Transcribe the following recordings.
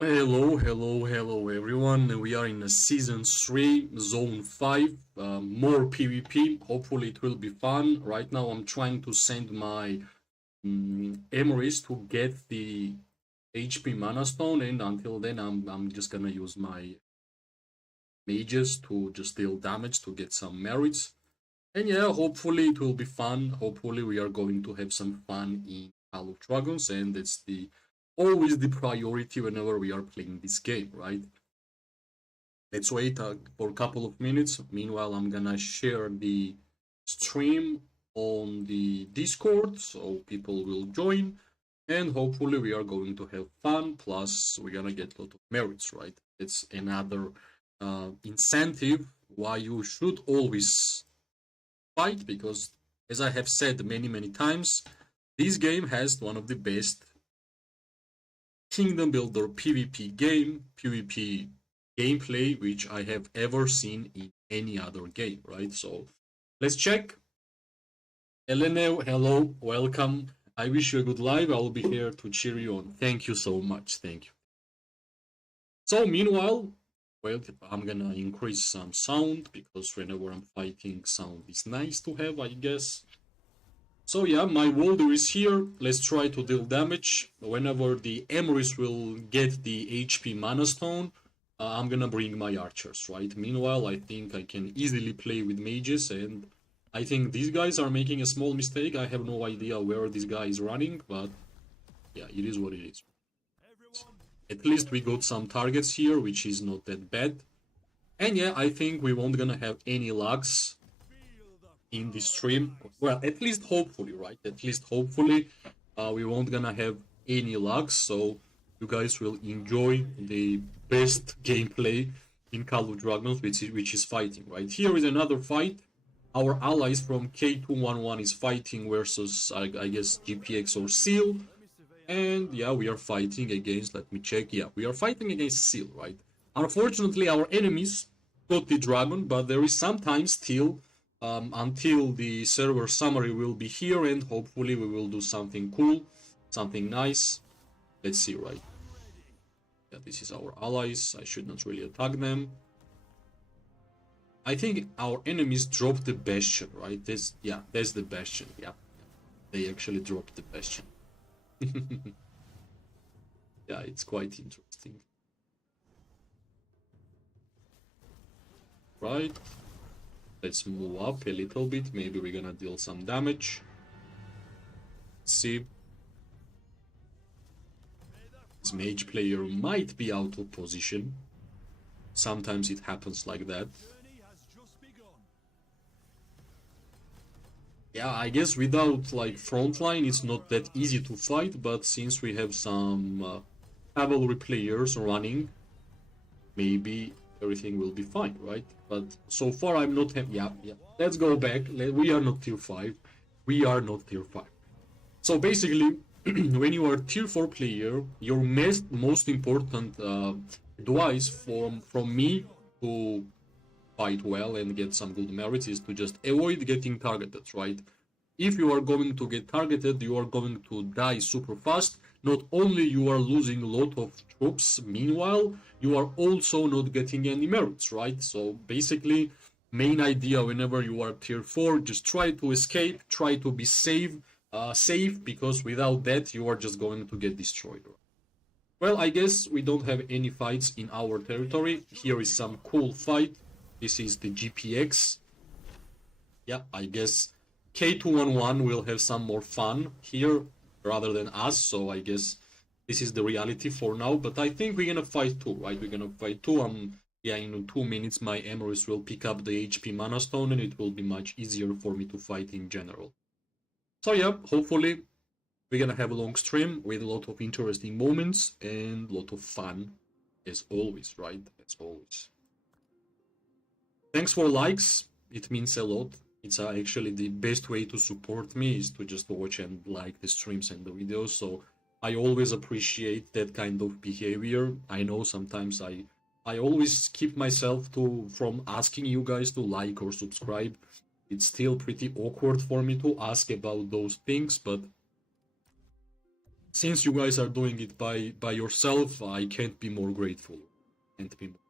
Hello everyone. We are in a season 3, zone 5, more PvP. Hopefully it will be fun. Right now I'm trying to send my Emeries to get the HP Mana Stone, and until then I'm just gonna use my mages to just deal damage to get some merits. And yeah, hopefully it will be fun. Hopefully we are going to have some fun in Call of Dragons, and it's the always the priority whenever we are playing this game, right? Let's wait for a couple of minutes. Meanwhile, I'm gonna share the stream on the Discord so people will join, and hopefully we are going to have fun. Plus, we're gonna get a lot of merits, right? It's another incentive why you should always fight, because, as I have said many times, this game has one of the best kingdom builder PvP gameplay which I have ever seen in any other game, right? So let's check. Elena, hello, welcome. I wish you a good life. I'll be here to cheer you on. Thank you so much. Thank you. So meanwhile, well, I'm gonna increase some sound because whenever I'm fighting, sound is nice to have, I guess. So yeah, my Walder is here. Let's try to deal damage. Whenever the Emeries will get the HP Mana Stone, I'm gonna bring my archers, right? Meanwhile, I think I can easily play with mages, and I think these guys are making a small mistake. I have no idea where this guy is running, but yeah, it is what it is. At least we got some targets here, which is not that bad. And yeah, I think we won't gonna have any lags in the stream. Well, at least hopefully, right? At least hopefully, we won't gonna have any lags, so you guys will enjoy the best gameplay in Call of Dragons, which is fighting, right? Here is another fight. Our allies from K211 is fighting versus, I guess, GPX or Seal. And yeah, we are fighting against, let me check. Yeah, we are fighting against Seal, right? Unfortunately, our enemies got the dragon, but there is sometimes still until the server summary will be here, and hopefully we will do something cool, something nice. Let's see, right? Yeah, this is our allies. I should not really attack them. I think our enemies dropped the bastion, right? Yeah, that's the bastion. Yeah, they actually dropped the bastion. Yeah, it's quite interesting. Right. Let's move up a little bit. Maybe we're gonna deal some damage. Let's see. This mage player might be out of position. Sometimes it happens like that. Yeah, I guess without like frontline, it's not that easy to fight. But since we have some cavalry players running, maybe everything will be fine, right? But so far, I'm not. Yeah. Let's go back. We are not tier 5. We are not tier 5. So basically, when you are tier 4 player, your most important advice from me to fight well and get some good merits is to just avoid getting targeted, right? If you are going to get targeted, you are going to die super fast. Not only you are losing a lot of troops, meanwhile, you are also not getting any merits, right? So basically, main idea whenever you are tier 4, just try to escape, try to be safe, because without that, you are just going to get destroyed. Well, I guess we don't have any fights in our territory. Here is some cool fight. This is the GPX. Yeah, I guess K211 will have some more fun here rather than us, so I guess this is the reality for now. But I think we're gonna fight two, right? We're gonna fight two. Yeah, in 2 minutes my Emeris will pick up the HP Mana Stone, and it will be much easier for me to fight in general. So yeah, hopefully we're gonna have a long stream with a lot of interesting moments and a lot of fun, as always, right? As always. Thanks for likes. It means a lot. It's actually the best way to support me is to just watch and like the streams and the videos. So I always appreciate that kind of behavior. I know sometimes I always keep myself from asking you guys to like or subscribe. It's still pretty awkward for me to ask about those things, but since you guys are doing it by yourself, I can't be more grateful. Can't be more.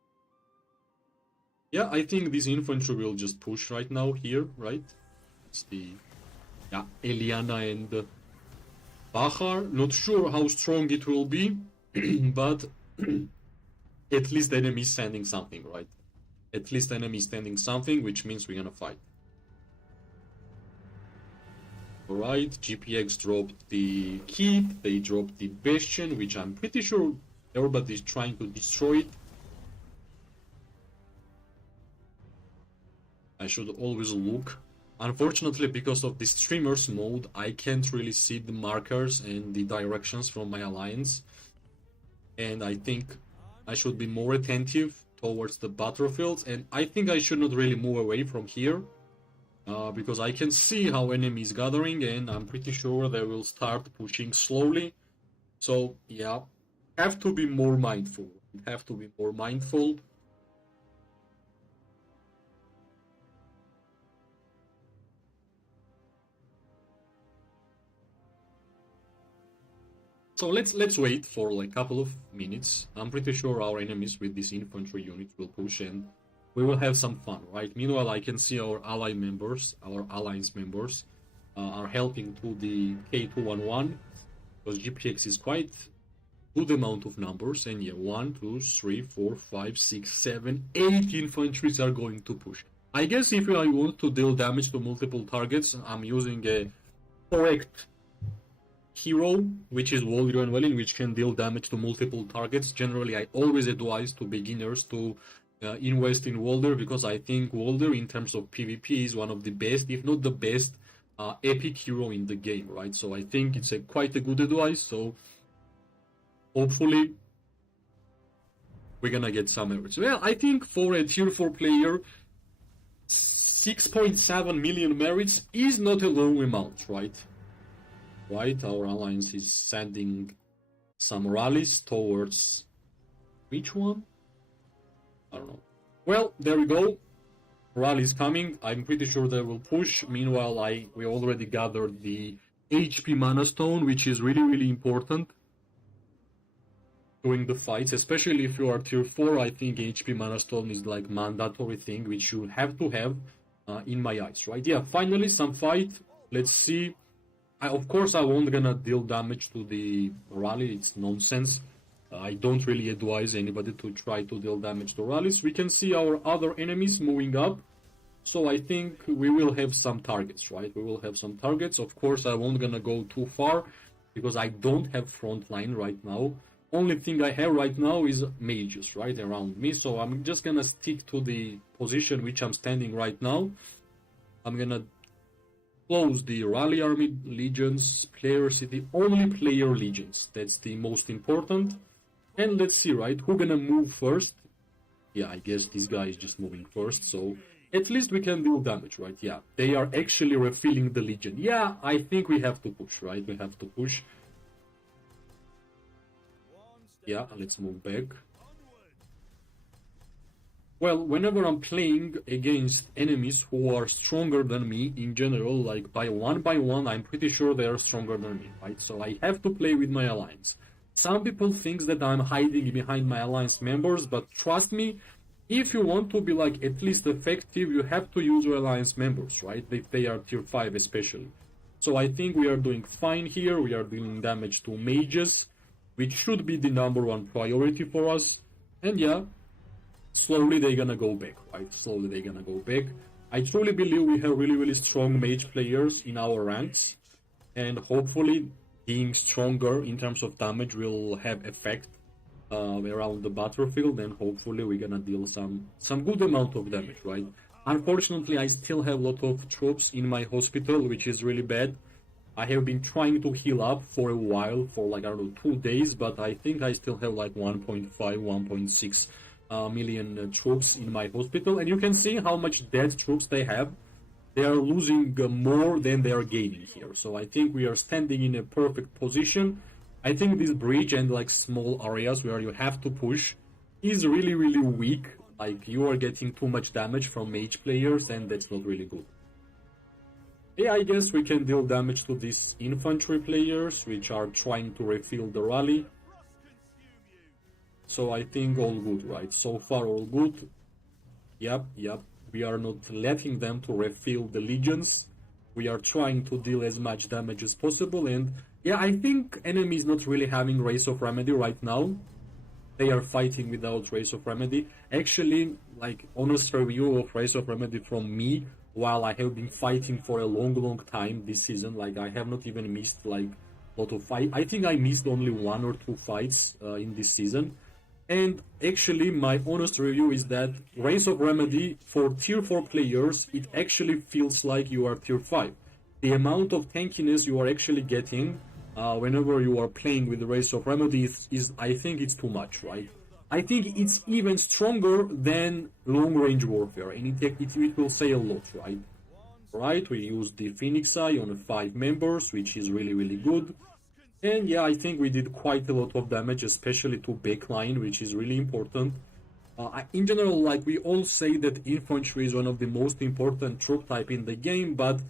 Yeah, I think this infantry will just push right now here, right? It's the Eliana and Bahar. Not sure how strong it will be, but at least the enemy is sending something, right? At least the enemy is sending something, which means we're gonna fight. Alright, GPX dropped the Keep, they dropped the Bastion, which I'm pretty sure everybody is trying to destroy it. I should always look. Unfortunately, because of the streamer's mode, I can't really see the markers and the directions from my alliance. And I think I should be more attentive towards the battlefields, and I think I should not really move away from here. Because I can see how enemy is gathering, and I'm pretty sure they will start pushing slowly. So yeah, have to be more mindful. Have to be more mindful. So let's wait for like a couple of minutes. I'm pretty sure our enemies with this infantry unit will push, and we will have some fun, right? Meanwhile, I can see our ally members, our alliance members, are helping to the K211, because GPX is quite good amount of numbers, and yeah, 1, 2, 3, 4, 5, 6, 7, 8 infantries are going to push. I guess if I want to deal damage to multiple targets, I'm using a correct hero, which is Walder and Welling, which can deal damage to multiple targets. Generally, I always advise to beginners to invest in Walder, because I think Walder, in terms of PvP, is one of the best, if not the best, epic hero in the game, right? So I think it's quite a good advice. So hopefully we're gonna get some average. Well, I think for a tier 4 player, 6.7 million merits is not a low amount, right? Right, our alliance is sending some rallies towards which one? I don't know. Well, there we go. Rally is coming. I'm pretty sure they will push. Meanwhile, we already gathered the HP mana stone, which is really important during the fights, especially if you are tier 4. I think HP mana stone is like mandatory thing which you have to have in my eyes, right? Yeah, finally some fight. Let's see. Of course, I won't gonna deal damage to the rally. It's nonsense. I don't really advise anybody to try to deal damage to rallies. We can see our other enemies moving up. So I think we will have some targets, right? We will have some targets. Of course, I won't gonna go too far because I don't have front line right now. Only thing I have right now is mages, right, around me. So I'm just gonna stick to the position which I'm standing right now. I'm gonna close the rally army legions, player city, only player legions. That's the most important. And let's see, right, who gonna move first? Yeah, I guess this guy is just moving first, so at least we can deal damage, right? Yeah, they are actually refilling the legion. Yeah, I think we have to push, right? We have to push. Yeah, let's move back. Well, whenever I'm playing against enemies who are stronger than me in general, like by one, I'm pretty sure they are stronger than me, right? So I have to play with my alliance. Some people think that I'm hiding behind my alliance members, but trust me, if you want to be like at least effective, you have to use your alliance members, right? If they are tier 5 especially. So I think we are doing fine here. We are dealing damage to mages, which should be the #1 priority for us. And yeah, slowly they're gonna go back, right? Slowly they're gonna go back. I truly believe we have really strong mage players in our ranks, and hopefully being stronger in terms of damage will have effect around the battlefield, and hopefully we're gonna deal some good amount of damage, right? Unfortunately, I still have a lot of troops in my hospital, which is really bad. I have been trying to heal up for a while, for like, I don't know, 2 days, but I think I still have like 1.5, 1.6 million troops in my hospital, and you can see how much dead troops they have. They are losing more than they are gaining here, so I think we are standing in a perfect position. I think this bridge and like small areas where you have to push is really weak. Like, you are getting too much damage from mage players, and that's not really good. Yeah, I guess we can deal damage to these infantry players, which are trying to refill the rally. So I think all good, right? So far all good. Yep. We are not letting them to refill the legions. We are trying to deal as much damage as possible, and yeah, I think enemy is not really having Race of Remedy right now. They are fighting without Race of Remedy. Actually, like, honest review of Race of Remedy from me, while I have been fighting for a long time this season, like, I have not even missed, like, a lot of fight. I think I missed only 1 or 2 fights in this season. And actually, my honest review is that Race of Remedy, for tier 4 players, it actually feels like you are tier 5. The amount of tankiness you are actually getting whenever you are playing with the Race of Remedy is, I think it's too much, right? I think it's even stronger than long range warfare, and it will say a lot, right? Right, we use the Phoenix Eye on 5 members, which is really good. And yeah, I think we did quite a lot of damage, especially to backline, which is really important. In general, like, we all say that infantry is one of the most important troop type in the game, but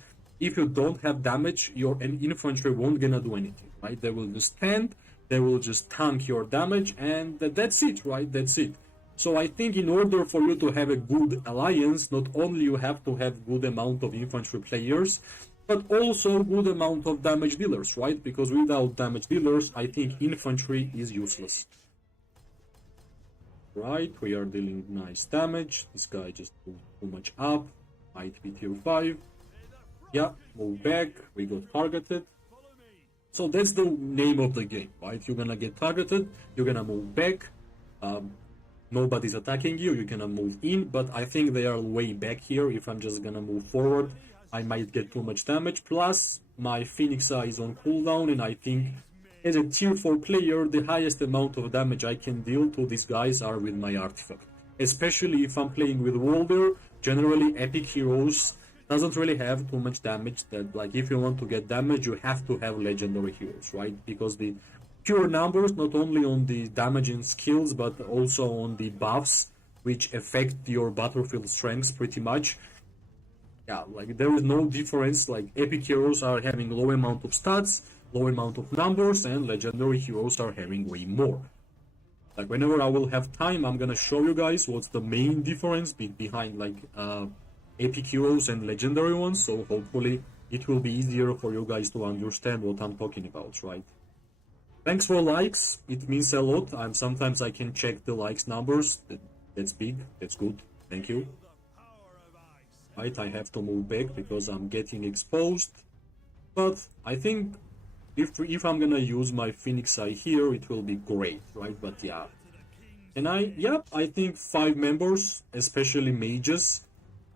if you don't have damage, your infantry won't gonna do anything, right? They will just stand, they will just tank your damage, and that's it, right? That's it. So I think in order for you to have a good alliance, not only you have to have good amount of infantry players, but also good amount of damage dealers, right? Because without damage dealers, I think infantry is useless. Right, we are dealing nice damage. This guy just moved too much up. Might be tier 5. Yeah, move back. We got targeted. So that's the name of the game, right? You're gonna get targeted. You're gonna move back. Nobody's attacking you. You're gonna move in. But I think they are way back here. If I'm just gonna move forward, I might get too much damage. Plus, my Phoenix Eye is on cooldown, and I think as a tier 4 player, the highest amount of damage I can deal to these guys are with my artifact. Especially if I'm playing with Walder, generally epic heroes doesn't really have too much damage. That, like, if you want to get damage, you have to have legendary heroes, right? Because the pure numbers, not only on the damaging skills, but also on the buffs, which affect your battlefield strengths pretty much. Yeah, like, there is no difference. Like, epic heroes are having low amount of stats, low amount of numbers, and legendary heroes are having way more. Like, whenever I will have time, I'm gonna show you guys what's the main difference behind, like, epic heroes and legendary ones, so hopefully it will be easier for you guys to understand what I'm talking about, right? Thanks for likes, it means a lot. Sometimes I can check the likes numbers. That's big, that's good, thank you. Right, I have to move back because I'm getting exposed. But I think if I'm gonna use my Phoenix Eye here, it will be great, right? But yeah. And I think 5 members, especially mages.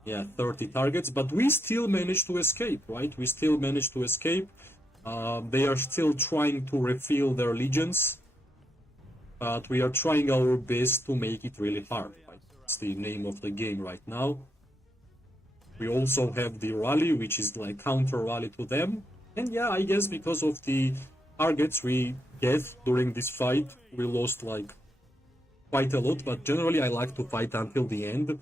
Yeah, 30 targets, but we still managed to escape, right? We still managed to escape. They are still trying to refill their legions. But we are trying our best to make it really hard, right? It's the name of the game right now. We also have the rally, which is like counter rally to them. And yeah, I guess because of the targets we get during this fight, we lost like quite a lot. But generally I like to fight until the end.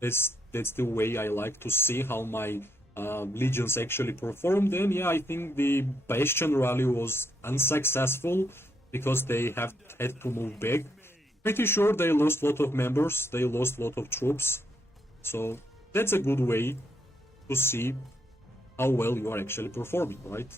That's the way I like to see how my legions actually performed. And yeah, I think the Bastion rally was unsuccessful because they had to move back. Pretty sure they lost a lot of members, they lost a lot of troops. So that's a good way to see how well you are actually performing, right?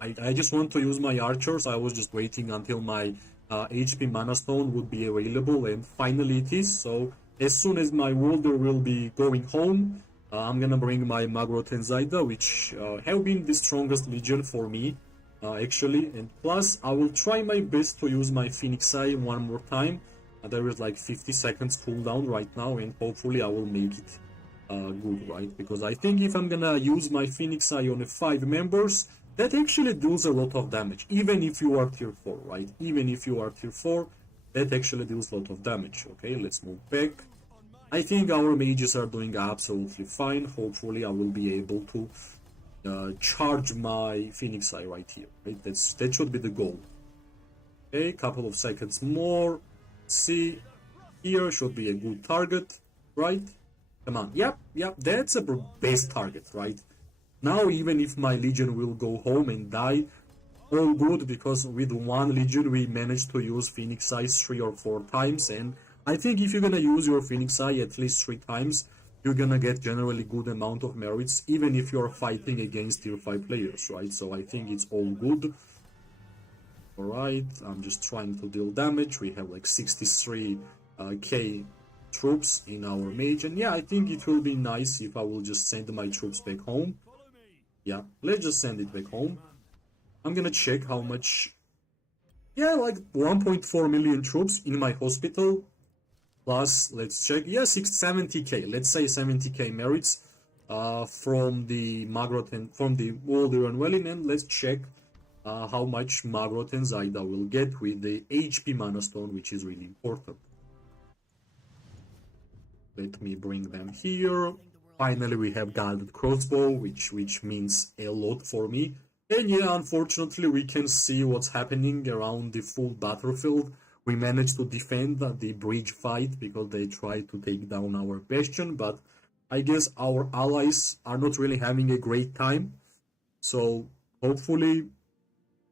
I just want to use my archers. I was just waiting until my HP Mana Stone would be available, and finally it is. So as soon as my Walder will be going home, I'm gonna bring my Magrot and Zaida, which have been the strongest legion for me, actually. And plus, I will try my best to use my Phoenix Eye one more time. There is like 50 seconds cooldown right now, and hopefully I will make it good, right? Because I think if I'm gonna use my Phoenix Eye on 5 members, that actually deals a lot of damage, even if you are tier 4, right? Even if you are tier 4, that actually deals a lot of damage. Okay, let's move back. I think our mages are doing absolutely fine. Hopefully I will be able to charge my Phoenix Eye right here, right? That should be the goal. Okay, couple of seconds more. See, here should be a good target, right? Come on, yep, that's a base target, right? Now even if my Legion will go home and die, all good, because with one Legion we managed to use Phoenix Eyes 3 or 4 times, and I think if you're gonna use your Phoenix Eye at least 3 times, you're gonna get generally good amount of merits, even if you're fighting against tier 5 players, right? So I think it's all good. Alright, I'm just trying to deal damage. We have like 63k troops in our mage, and yeah, I think it will be nice if I will just send my troops back home. Yeah, let's just send it back home. I'm gonna check how much. Yeah, like 1.4 million troops in my hospital. Plus, let's check. Yeah, 70k. Let's say 70k merits from the Magroten, from the World Welling, and let's check how much Magroten Zaida will get with the HP Mana Stone, which is really important. Let me bring them here. Finally, we have Guarded Crossbow, which means a lot for me. And yeah, unfortunately, we can see what's happening around the full battlefield. We managed to defend the bridge fight because they tried to take down our bastion, but I guess our allies are not really having a great time. So hopefully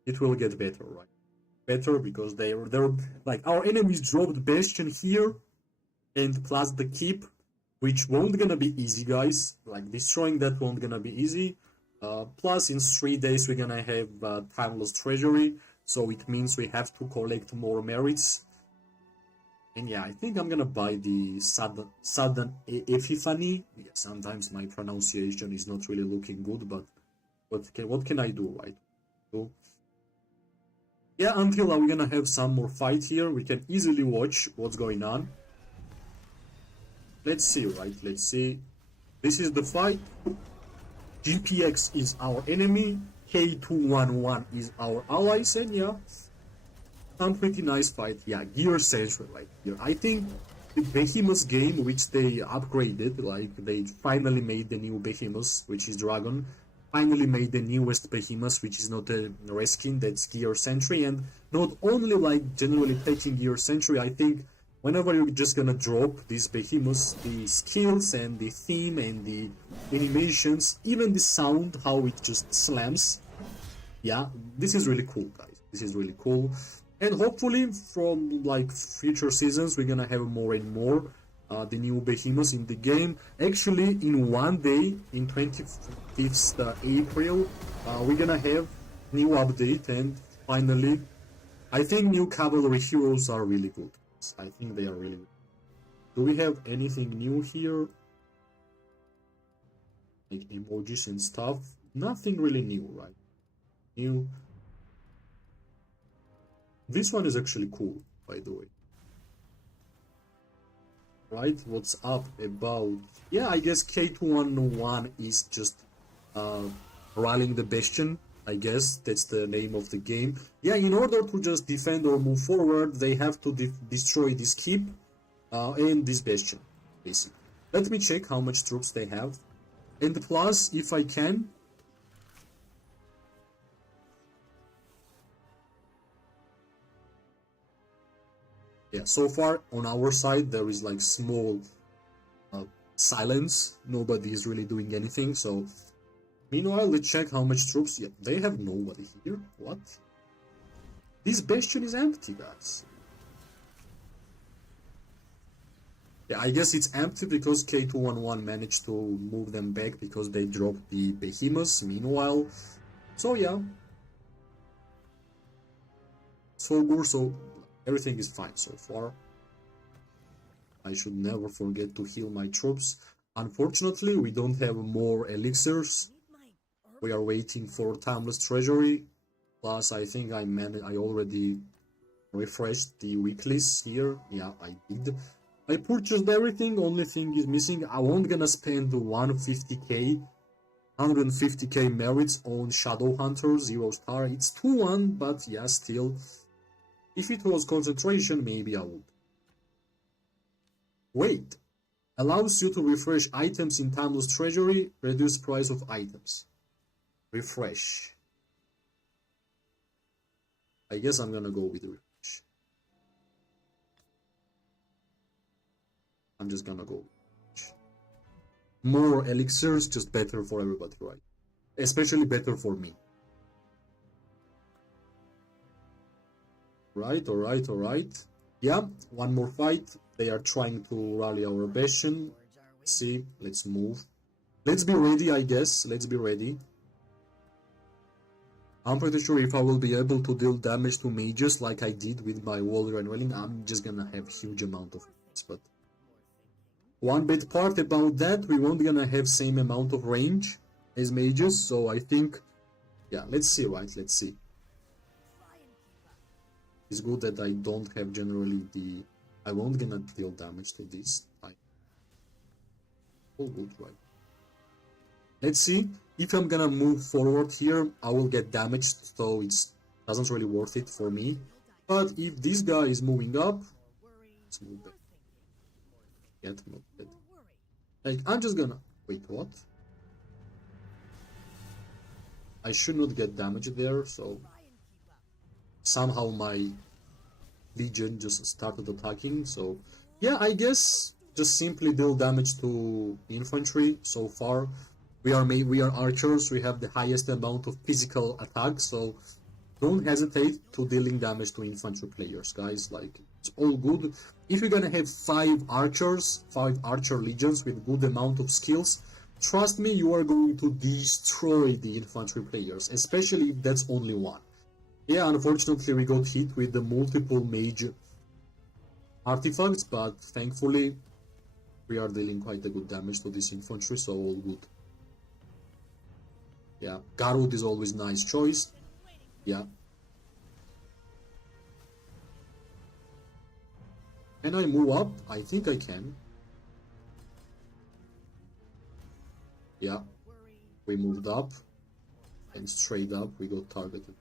it will get better, right? Better, because they're like, our enemies dropped bastion here, and plus the keep, which won't gonna be easy, guys. Like, destroying that won't gonna be easy. Plus, in 3 days we're gonna have Timeless Treasury, so it means we have to collect more merits. And yeah, I think I'm gonna buy the Sudden Epiphany. Yeah, sometimes my pronunciation is not really looking good, but what can I do, right? So, yeah, until we're gonna have some more fight here, we can easily watch what's going on. Let's see, right? Let's see. This is the fight. GPX is our enemy, K211 is our allies, and yeah, some pretty nice fight. Yeah, Gear Central right here. I think the Behemoth game, which they upgraded, like they finally made the new Behemoth, which is Dragon, finally made the newest Behemoth, which is not a reskin, that's Gear Sentry, and not only like generally taking Gear Sentry, I think whenever you're just gonna drop these behemoths, the skills and the theme and the animations, even the sound, how it just slams, yeah, this is really cool, guys. This is really cool. And hopefully from like future seasons, we're gonna have more and more the new behemoths in the game. Actually, in one day, in 25th April, we're gonna have new update, and finally, I think new cavalry heroes are really good. I think they are really good. Do we have anything new here? Like emojis and stuff? Nothing really new, right? New. This one is actually cool, by the way. Right? What's up about... Yeah, I guess K211 is just rallying the Bastion. I guess that's the name of the game. Yeah, in order to just defend or move forward, they have to destroy this keep and this Bastion, basically. Let me check how much troops they have. And plus, if I can... Yeah, so far on our side, there is like small silence. Nobody is really doing anything, so... Meanwhile, let's check how much troops... Yeah, they have nobody here. What? This Bastion is empty, guys. Yeah, I guess it's empty because K211 managed to move them back because they dropped the Behemoths. Meanwhile, so yeah. So good, so everything is fine so far. I should never forget to heal my troops. Unfortunately, we don't have more elixirs. We are waiting for Timeless Treasury. Plus, I think I already refreshed the weeklies here. Yeah, I did. I purchased everything. Only thing is missing. I won't gonna spend 150k merits on Shadow Hunter 0 star. It's 2-1, but yeah, still. If it was concentration, maybe I would. Wait. Allows you to refresh items in Timeless Treasury. Reduce price of items. Refresh. I guess I'm gonna go with refresh. I'm just gonna go. More elixirs, just better for everybody, right? especially better for me. Right, alright. Yeah, one more fight. They are trying to rally our Bastion. See, let's move. Let's be ready, I guess. Let's be ready. I'm pretty sure if I will be able to deal damage to mages like I did with my Warrior and Welling, I'm just gonna have huge amount of hits. But one bad part about that, we won't gonna have same amount of range as mages, so I think, yeah, let's see, right? Let's see. It's good that I don't have generally the... I won't gonna deal damage to this. All good, right? Let's see. If I'm gonna move forward here, I will get damaged, so it doesn't really worth it for me. But if this guy is moving up, let's move back. Yet not dead. Like, I'm just gonna... Wait, what? I should not get damaged there, so... Somehow my Legion just started attacking, so... Yeah, I guess just simply deal damage to infantry so far. We are archers, we have the highest amount of physical attack, so don't hesitate to dealing damage to infantry players, guys. Like, it's all good. If you're gonna have 5 archers, 5 archer legions with good amount of skills, trust me, you are going to destroy the infantry players, especially if that's only one. Yeah, unfortunately we got hit with the multiple mage artifacts, but thankfully we are dealing quite a good damage to this infantry, so all good. Yeah, Garwood is always nice choice. Yeah. Can I move up? I think I can. Yeah. We moved up. And straight up we got targeted.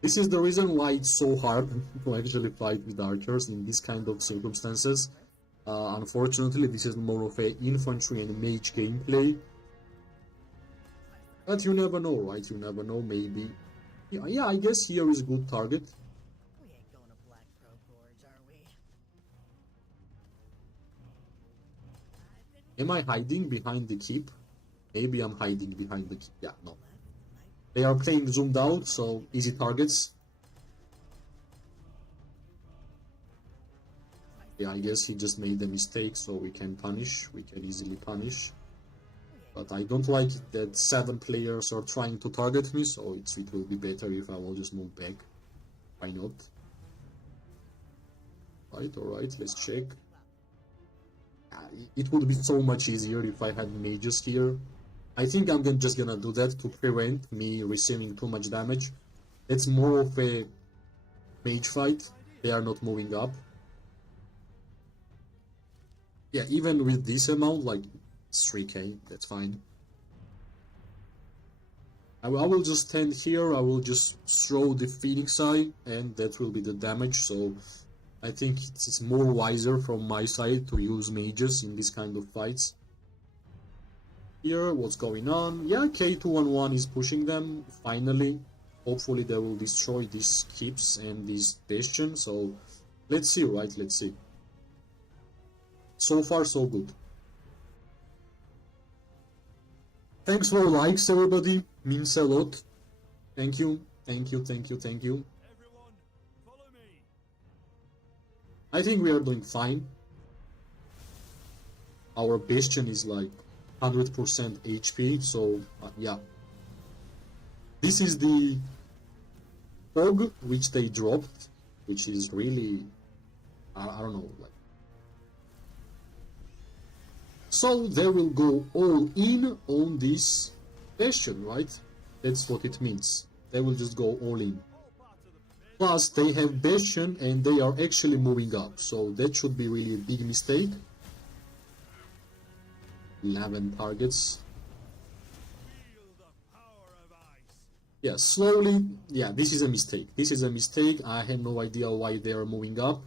This is the reason why it's so hard to actually fight with archers in this kind of circumstances. Unfortunately, this is more of a infantry and mage gameplay. But you never know, right? You never know, maybe. Yeah, I guess here is a good target. We ain't going to Black Pro Gorge, are we? Am I hiding behind the keep? Maybe I'm hiding behind the keep. Yeah, no. They are playing zoomed out, so easy targets. Yeah, I guess he just made a mistake, so we can punish. We can easily punish. But I don't like it that 7 players are trying to target me, so it will be better if I will just move back. Why not? Right, alright, let's check. It would be so much easier if I had mages here. I think I'm just gonna do that to prevent me receiving too much damage. It's more of a mage fight. They are not moving up. Yeah, even with this amount, like, it's 3k, that's fine. I will just stand here, I will just throw the Phoenix Eye, and that will be the damage, so I think it's more wiser from my side to use mages in this kind of fights. Here, what's going on? Yeah, K211 is pushing them, finally. Hopefully they will destroy these keeps and this bastion, so let's see, right, let's see. So far, so good. Thanks for likes, everybody. Means a lot. Thank you, thank you, thank you, thank you. Everyone, follow me. I think we are doing fine. Our bastion is like 100% HP, so yeah. This is the fog which they dropped, which is really, I don't know, like. So they will go all in on this bastion, right? That's what it means. They will just go all in. Plus they have bastion and they are actually moving up, so that should be really a big mistake. 11 targets. Yeah, slowly. Yeah, this is a mistake. This is a mistake. I have no idea why they are moving up.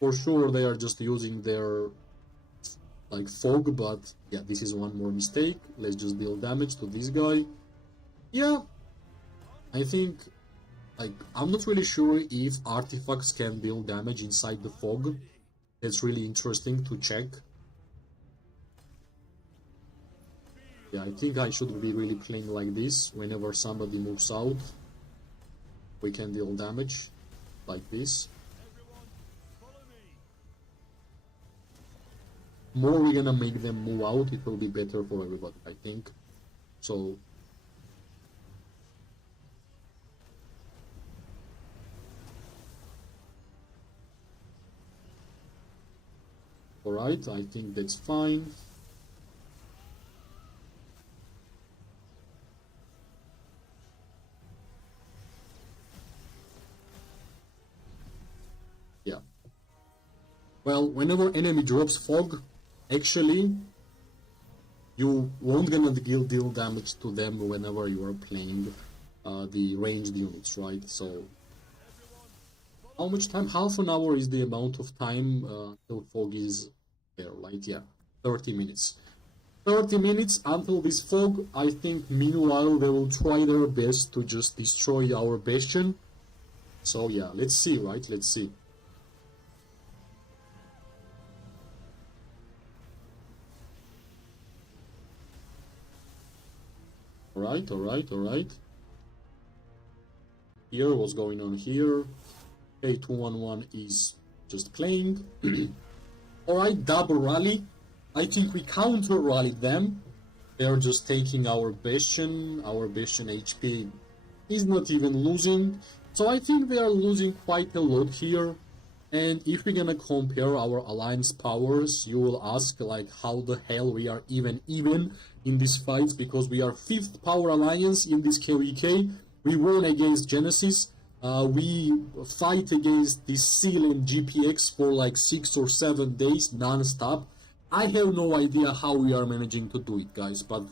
For sure, they are just using their like fog, but yeah, this is one more mistake. Let's just deal damage to this guy. Yeah, I think Like, I'm not really sure if artifacts can deal damage inside the fog. It's really interesting to check. Yeah, I think I should be really playing like this. Whenever somebody moves out, we can deal damage like this. More we're gonna make them move out, it will be better for everybody, I think. So alright, I think that's fine. Yeah. Well, whenever enemy drops fog, actually you won't gonna deal damage to them whenever you are playing the ranged units, right? So how much time? Half an hour is the amount of time till fog is there, right? Yeah, 30 minutes. 30 minutes until this fog. I think meanwhile they will try their best to just destroy our bastion. So yeah, let's see, right? Let's see. Alright. Here, what's going on here? K211 is just playing. Alright, double rally. I think we counter rallied them. They're just taking our bastion. Our bastion HP is not even losing. So I think they are losing quite a lot here. And if we're gonna compare our alliance powers, you will ask like how the hell we are even in this fight, because we are 5th power alliance in this KVK. We won against Genesis. We fight against this Seal and GPX for like 6 or 7 days non-stop. I have no idea how we are managing to do it, guys, but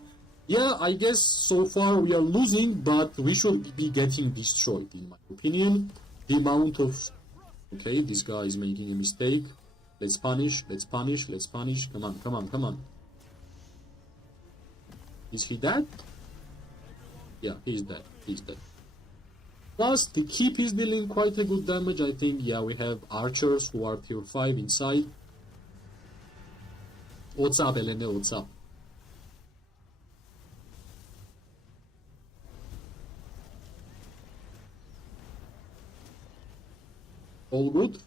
yeah, I guess so far we are losing, but we should be getting destroyed, in my opinion. The amount of... Okay, this guy is making a mistake. Let's punish. Come on. Is he dead? Yeah, he's dead. Plus, the keep is dealing quite a good damage, I think. Yeah, we have archers who are tier 5 inside. What's up, Elena? What's up? All good?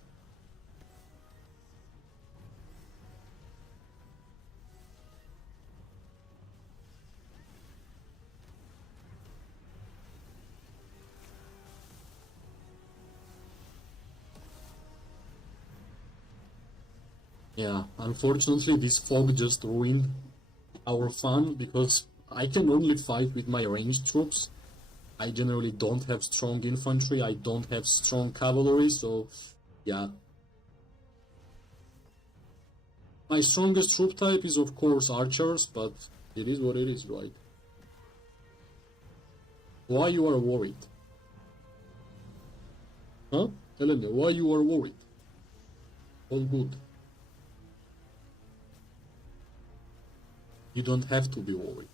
Yeah, unfortunately this fog just ruined our fun, because I can only fight with my ranged troops. I generally don't have strong infantry, I don't have strong cavalry, so yeah. My strongest troop type is of course archers, but it is what it is, right? Why you are worried? Huh? Elena, why you are worried? All good. You don't have to be worried.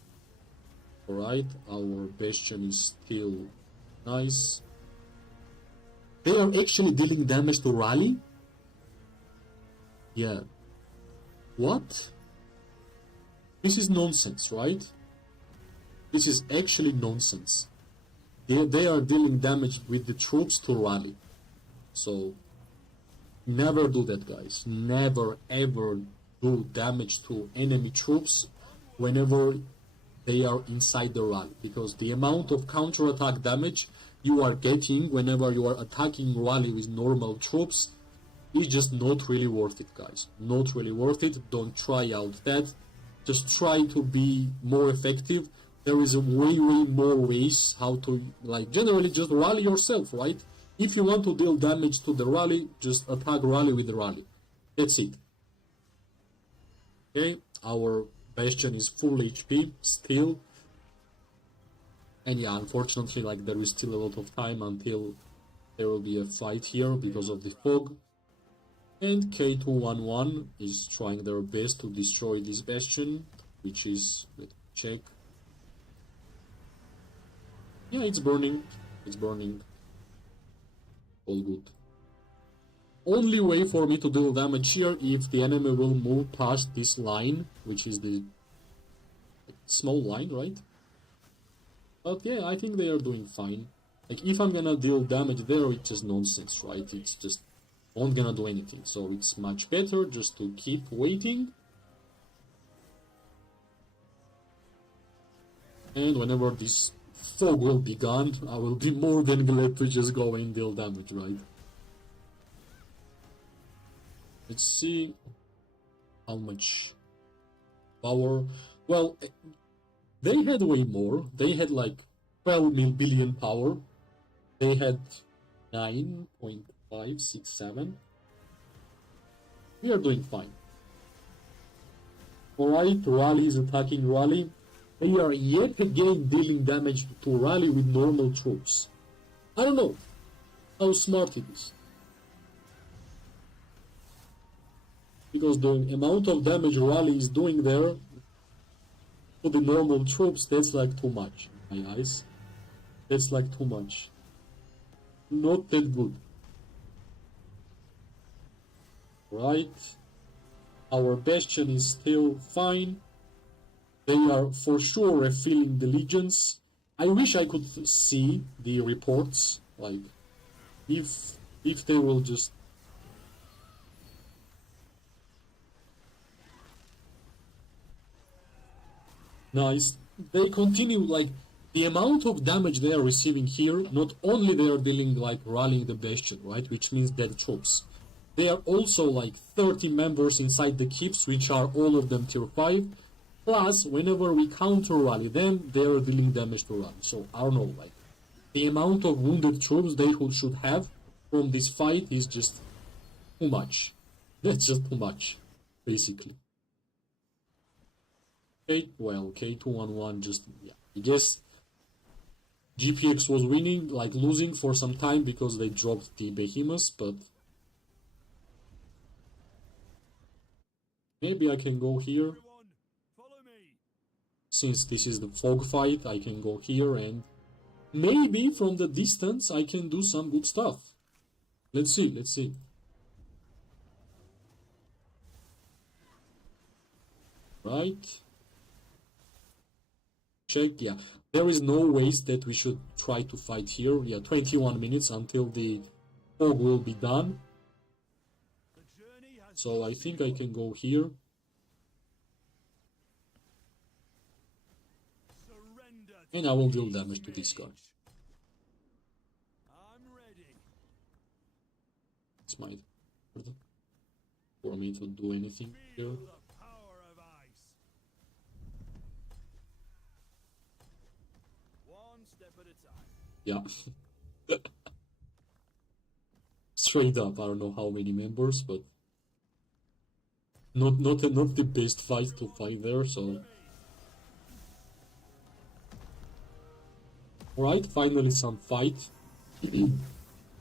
Alright, our bastion is still nice. They are actually dealing damage to rally? Yeah. What? This is nonsense, right? This is actually nonsense. They are dealing damage with the troops to rally. So, never do that, guys. Never ever do damage to enemy troops whenever they are inside the rally, because the amount of counter-attack damage you are getting whenever you are attacking rally with normal troops is just not really worth it, guys. Not really worth it. Don't try out that. Just try to be more effective. There is a way more ways how to, like, generally just rally yourself, right? If you want to deal damage to the rally, just attack rally with the rally. That's it. Okay, our bastion is full HP still, and yeah, unfortunately, like, there is still a lot of time until there will be a fight here because of the fog. And K211 is trying their best to destroy this bastion, which is, let's check. Yeah, it's burning. All good. Only way for me to deal damage here if the enemy will move past this line, which is the small line, right? But yeah, I think they are doing fine. Like, if I'm gonna deal damage there, it's just nonsense, right? It's just not gonna do anything. So it's much better just to keep waiting. And whenever this fog will be gone, I will be more than glad to just go and deal damage, right? Let's see how much power. Well, they had way more. They had like 12 billion power. They had 9.567. We are doing fine. Alright, Rally is attacking Rally. They are yet again dealing damage to Rally with normal troops. I don't know how smart it is. Because the amount of damage Rally is doing there to the normal troops, that's like too much in my eyes. That's like too much. Not that good. Right. Our Bastion is still fine. They are for sure refilling the legions. I wish I could see the reports, like if they will just nice. They continue, like, the amount of damage they are receiving here, not only they are dealing, like, rallying the Bastion, right, which means dead troops. They are also, like, 30 members inside the keeps, which are all of them tier 5. Plus, whenever we counter-rally them, they are dealing damage to rally. So, I don't know, like, the amount of wounded troops they should have from this fight is just too much. That's just too much, basically. Okay, well, K211 just, yeah, I guess GPX was winning, like losing for some time because they dropped the behemoths, but maybe I can go here. Since this is the fog fight, I can go here and maybe from the distance I can do some good stuff. Let's see, let's see. Right. Check, yeah. There is no waste that we should try to fight here. Yeah, 21 minutes until the fog will be done. So I think I can go here. And I will deal damage to this guy. It's my turn for me to do anything here. Yeah. Straight up, I don't know how many members, but not the best fight to fight there, so. Alright, finally some fight.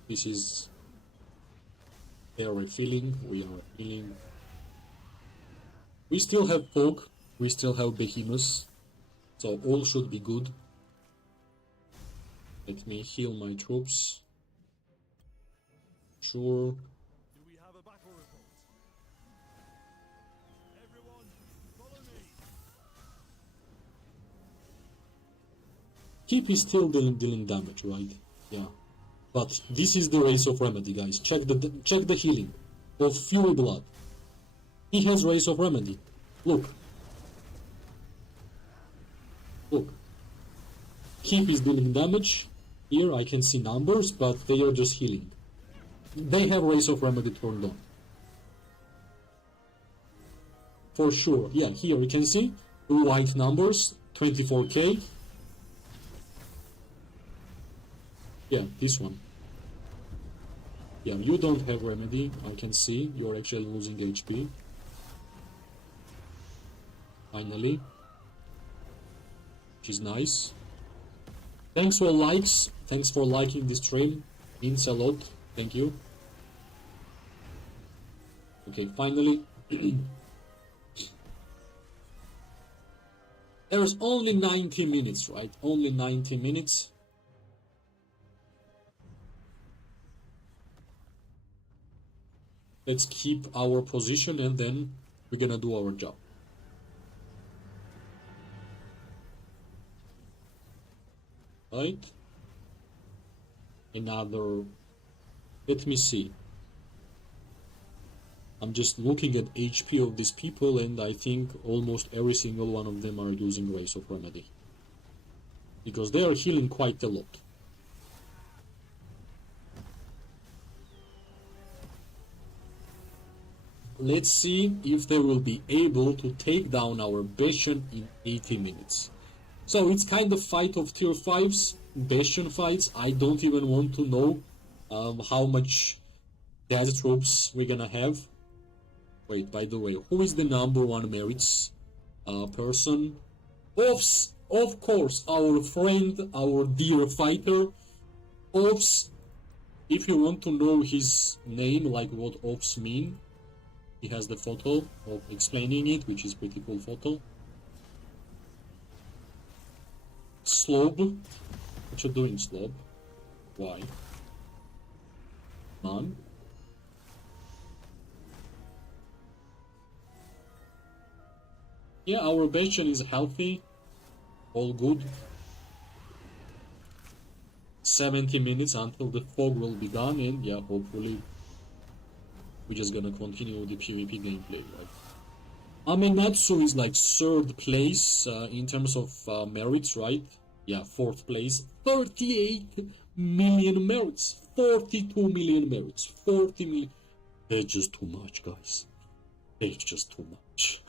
This is, they are refilling, we are refilling. We still have fog, we still have behemoths, so all should be good. Let me heal my troops. Sure. Do we have a battle report? Everyone, follow me. Keep is still dealing damage, right? Yeah. But this is the race of remedy, guys. Check the healing of Fury Blood. He has race of remedy. Look. Look. Keep is dealing damage. Here I can see numbers, but they are just healing. They have race of remedy turned on. For sure. Yeah, here you can see white numbers, 24k. Yeah, this one. Yeah, you don't have remedy. I can see you're actually losing HP. Finally. Which is nice. Thanks for likes. Thanks for liking this stream. Means a lot. Thank you. Okay, finally. There's only 90 minutes, right? Only 90 minutes. Let's keep our position and then we're gonna do our job. Right? Another... Let me see. I'm just looking at HP of these people and I think almost every single one of them are using Race of Remedy. Because they are healing quite a lot. Let's see if they will be able to take down our Bastion in 80 minutes. So it's kind of fight of tier 5s, Bastion fights. I don't even want to know how much death troops we're gonna have. Wait, by the way, who is the #1 merits person? Of course, our friend, our dear fighter, Ops. If you want to know his name, like what Ops mean, he has the photo of explaining it, which is pretty cool photo. Slob. What you doing, Slob? Why? None. Yeah, our Bastion is healthy. All good. 70 minutes until the fog will be gone, and yeah, hopefully we're just gonna continue the PvP gameplay, right? Amenatsu is like 3rd place in terms of merits, right? Yeah, 4th place. 38 million merits. 42 million merits. 40 million. That's just too much, guys. It's just too much.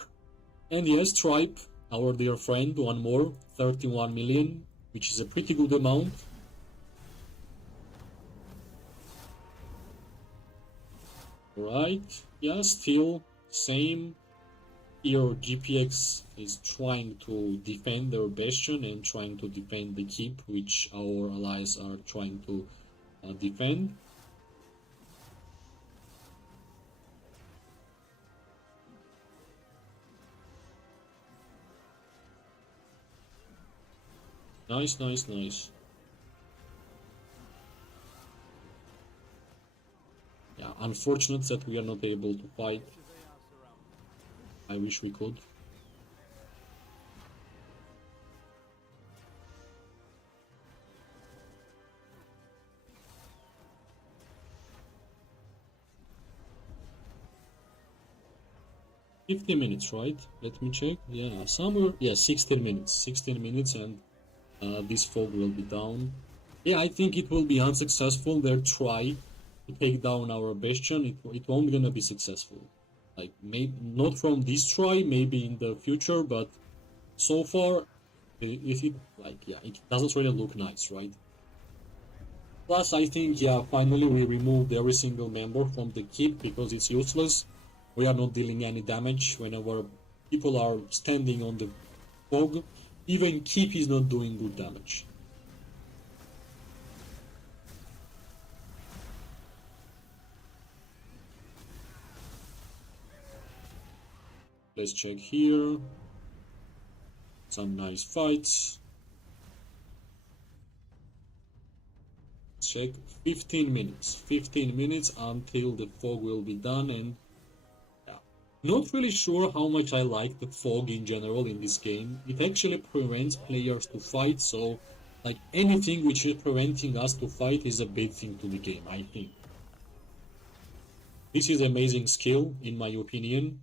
And yes, Tribe, our dear friend, one more. 31 million, which is a pretty good amount. Right, yeah, still same. Here GPX is trying to defend their Bastion and trying to defend the keep, which our allies are trying to defend. Nice, nice, nice. Yeah, unfortunate that we are not able to fight. I wish we could. $50 minutes, right? Let me check. Yeah, somewhere. Yeah, 16 minutes. 16 minutes, and this fog will be down. Yeah, I think it will be unsuccessful. Their try to take down our Bastion, it won't gonna be successful. Like, maybe not from this try, maybe in the future, but so far, it doesn't really look nice, right? Plus, I think, yeah, finally we removed every single member from the keep because it's useless. We are not dealing any damage whenever people are standing on the fog. Even keep is not doing good damage. Let's check here. Some nice fights. Check 15 minutes. 15 minutes until the fog will be done, and yeah. Not really sure how much I like the fog in general in this game. It actually prevents players to fight, so like anything which is preventing us to fight is a bad thing to the game, I think. This is amazing skill in my opinion.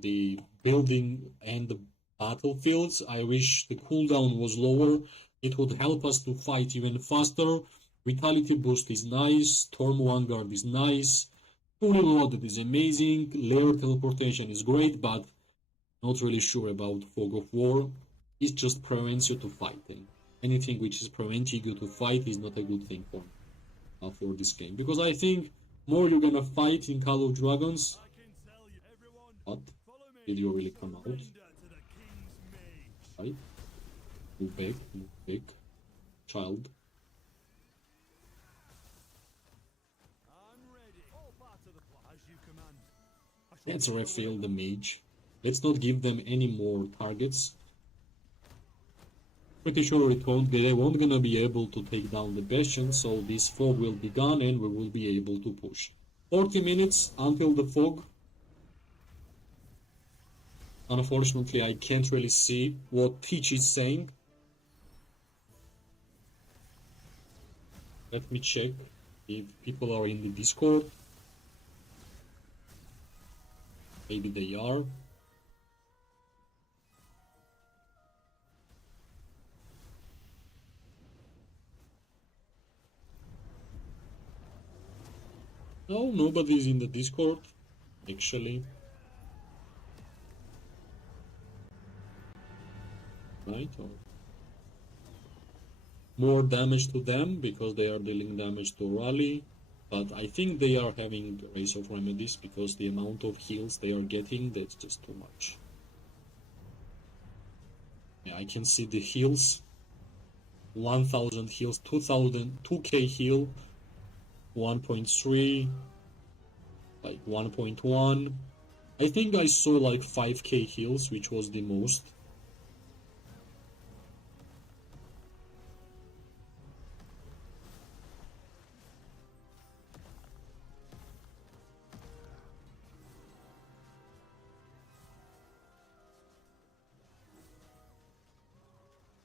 The building and the battlefields, I wish the cooldown was lower. It would help us to fight even faster. Vitality boost is nice, Storm Vanguard is nice, fully loaded is amazing, layer teleportation is great, but not really sure about Fog of War. It just prevents you to fight, and anything which is preventing you to fight is not a good thing for this game. Because I think more you're gonna fight in Call of Dragons. What? Did you really come out? Right? Move back, child. Let's refill the mage. Let's not give them any more targets. Pretty sure they won't gonna be able to take down the Bastion, so this fog will be gone and we will be able to push. 40 minutes until the fog. Unfortunately, I can't really see what Peach is saying. Let me check if people are in the Discord. Maybe they are. No, nobody's in the Discord, actually. Right? Or more damage to them because they are dealing damage to Rally. But I think they are having Race of Remedies because the amount of heals they are getting, that's just too much. Yeah, I can see the heals. 1000 heals, 2000, 2k heal, 1.3, like 1.1. I think I saw like 5k heals, which was the most.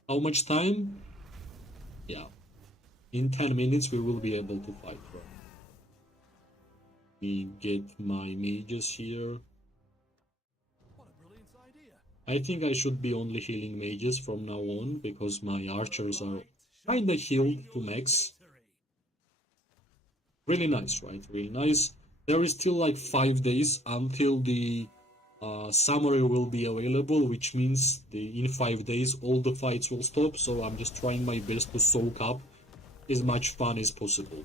How much time? Yeah. In 10 minutes we will be able to fight, right? Let me get my mages here. What a brilliant idea. I think I should be only healing mages from now on because my archers are kinda healed to max. Really nice, right? Really nice. There is still like 5 days until the summary will be available, which means in 5 days all the fights will stop, so I'm just trying my best to soak up as much fun as possible.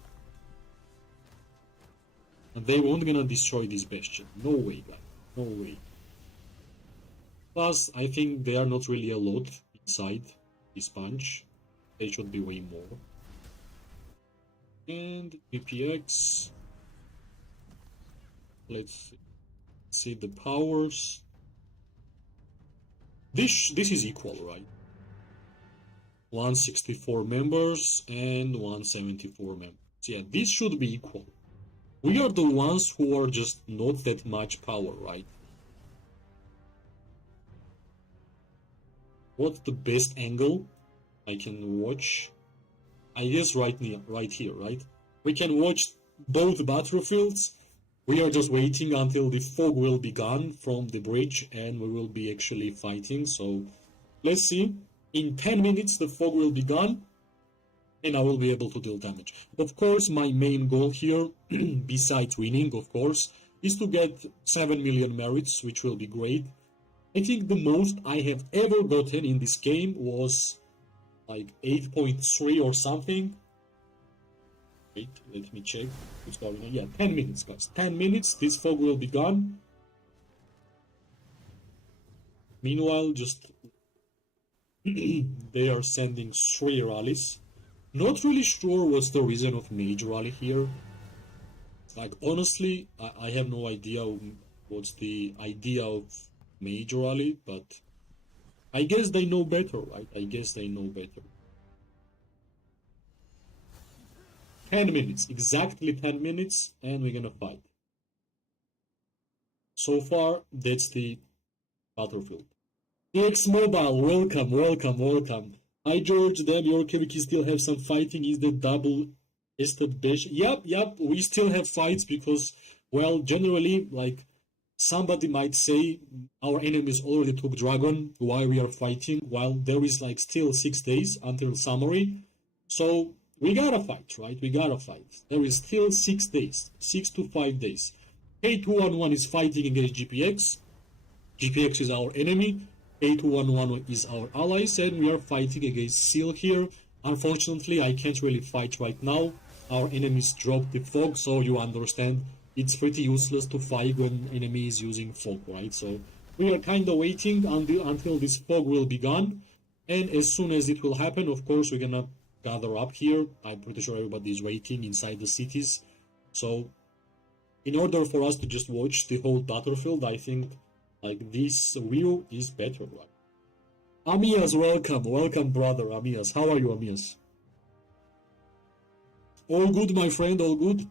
And they won't gonna destroy this bastion. No way, guys. No way. Plus, I think they are not really a lot inside this bunch. They should be way more. And GPX. Let's see the powers. This is equal, right? 164 members and 174 members. Yeah, this should be equal. We are the ones who are just not that much power, right? What's the best angle I can watch? I guess right here, right? We can watch both battlefields. We are just waiting until the fog will be gone from the bridge and we will be actually fighting. So let's see. In 10 minutes the fog will be gone and I will be able to deal damage. Of course, my main goal here, besides winning, of course, is to get 7 million merits, which will be great. I think the most I have ever gotten in this game was like 8.3 or something. Wait, let me check what's going on. Yeah, 10 minutes, guys. 10 minutes, this fog will be gone. Meanwhile, just they are sending 3 rallies. Not really sure what's the reason of Mage rally here. Like, honestly, I have no idea what's the idea of Mage rally, but I guess they know better, right? I guess they know better. 10 minutes, exactly 10 minutes, and we're gonna fight. So far, that's the battlefield. EX Mobile, welcome, welcome, welcome. Hi George, damn, your KVK still have some fighting. Is that double ested bash? Yep, we still have fights because, well, generally, like, somebody might say our enemies already took Dragon, why we are fighting, while there is like still 6 days until summary. So we gotta fight, right? We gotta fight. There is still 6 days, 6 to 5 days. K211 is fighting against GPX. GPX is our enemy. K211 is our allies, and we are fighting against Seal here. Unfortunately, I can't really fight right now. Our enemies dropped the fog, so you understand it's pretty useless to fight when enemy is using fog, right? So we are kind of waiting until this fog will be gone, and as soon as it will happen, of course, we're gonna gather up here. I'm pretty sure everybody is waiting inside the cities. So in order for us to just watch the whole battlefield, I think like this view is better, right? Amias, welcome brother Amias. How are you, Amias? All good, my friend, all good.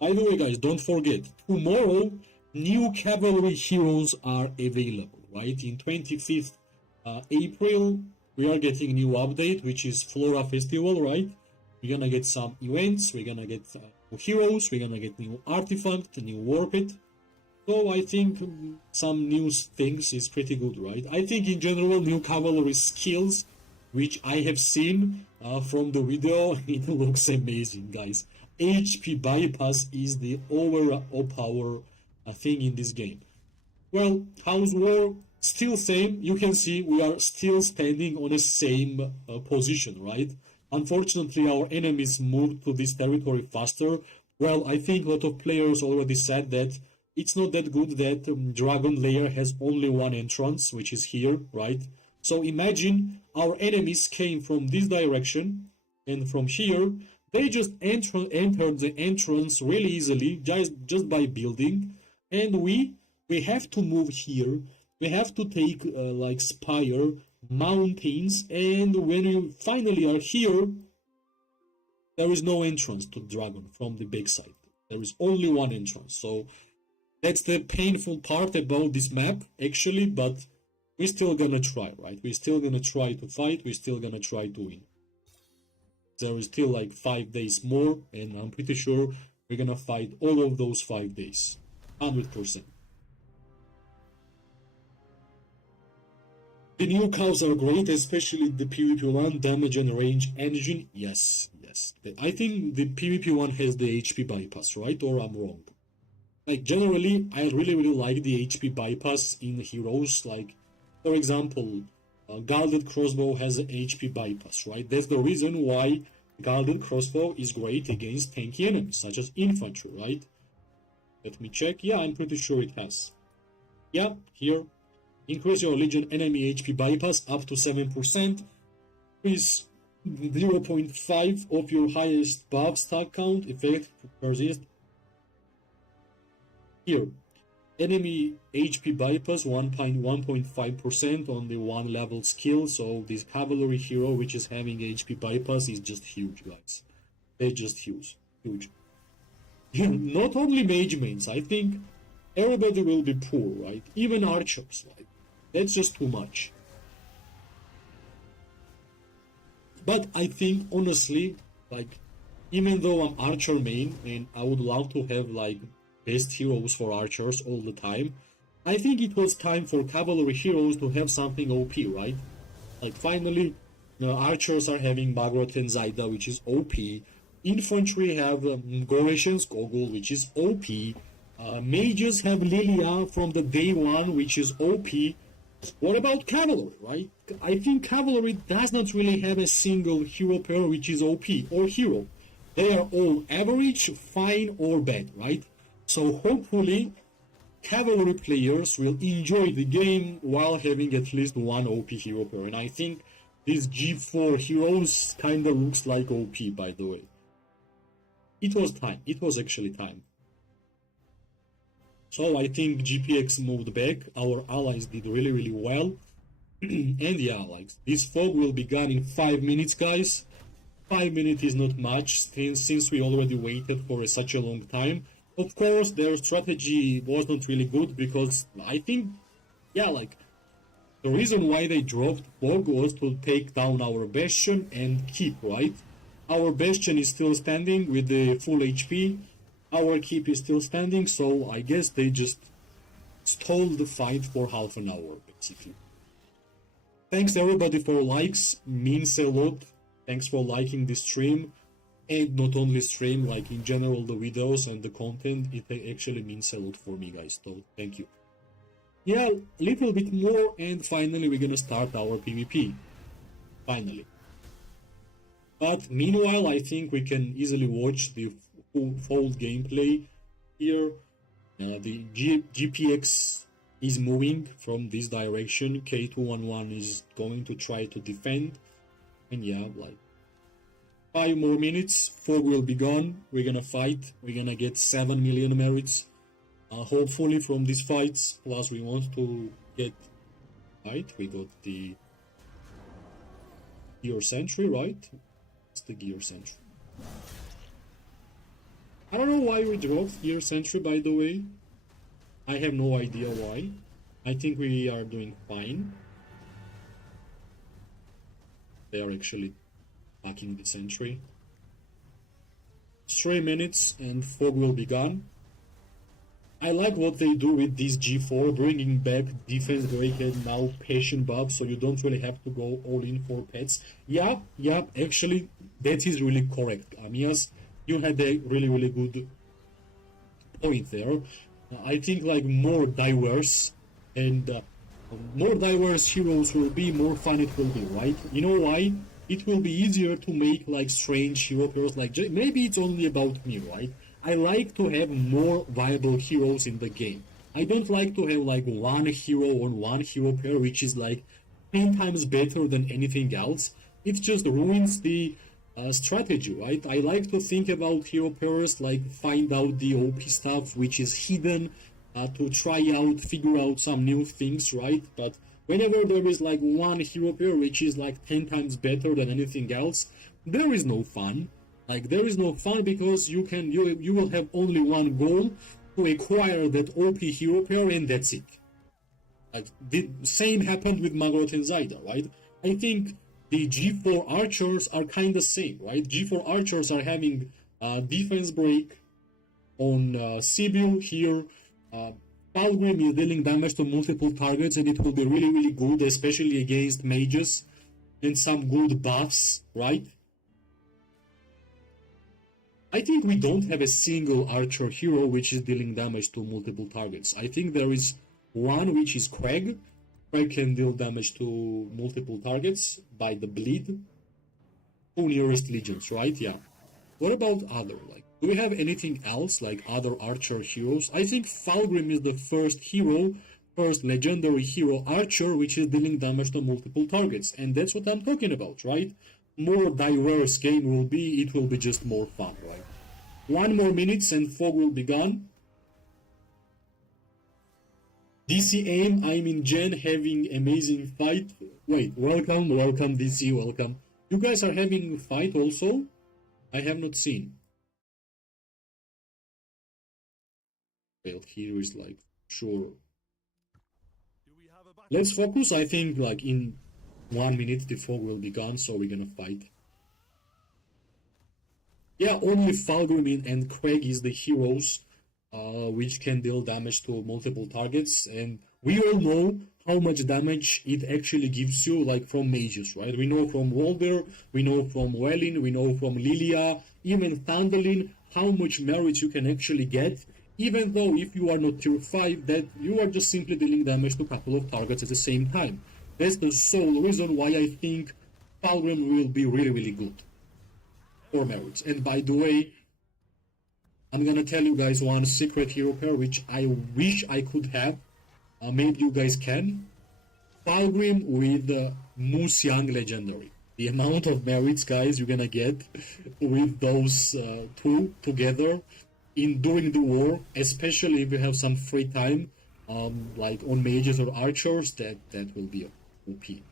By the way, guys, don't forget, tomorrow new cavalry heroes are available, right? In 25th April, we are getting new update, which is Flora Festival, right? We're gonna get some events, we're gonna get new heroes, we're gonna get new artifact, new warped. So I think some new things is pretty good, right? I think in general, new cavalry skills, which I have seen from the video, it looks amazing, guys. HP bypass is the overpower thing in this game. Well, House War, still same. You can see we are still standing on the same position, right? Unfortunately, our enemies moved to this territory faster. Well, I think a lot of players already said that it's not that good that Dragon Lair has only one entrance, which is here, right? So imagine our enemies came from this direction, and from here, they just entered the entrance really easily, just by building, and we have to move here. We have to take like Spire, mountains, and when we finally are here, there is no entrance to Dragon from the backside. There is only one entrance, so that's the painful part about this map, actually, but we're still gonna try, right? We're still gonna try to fight, we're still gonna try to win. There is still like 5 days more, and I'm pretty sure we're gonna fight all of those 5 days. 100%. The new cows are great, especially the PvP one, damage and range engine. Yes. I think the PvP one has the HP bypass, right? Or I'm wrong? Like, generally, I really like the HP bypass in heroes. Like, for example, Gilded Crossbow has an HP bypass, right? That's the reason why Gilded Crossbow is great against tanky enemies, such as infantry, right? Let me check. Yeah, I'm pretty sure it has. Yeah, here. Increase your Legion enemy HP bypass up to 7%. Increase 0.5 of your highest buff stack count. Effect persist. Here. Enemy HP bypass 1.5% on the 1 level skill. So this cavalry hero which is having HP bypass is just huge, guys. They're just huge. Not only mage mains, I think everybody will be poor, right? Even archers, right? That's just too much. But I think honestly, like, even though I'm archer main and I would love to have like best heroes for archers all the time, I think it was time for cavalry heroes to have something OP, right? Like, finally, archers are having Bagrat and Zaida, which is OP. Infantry have Goretian's Gogol, which is OP. Mages have Lilia from the day one, which is OP. What about cavalry, right? I think cavalry does not really have a single hero pair which is OP or hero. They are all average, fine, or bad, right? So hopefully, cavalry players will enjoy the game while having at least one OP hero pair. And I think this G4 heroes kinda looks like OP, by the way. It was time. It was actually time. So I think GPX moved back. Our allies did really well. And yeah, like, this fog will be gone in 5 minutes, guys. 5 minutes is not much since we already waited for such a long time. Of course, their strategy wasn't really good because I think, yeah, like, the reason why they dropped fog was to take down our Bastion and keep, right? Our Bastion is still standing with the full HP. Our keep is still standing, so I guess they just stalled the fight for half an hour, basically. Thanks everybody for likes, means a lot. Thanks for liking the stream, and not only stream, like in general the videos and the content, it actually means a lot for me, guys, so thank you. Yeah, a little bit more, and finally we're gonna start our PvP. Finally. But meanwhile, I think we can easily watch the full gameplay here. The GPX is moving from this direction. K211 is going to try to defend. And yeah, like 5 more minutes, fog will be gone. We're gonna fight. We're gonna get 7 million merits. Hopefully from these fights. Plus we want to get... Right, we got the Gear Sentry, right? It's the Gear Sentry. I don't know why we dropped here Sentry, by the way. I have no idea why. I think we are doing fine. They are actually attacking the Sentry. 3 minutes and fog will be gone. I like what they do with this G4, bringing back defense break and now patient buff, so you don't really have to go all in for pets. Yeah, actually, that is really correct, Amias. You had a really good point there. I think like more diverse and more diverse heroes will be, more fun it will be, right? You know why? It will be easier to make like strange hero pairs, like maybe it's only about me, right? I like to have more viable heroes in the game. I don't like to have like one hero on one hero pair which is like 10 times better than anything else. It just ruins the strategy, right? I like to think about hero pairs, like find out the OP stuff which is hidden, to try out, figure out some new things, right? But whenever there is like one hero pair which is like 10 times better than anything else, there is no fun. Like there is no fun because you will have only one goal, to acquire that OP hero pair, and that's it. Like the same happened with Maggot and Zyda, right? I think the G4 archers are kind of same, right? G4 archers are having defense break on Sibyl here. Palgrim is dealing damage to multiple targets, and it will be really good, especially against mages and some good buffs, right? I think we don't have a single archer hero which is dealing damage to multiple targets. I think there is one which is Craig. Craig can deal damage to multiple targets by the bleed. 2 nearest legions, right? Yeah. What about other? Like, do we have anything else like other archer heroes? I think Falgrim is the first legendary hero archer which is dealing damage to multiple targets, and that's what I'm talking about, right? More diverse game will be, it will be just more fun, right? 1 more minutes and fog will be gone. DC aim, I'm in Gen having amazing fight. Wait, welcome DC, welcome. You guys are having fight also? I have not seen. Well, here is like, sure. Let's focus, I think like in 1 minute the fog will be gone, so we're gonna fight. Yeah, only Falgrim and Craig is the heroes which can deal damage to multiple targets, and we all know how much damage it actually gives you, like from mages, right? We know from Walder, we know from Wellin, we know from Lilia, even Thunderlin, how much merit you can actually get, even though if you are not tier 5, that you are just simply dealing damage to a couple of targets at the same time. That's the sole reason why I think Falgrim will be really good for merits. And by the way, I'm gonna tell you guys one secret hero pair which I wish I could have. Maybe you guys can. Falgrim with Moose Young Legendary. The amount of merits, guys, you're gonna get with those two together during the war, especially if you have some free time, like on mages or archers, that will be OP.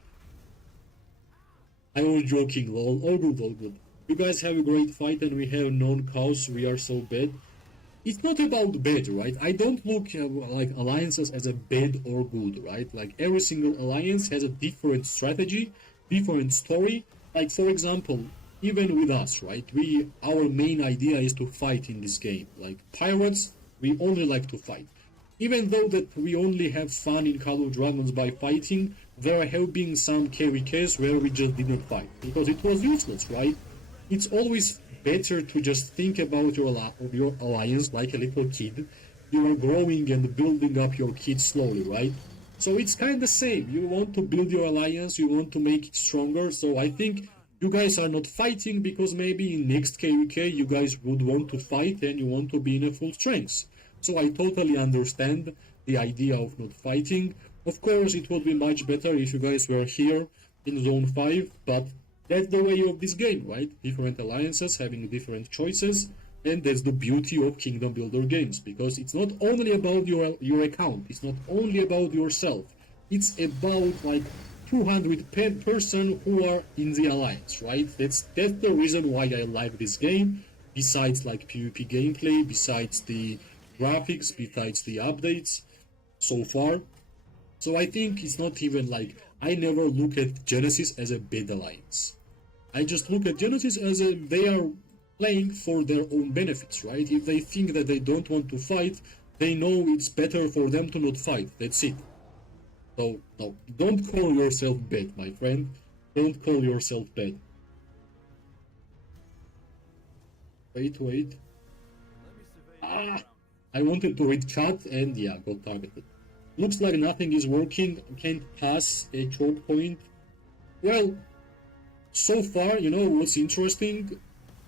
I was joking, lol. All good. You guys have a great fight and we have non-cows, we are so bad. It's not about bad, right? I don't look like alliances as a bad or good, right? Like every single alliance has a different strategy, different story. Like for example, even with us, right? Our main idea is to fight in this game. Like pirates, we only like to fight. Even though that we only have fun in Call of Dragons by fighting, there have been some KVKs where we just did not fight because it was useless, right? It's always better to just think about your alliance like a little kid. You are growing and building up your kid slowly, right? So it's kind of the same. You want to build your alliance, you want to make it stronger. So I think you guys are not fighting because maybe in next KVK you guys would want to fight and you want to be in a full strength. So I totally understand the idea of not fighting. Of course, it would be much better if you guys were here in Zone 5, but that's the way of this game, right? Different alliances having different choices, and that's the beauty of Kingdom Builder games, because it's not only about your account, it's not only about yourself, it's about like 200 person who are in the alliance, right? That's the reason why I like this game. besides like PvP gameplay, besides the graphics, besides the updates so far. So I think it's not even like, I never look at Genesis as a bad alliance. I just look at Genesis as they are playing for their own benefits, right? If they think that they don't want to fight, they know it's better for them to not fight. That's it. So, no, don't call yourself bad, my friend. Don't call yourself bad. Wait. Ah! I wanted to read chat and yeah, got targeted. Looks like nothing is working. Can't pass a choke point. Well, so far, you know what's interesting?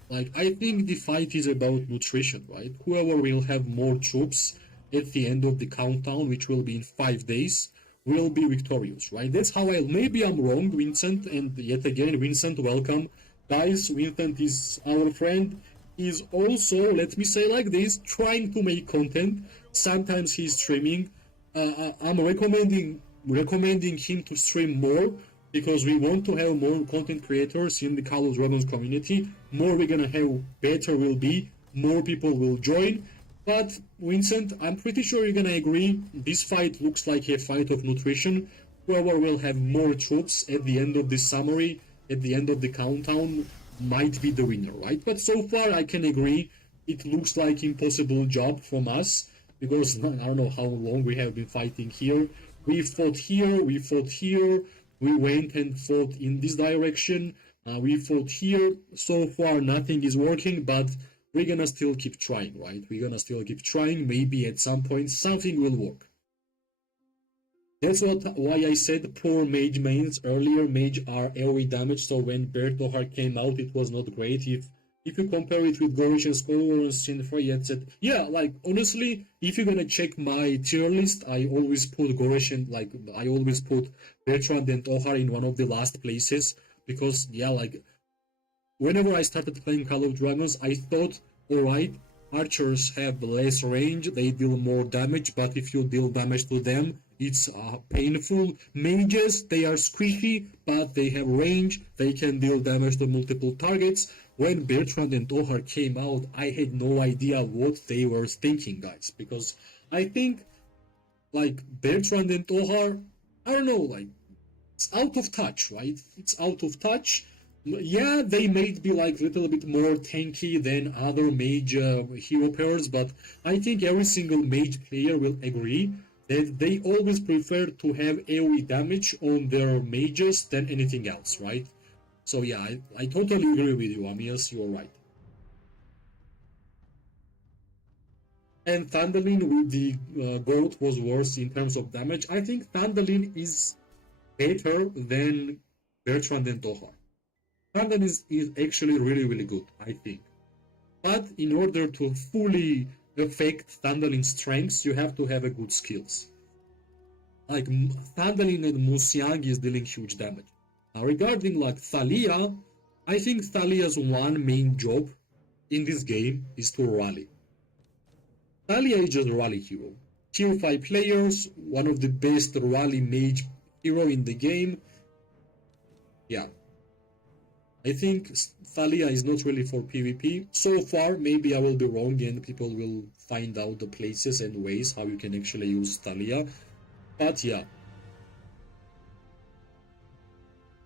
Like, I think the fight is about nutrition, right? Whoever will have more troops at the end of the countdown, which will be in 5 days, will be victorious, right? That's how maybe I'm wrong, Vincent, and yet again, Vincent, welcome. Guys, Vincent is our friend. He's also, let me say like this, trying to make content. Sometimes he's streaming. I'm recommending him to stream more, because we want to have more content creators in the Call of Dragons community. More we're gonna have, better will be, more people will join. But Vincent, I'm pretty sure you're gonna agree, this fight looks like a fight of nutrition. Whoever will have more troops at the end of the summary, at the end of the countdown, might be the winner, right? But so far I can agree, it looks like impossible job from us, because I don't know how long we have been fighting here. We fought here, we went and fought in this direction, we fought here. So far nothing is working, but we're gonna still keep trying, right? We're gonna still keep trying. Maybe at some point something will work. That's why I said poor mage mains earlier. Mage are AoE damage, so when Bertohar came out, it was not great. If you compare it with Gorish and Scholar and Sinfrey, etc. Yeah, like, honestly, if you're gonna check my tier list, I always put Gorish and, like, I always put Bertrand and Tohar in one of the last places, because, yeah, like, whenever I started playing Call of Dragons, I thought, alright, archers have less range, they deal more damage, but if you deal damage to them, it's painful. Mages, they are squishy, but they have range, they can deal damage to multiple targets. When Bertrand and Tohar came out, I had no idea what they were thinking, guys, because I think, like, Bertrand and Tohar, I don't know, like, it's out of touch, right? It's out of touch. Yeah, they may be like a little bit more tanky than other mage hero pairs, but I think every single mage player will agree that they always prefer to have AoE damage on their mages than anything else, right? So yeah, I totally agree with you, Amias, you're right. And Thandalin with the goat was worse in terms of damage. I think Thandalin is better than Bertrand and Tohar. Thandalin is actually really good, I think. But in order to fully affect Thandalin's strengths, you have to have a good skills. Like, Thandalin and Musiang is dealing huge damage. Now, regarding like Thalia, I think Thalia's one main job in this game is to rally. Thalia is just a rally hero. Tier 5 players, one of the best rally mage hero in the game. Yeah. I think Thalia is not really for PvP. So far, maybe I will be wrong and people will find out the places and ways how you can actually use Thalia. But yeah.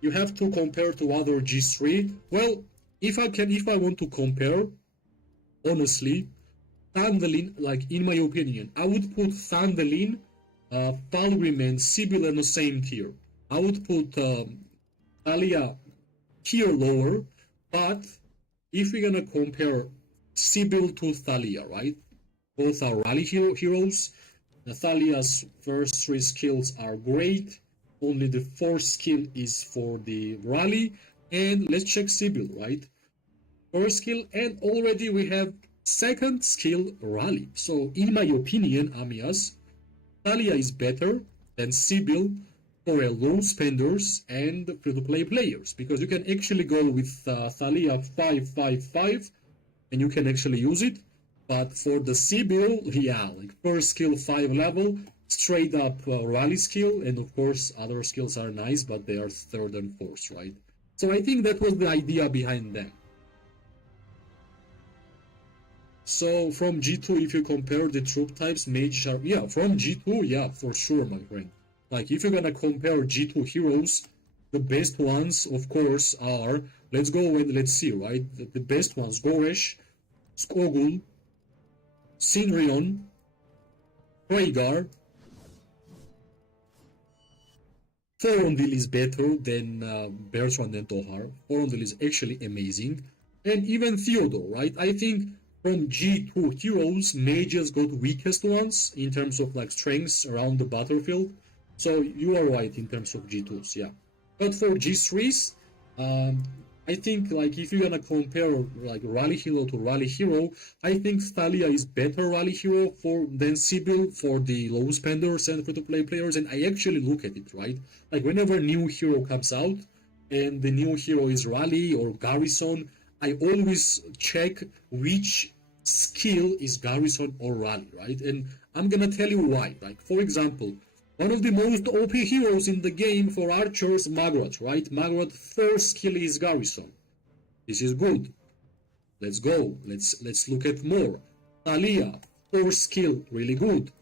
You have to compare to other G3. Well, if I want to compare, honestly, Thandalin, like, in my opinion, I would put Thandalin, Palgrim and Sibyl in the same tier. I would put Thalia tier lower, but if we're gonna compare Sibyl to Thalia, right? Both are rally heroes. Thalia's first 3 skills are great. Only the 4th skill is for the rally. And let's check Sibyl, right? First skill, and already we have 2nd skill, rally. So in my opinion, Amias, Thalia is better than Sibyl for a low spenders and free-to-play players, because you can actually go with Thalia 555 and you can actually use it. But for the Sibyl, yeah, like first skill 5 level, straight up rally skill, and of course other skills are nice, but they are 3rd and 4th, right? So I think that was the idea behind them. So from G2, if you compare the troop types, mage are, yeah, from G2, yeah, for sure, my friend. Like if you're gonna compare G2 heroes, the best ones, of course, are, let's go and let's see, right? The best ones, Goresh, Skogul, Sinrion, Rhaegar. Thorondil is better than Bertrand and Tohar. Thorondil is actually amazing. And even Theodore, right? I think from G2 heroes, mages got weakest ones in terms of like strengths around the battlefield. So you are right in terms of G2s, yeah. But for G3s, I think like if you're gonna compare like rally hero to rally hero, I think Thalia is better rally hero than Sibyl for the low spenders and free-to-play players, and I actually look at it, right? Like whenever new hero comes out and the new hero is rally or garrison, I always check which skill is garrison or rally, right? And I'm gonna tell you why. Like for example, one of the most OP heroes in the game for archers, Magrat, right? Magrat first skill is garrison. This is good. Let's go. Let's look at more. Thalia, fourth skill, really good.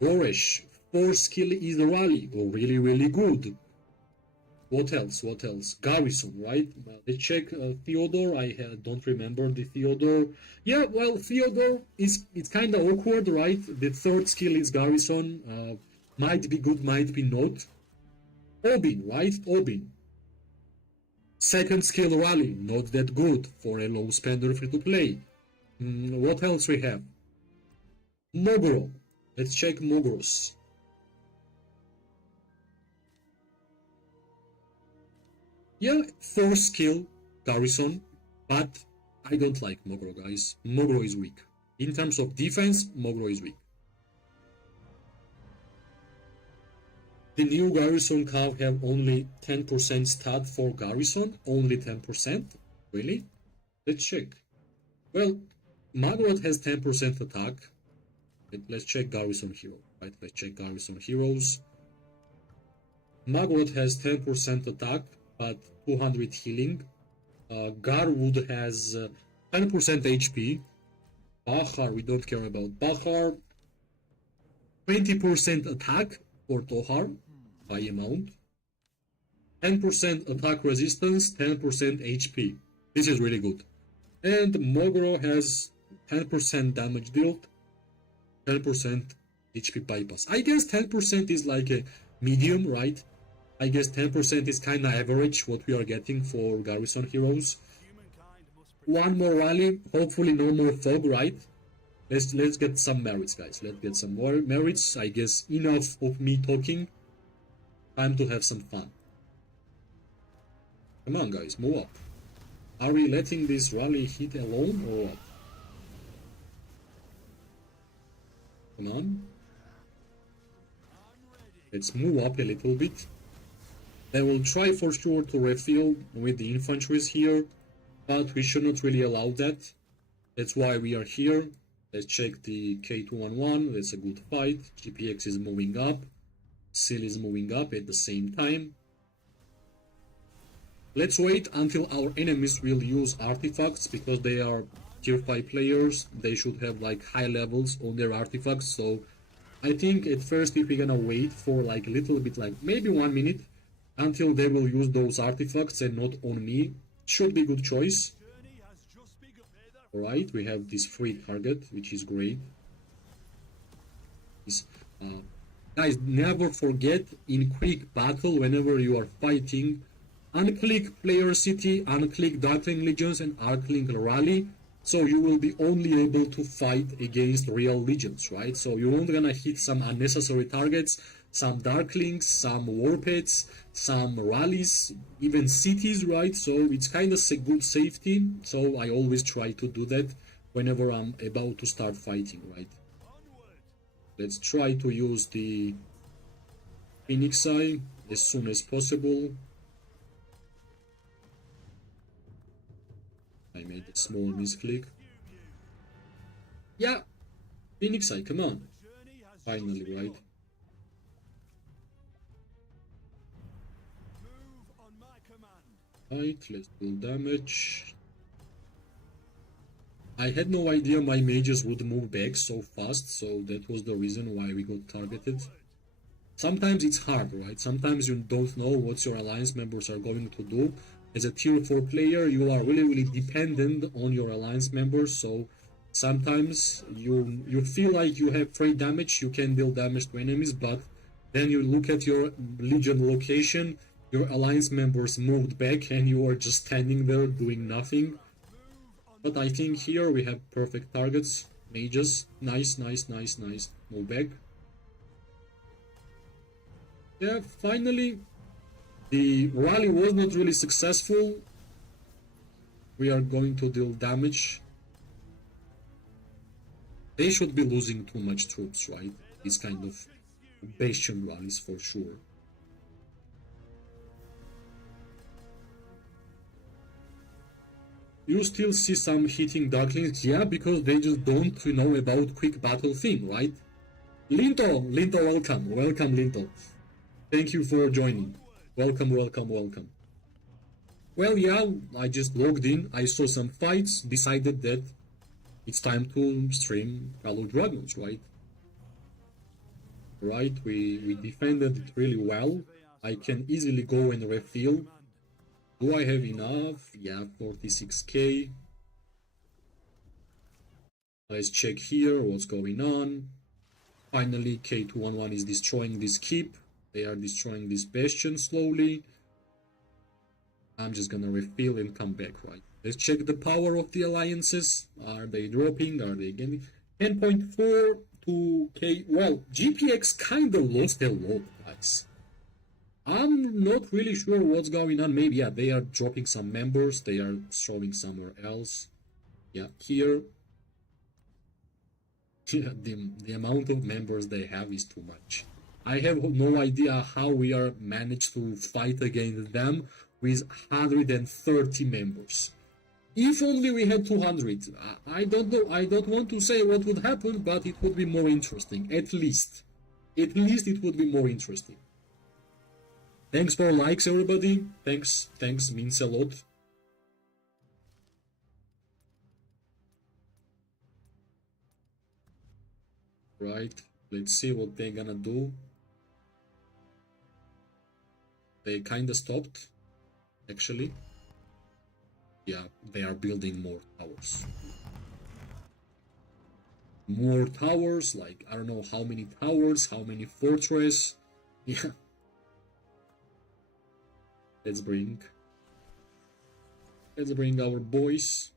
Goresh, fourth skill is rally, oh, really good. What else? What else? Garrison, right? Let's check Theodore. I don't remember the Theodore. Yeah, well, Theodore it's kind of awkward, right? The third skill is Garrison. Might be good, might be not. Obin, right? Obin. Second skill Rally, not that good for a low spender free to play. What else we have? Mogro. Let's check Mogros. Yeah, fourth skill Garrison, but I don't like Mogro, guys. Mogro is weak. In terms of defense, Mogro is weak. The new Garrison cow have only 10% stat for Garrison, only 10%? Really? Let's check. Well, Magrat has 10% attack. Let's check Garrison Hero, right? Let's check Garrison Heroes. Magrat has 10% attack, but 200 healing. Garwood has 10% HP. Bahar, we don't care about Bahar. 20% attack for Tohar, high amount. 10% attack resistance, 10% HP. This is really good. And Mogro has 10% damage dealt, 10% HP bypass. I guess 10% is like a medium, right? I guess 10% is kind of average what we are getting for Garrison heroes. One more rally, hopefully no more fog, right? Let's get some merits, guys. Let's get some more merits. I guess enough of me talking. Time to have some fun. Come on, guys, move up. Are we letting this rally hit alone or what? Come on. Let's move up a little bit. They will try for sure to refill with the infantries here, but we should not really allow that. That's why we are here. Let's check the K211. That's a good fight. GPX is moving up. Seal is moving up at the same time. Let's wait until our enemies will use artifacts, because they are tier 5 players. They should have like high levels on their artifacts. So I think at first if we're gonna wait for like a little bit, like maybe 1 minute, until they will use those artifacts and not on me, should be good choice. Alright, we have this free target, which is great. Guys, never forget, in quick battle, whenever you are fighting, unclick Player City, unclick Darkling Legions, and unclick Rally, so you will be only able to fight against real legions, right? So you're not gonna hit some unnecessary targets, some Darklings, some Warpeds, some Rallies, even cities, right? So it's kind of a good safety, so I always try to do that whenever I'm about to start fighting, right? Let's try to use the Phoenix Eye as soon as possible. I made a small misclick. Yeah, Phoenix Eye, come on. Finally, right? Right, let's do damage. I had no idea my mages would move back so fast, so that was the reason why we got targeted. Sometimes it's hard, right? Sometimes you don't know what your alliance members are going to do. As a tier 4 player, you are really dependent on your alliance members, so sometimes you feel like you have free damage, you can deal damage to enemies, but then you look at your legion location, your alliance members moved back and you are just standing there doing nothing. But I think here we have perfect targets. Mages, nice. Move back. Yeah, finally, the rally was not really successful. We are going to deal damage. They should be losing too much troops, right? These kind of bastion rallies for sure. You still see some hitting Darklings, yeah, because they just don't know about quick battle thing, right? Linto, welcome, Linto. Thank you for joining. Welcome. Well, yeah, I just logged in, I saw some fights, decided that it's time to stream Call of Dragons, right? Right, we defended it really well. I can easily go and refill. Do I have enough? Yeah, 46k. Let's check here what's going on. Finally, K211 is destroying this keep. They are destroying this bastion slowly. I'm just gonna refill and come back, right? Let's check the power of the alliances. Are they dropping? Are they getting 10.4 to K? Well, GPX kinda lost a lot, guys. I'm not really sure what's going on. Maybe, yeah, they are dropping some members. They are throwing somewhere else. Yeah, here. Yeah, the amount of members they have is too much. I have no idea how we are managed to fight against them with 130 members. If only we had 200. I don't know. I don't want to say what would happen, but it would be more interesting. At least it would be more interesting. Thanks for likes, everybody. Thanks, means a lot. Right, let's see what they're gonna do. They kinda stopped, actually. Yeah, they are building more towers. More towers, like, I don't know how many towers, how many fortress. Yeah. Let's bring our boys.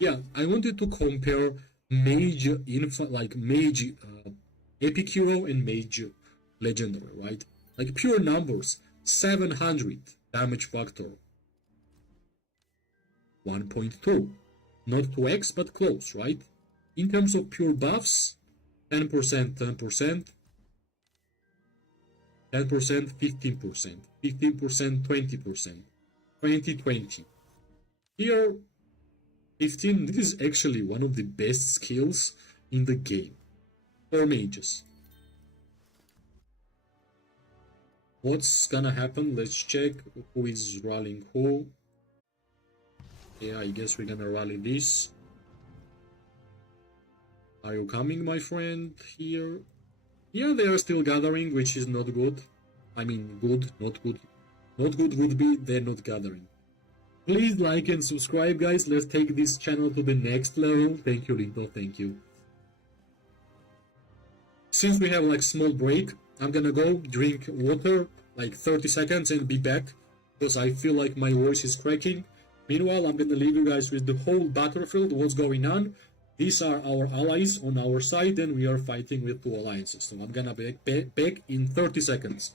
Yeah, I wanted to compare mage epic hero and mage legendary, right? Like pure numbers, 700 damage factor, 1.2, not 2x but close, right? In terms of pure buffs, 10%, 10%, 10%, 15%, 15%, 20%, 20, 20. Here, 15, this is actually one of the best skills in the game for mages. What's gonna happen? Let's check who is rallying who. Yeah, I guess we're gonna rally this. Are you coming, my friend, here? Yeah, they are still gathering, which is not good. I mean, good, not good. Not good would be they're not gathering. Please like and subscribe, guys. Let's take this channel to the next level. Thank you, Linto. Thank you. Since we have like small break, I'm gonna go drink water, like 30 seconds, and be back because I feel like my voice is cracking. Meanwhile, I'm gonna leave you guys with the whole battlefield, what's going on. These are our allies on our side, and we are fighting with two alliances. So I'm gonna be back in 30 seconds.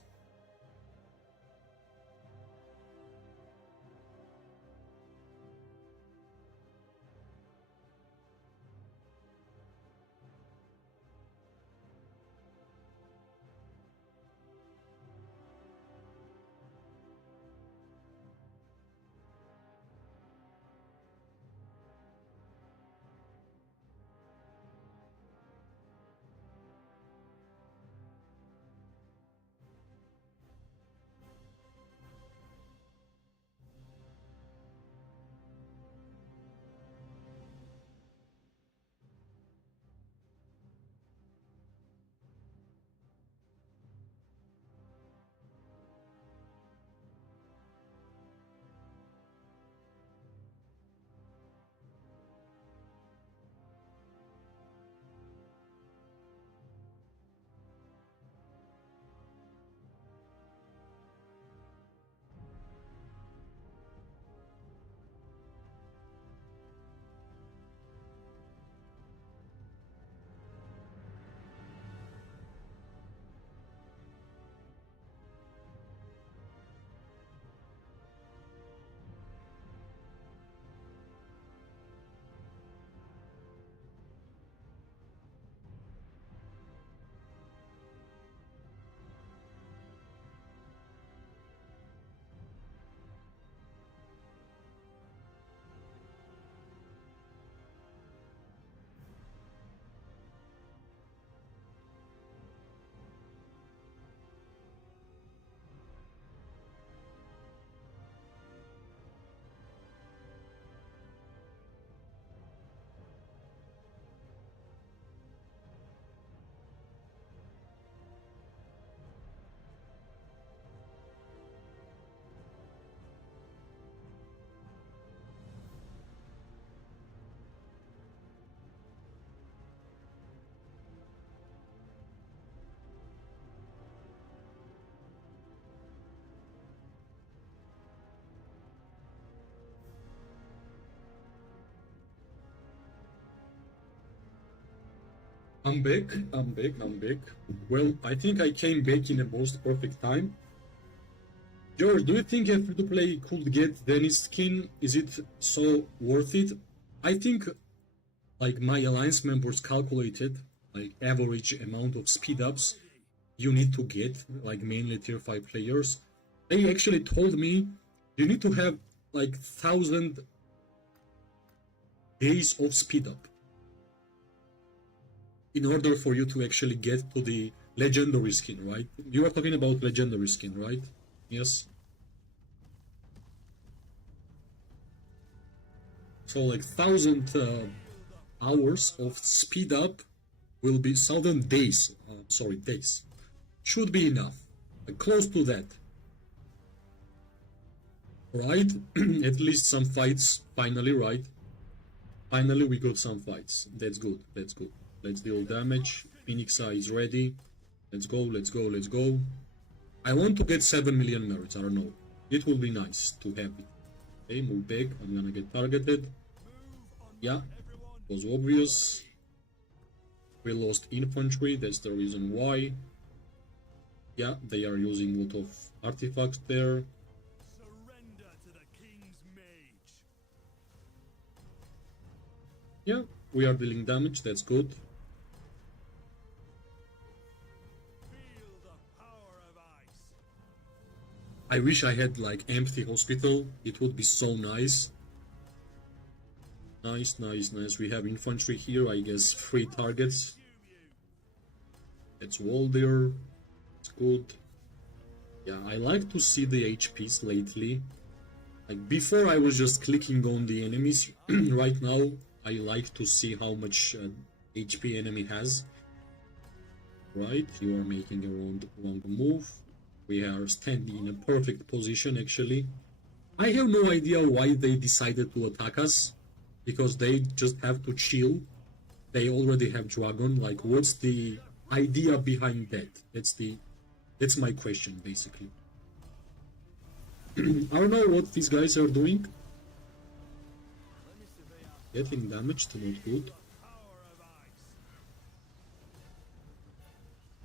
I'm back. Well, I think I came back in a most perfect time. George, do you think a free-to-play could get Dennis skin? Is it so worth it? I think, like, my alliance members calculated, like, average amount of speed-ups you need to get, like, mainly tier 5 players. They actually told me you need to have, like, 1,000 days of speed-up in order for you to actually get to the legendary skin, right? You are talking about legendary skin, right? Yes. So like 1,000 hours of speed up will be 1,000 days. Days should be enough. Close to that, right? At least some fights. Finally, right? Finally, we got some fights. That's good. That's good. Let's deal damage. Phoenix Eye is ready. Let's go. Let's go. Let's go. I want to get 7 million merits. I don't know. It will be nice to have it. Okay, move back. I'm gonna get targeted. Yeah, it was obvious. We lost infantry. That's the reason why. Yeah, they are using a lot of artifacts there. Surrender to the king's mage. Yeah, we are dealing damage. That's good. Feel the power of ice. I wish I had like empty hospital. It would be so nice. Nice, nice, nice. We have infantry here. I guess 3 targets. It's wall there. It's good. Yeah, I like to see the HPs lately. Like before I was just clicking on the enemies. Right now I like to see how much HP enemy has. Right, you are making a wrong move. We are standing in a perfect position actually. I have no idea why they decided to attack us. Because they just have to chill. They already have dragon. Like, what's the idea behind that? That's my question, basically. I don't know what these guys are doing. Getting damaged, not good. Power of ice.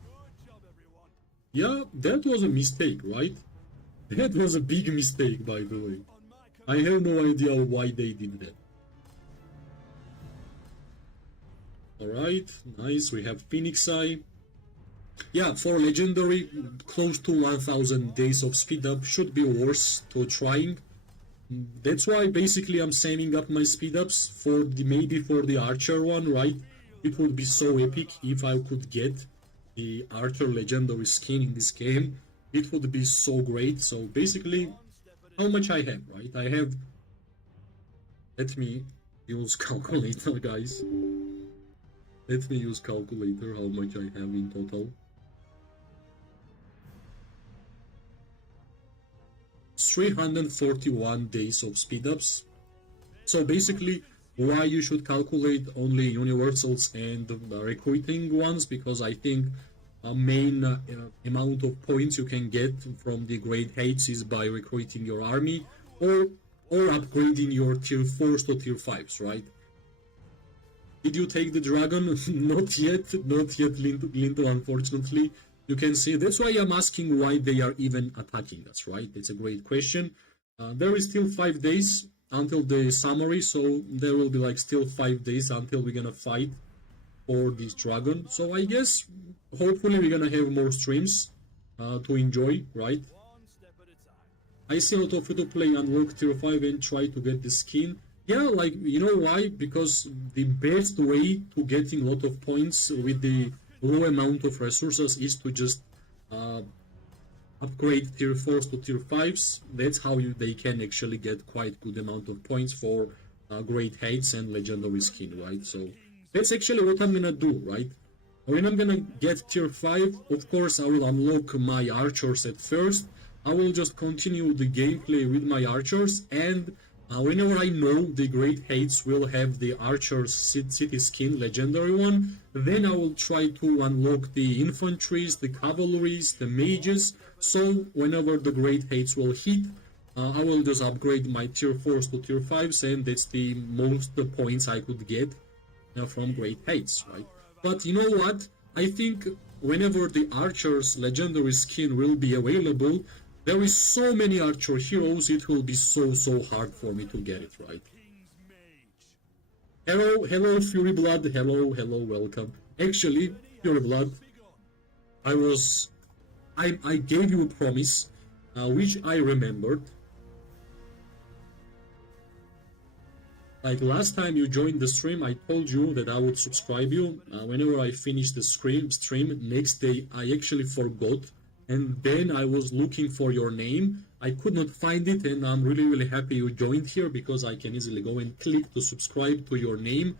Good job, everyone. Yeah, that was a mistake, right? That was a big mistake, by the way. On my I have no idea why they did that. Alright, nice, we have Phoenix Eye. Yeah, for legendary, close to 1,000 days of speed up should be worth to trying. That's why basically I'm saving up my speed ups for maybe for the archer one, right? It would be so epic if I could get the archer legendary skin in this game. It would be so great. So basically, how much I have, right? I have, let me use calculator, guys. Let me use calculator, how much I have in total. 341 days of speed ups. So basically, why you should calculate only universals and recruiting ones, because I think a main amount of points you can get from the great hates is by recruiting your army or upgrading your tier 4s to tier 5s, right? Did you take the dragon? Not yet, Linto, unfortunately. You can see, that's why I'm asking why they are even attacking us, right? It's a great question. There is still 5 days until the summary, so there will be like still 5 days until we're gonna fight for this dragon. So I guess, hopefully we're gonna have more streams to enjoy, right? one step at a time. I see a lot of free-to-play unlock tier 5 and try to get the skin. Yeah, like, you know why? Because the best way to getting a lot of points with the low amount of resources is to just upgrade tier 4s to tier 5s. That's how they can actually get quite good amount of points for great hates and legendary skin, right? So that's actually what I'm gonna do, right? When I'm gonna get tier 5, of course I will unlock my archers at first. I will just continue the gameplay with my archers, and whenever I know the great hates will have the archer's city skin, legendary one, then I will try to unlock the infantries, the cavalries, the mages. So whenever the great hates will hit, I will just upgrade my tier 4s to tier 5s, and that's the most points I could get from great hates, right? But you know what? I think whenever the Archer's legendary skin will be available, there is so many Archer heroes, it will be so hard for me to get it right. King's mage. Hello Fury Blood, hello, welcome. Actually, Fury Blood, I gave you a promise, which I remembered. Like last time you joined the stream, I told you that I would subscribe you. Whenever I finished the stream, next day I actually forgot. And then I was looking for your name. I could not find it, and I'm really happy you joined here because I can easily go and click to subscribe to your name.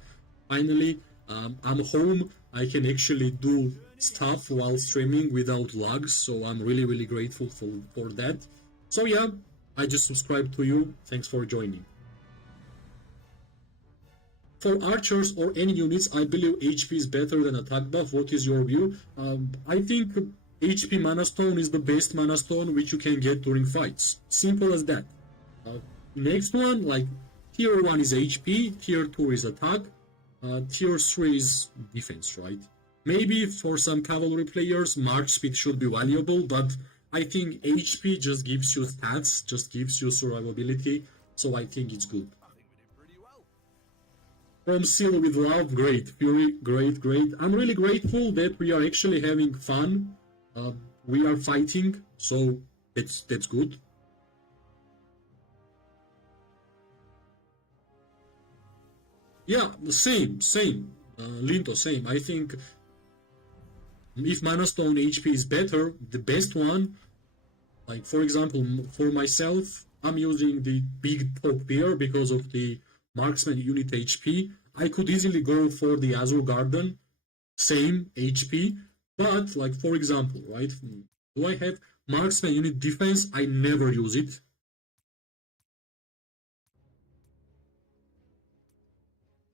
Finally, I'm home. I can actually do stuff while streaming without lags, so I'm really grateful for that. So yeah, I just subscribed to you. Thanks for joining. For archers or any units, I believe HP is better than attack buff. What is your view? I think HP Mana Stone is the best Mana Stone which you can get during fights. Simple as that. Next one, like Tier 1 is HP, Tier 2 is attack, Tier 3 is defense, right? Maybe for some cavalry players, March Speed should be valuable, but I think HP just gives you stats, just gives you survivability, so I think it's good. From Seal with Love, great. Fury, great. I'm really grateful that we are actually having fun. We are fighting, so that's good. Yeah, same. Linto, same. I think if Mana Stone HP is better, the best one, like for example, for myself, I'm using the big top tier because of the marksman unit HP. I could easily go for the Azure Garden, same HP, but like for example, right, do I have marksman unit defense? I never use it.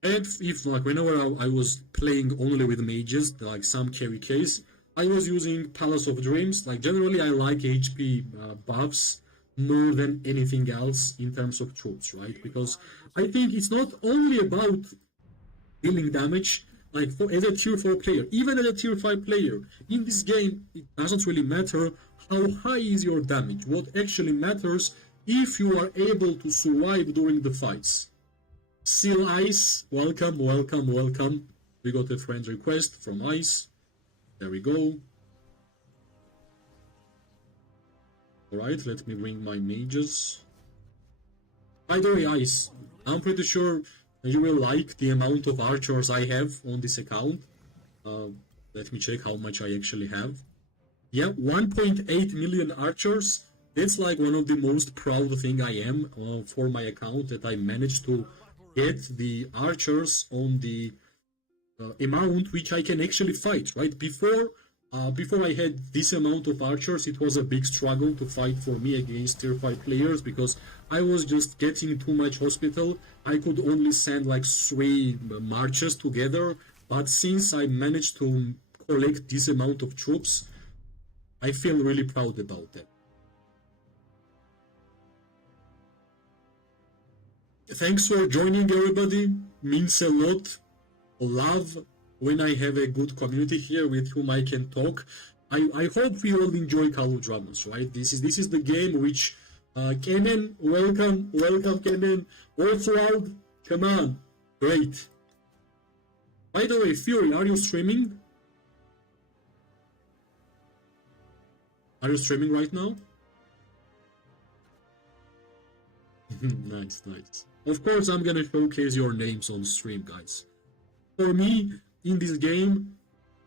And if like whenever I was playing only with mages, like some carry case, I was using Palace of Dreams. Like generally I like HP buffs more than anything else in terms of troops, right? Because I think it's not only about dealing damage, like as a tier 4 player, even as a tier 5 player, in this game, it doesn't really matter how high is your damage. What actually matters if you are able to survive during the fights. Seal Ice, welcome. We got a friend request from Ice. There we go. Alright, let me bring my mages. By the way, Ice, I'm pretty sure you will like the amount of archers I have on this account. Let me check how much I actually have. Yeah, 1.8 million archers. That's like one of the most proud thing I am for my account, that I managed to get the archers on the amount which I can actually fight, right? Before I had this amount of archers, it was a big struggle to fight for me against tier 5 players because I was just getting too much hospital. I could only send like 3 marches together, but since I managed to collect this amount of troops, I feel really proud about that. Thanks for joining, everybody. Means a lot. Love when I have a good community here with whom I can talk. I hope we all enjoy Call of Dragons, right? This is the game which Kenan, welcome Kenan. Orthwald, come on, great. By the way, Fury, are you streaming? Are you streaming right now? Nice. Of course, I'm gonna showcase your names on stream, guys. For me, in this game,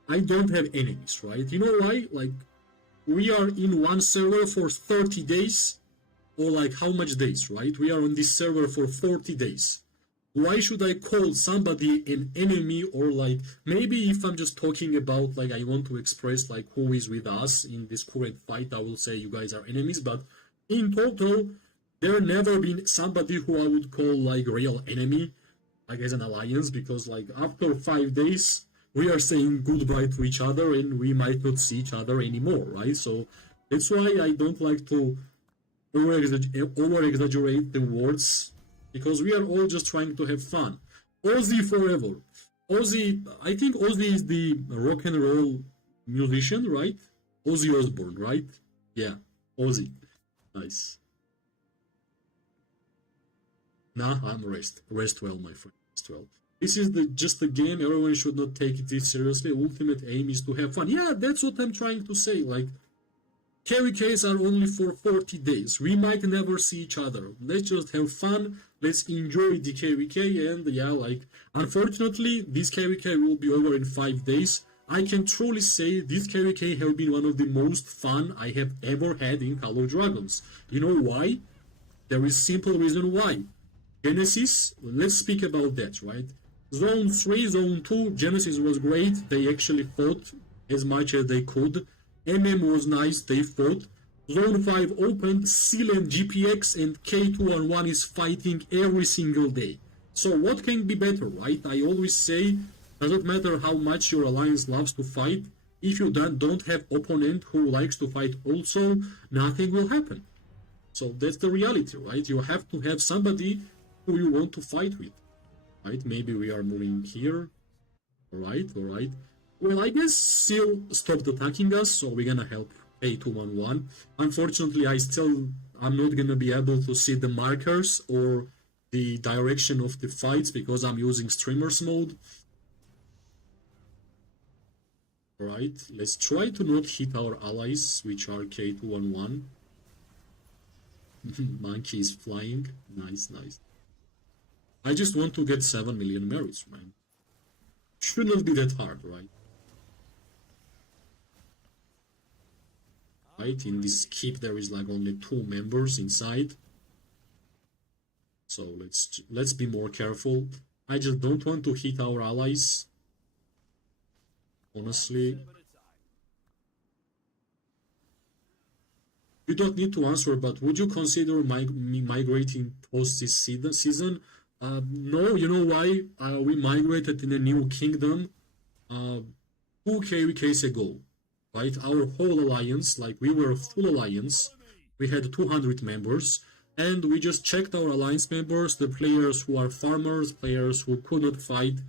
I don't have enemies, right? You know why? Like, we are in one server for 30 days, or like how much days, right? We are on this server for 40 days. Why should I call somebody an enemy? Or like, maybe if I'm just talking about, like, I want to express like who is with us in this current fight, I will say you guys are enemies, but in total, there never been somebody who I would call like real enemy, like as an alliance, because like after 5 days we are saying goodbye to each other and we might not see each other anymore, right? So that's why I don't like to over exaggerate the words, because we are all just trying to have fun. Ozzy forever. Ozzy, I think Ozzy is the rock and roll musician, right? Ozzy Osbourne, right? Yeah, Ozzy. Nice. Nah, I'm rest. Rest well, my friend. Rest well. This is just a game. Everyone should not take it this seriously. Ultimate aim is to have fun. Yeah, that's what I'm trying to say. Like, KVKs are only for 40 days. We might never see each other. Let's just have fun. Let's enjoy the KVK. And yeah, like, unfortunately, this KVK will be over in 5 days. I can truly say this KVK have been one of the most fun I have ever had in Call of Dragons. You know why? There is simple reason why. Genesis, let's speak about that, right? Zone 3, Zone 2, Genesis was great. They actually fought as much as they could. MM was nice, they fought. Zone 5 opened, Seal and GPX and K211 is fighting every single day. So what can be better, right? I always say, doesn't matter how much your alliance loves to fight, if you don't have opponent who likes to fight also, nothing will happen. So that's the reality, right? You have to have somebody who you want to fight with, right? Maybe we are moving here. Alright. Well, I guess Seal stopped attacking us, so we're gonna help K211. Unfortunately, I'm not gonna be able to see the markers or the direction of the fights because I'm using streamers mode. Alright, let's try to not hit our allies, which are K211. Monkey is flying. Nice. I just want to get 7 million merits, man. Shouldn't be that hard, right? Right, in this keep there is like only 2 members inside. So let's be more careful. I just don't want to hit our allies. Honestly. You don't need to answer, but would you consider migrating post this season? No, you know why? We migrated in a new kingdom 2 KVKs ago, right? Our whole alliance, like we were a full alliance, we had 200 members, and we just checked our alliance members, the players who are farmers, players who could not fight,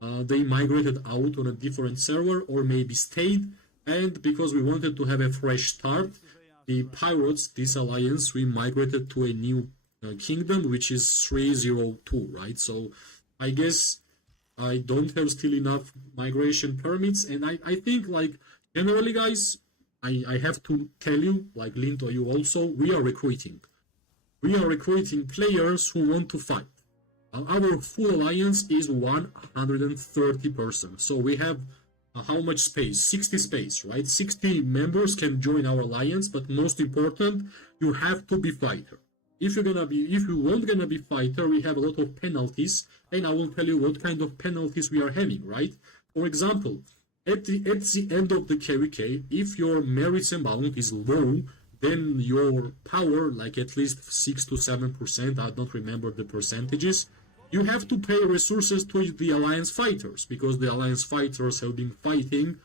they migrated out on a different server or maybe stayed, and because we wanted to have a fresh start, the pirates, this alliance, we migrated to a new kingdom, which is 302, right? So I guess I don't have still enough migration permits, and I think, like, generally, guys, I have to tell you, like Linto, you also, we are recruiting. We are recruiting players who want to fight. Our full alliance is 130 persons. So we have how much space? 60 space, right? 60 members can join our alliance, but most important, you have to be fighter. If you won't gonna be fighter, we have a lot of penalties, and I will tell you what kind of penalties we are having, right? For example, at the end of the KVK, if your merits amount is low, then your power, like at least 6 to 7%, I don't remember the percentages, you have to pay resources to the alliance fighters, because the alliance fighters have been fighting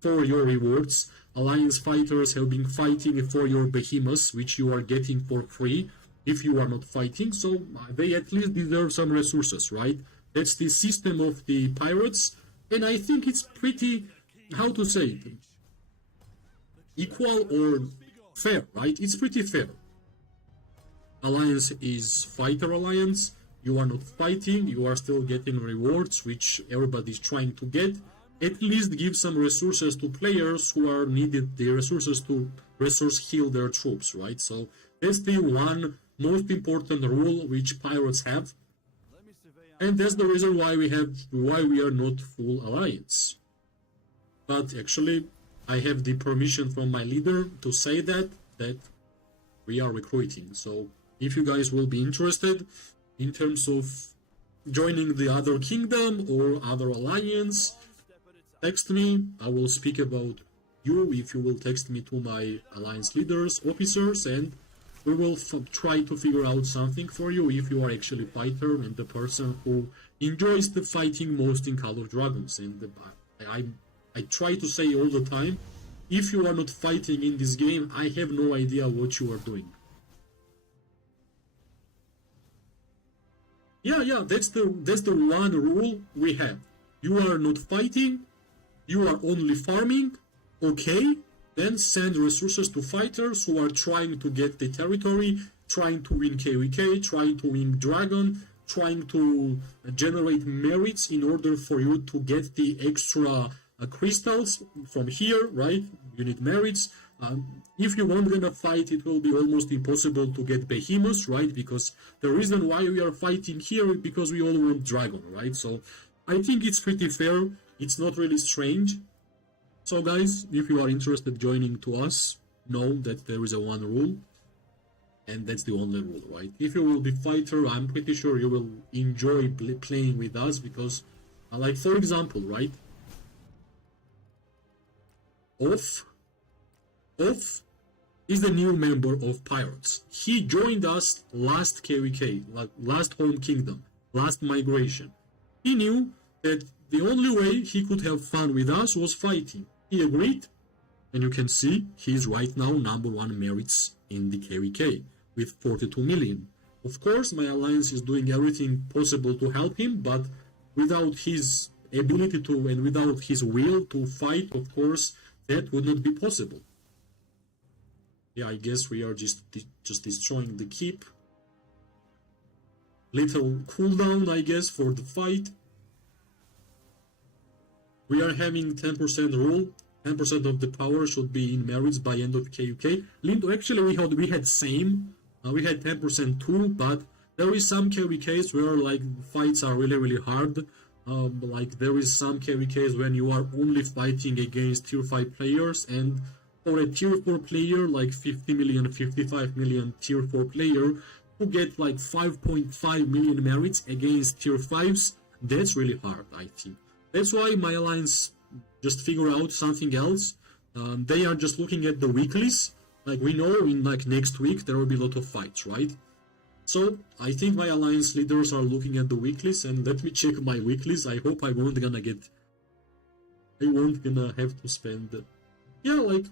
for your rewards. Alliance fighters have been fighting for your behemoths, which you are getting for free if you are not fighting, so they at least deserve some resources, right? That's the system of the pirates, and I think it's pretty, how to say it, equal or fair, right? It's pretty fair. Alliance is fighter alliance, you are not fighting, you are still getting rewards, which everybody is trying to get. At least give some resources to players who are needed the resources to resource heal their troops, right? So that's the one most important rule which pirates have, and that's the reason why we are not full alliance. But actually, I have the permission from my leader to say that we are recruiting. So if you guys will be interested in terms of joining the other kingdom or other alliance, text me. I will speak about you if you will text me to my alliance leaders, officers, and we will try to figure out something for you if you are actually fighter and the person who enjoys the fighting most in Call of Dragons. And I try to say all the time, if you are not fighting in this game, I have no idea what you are doing. Yeah, that's the one rule we have. You are not fighting, you are only farming, okay, then send resources to fighters who are trying to get the territory, trying to win KVK, trying to win Dragon, trying to generate merits in order for you to get the extra crystals from here, right? You need merits. If you won't gonna fight, it will be almost impossible to get behemoths, right? Because the reason why we are fighting here is because we all want Dragon, right? So I think it's pretty fair. It's not really strange. So guys, if you are interested joining to us, know that there is a one rule, and that's the only rule, right? If you will be fighter, I'm pretty sure you will enjoy playing with us because, like for example, right? Off is the new member of Pirates. He joined us last KVK, like last Home Kingdom, last migration. He knew that the only way he could have fun with us was fighting. He agreed, and you can see he's right now #1 merits in the KVK with 42 million. Of course, my alliance is doing everything possible to help him, but without his ability to and without his will to fight, of course, that would not be possible. Yeah, I guess we are just destroying the keep. Little cooldown, I guess, for the fight. We are having 10% rule. 10% of the power should be in merits by end of KUK. Lindo, actually, we had same. We had 10% too, but there is some KVKs where like fights are really hard. Like there is some KVKs when you are only fighting against tier 5 players, and for a tier 4 player, like 50 million, 55 million tier 4 player, to get like 5.5 million merits against tier 5s, that's really hard, I think. That's why my alliance just figure out something else. They are just looking at the weeklies. Like we know in like next week there will be a lot of fights, right? So I think my alliance leaders are looking at the weeklies, and let me check my weeklies. I hope I won't gonna have to spend like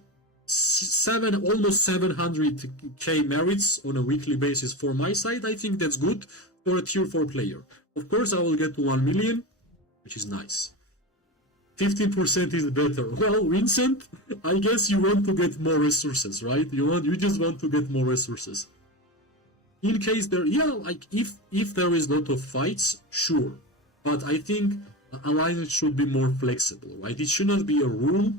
almost 700k merits on a weekly basis for my side. I think that's good for a tier 4 player. Of course I will get to 1 million, which is nice. 15% is better. Well, Vincent, I guess you want to get more resources, right? You just want to get more resources. In case there, like if there is a lot of fights, sure. But I think alliance should be more flexible, right? It should not be a rule,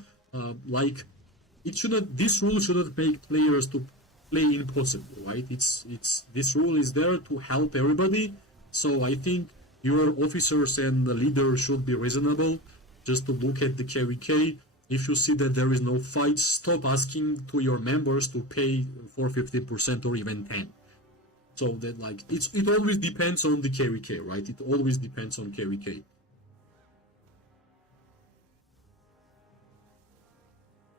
this rule shouldn't make players to play impossible, right? This rule is there to help everybody. So I think your officers and the leaders should be reasonable. Just to look at the KVK, if you see that there is no fights, stop asking to your members to pay for 15% or even 10%. So that like it always depends on the KVK, right? It always depends on KVK.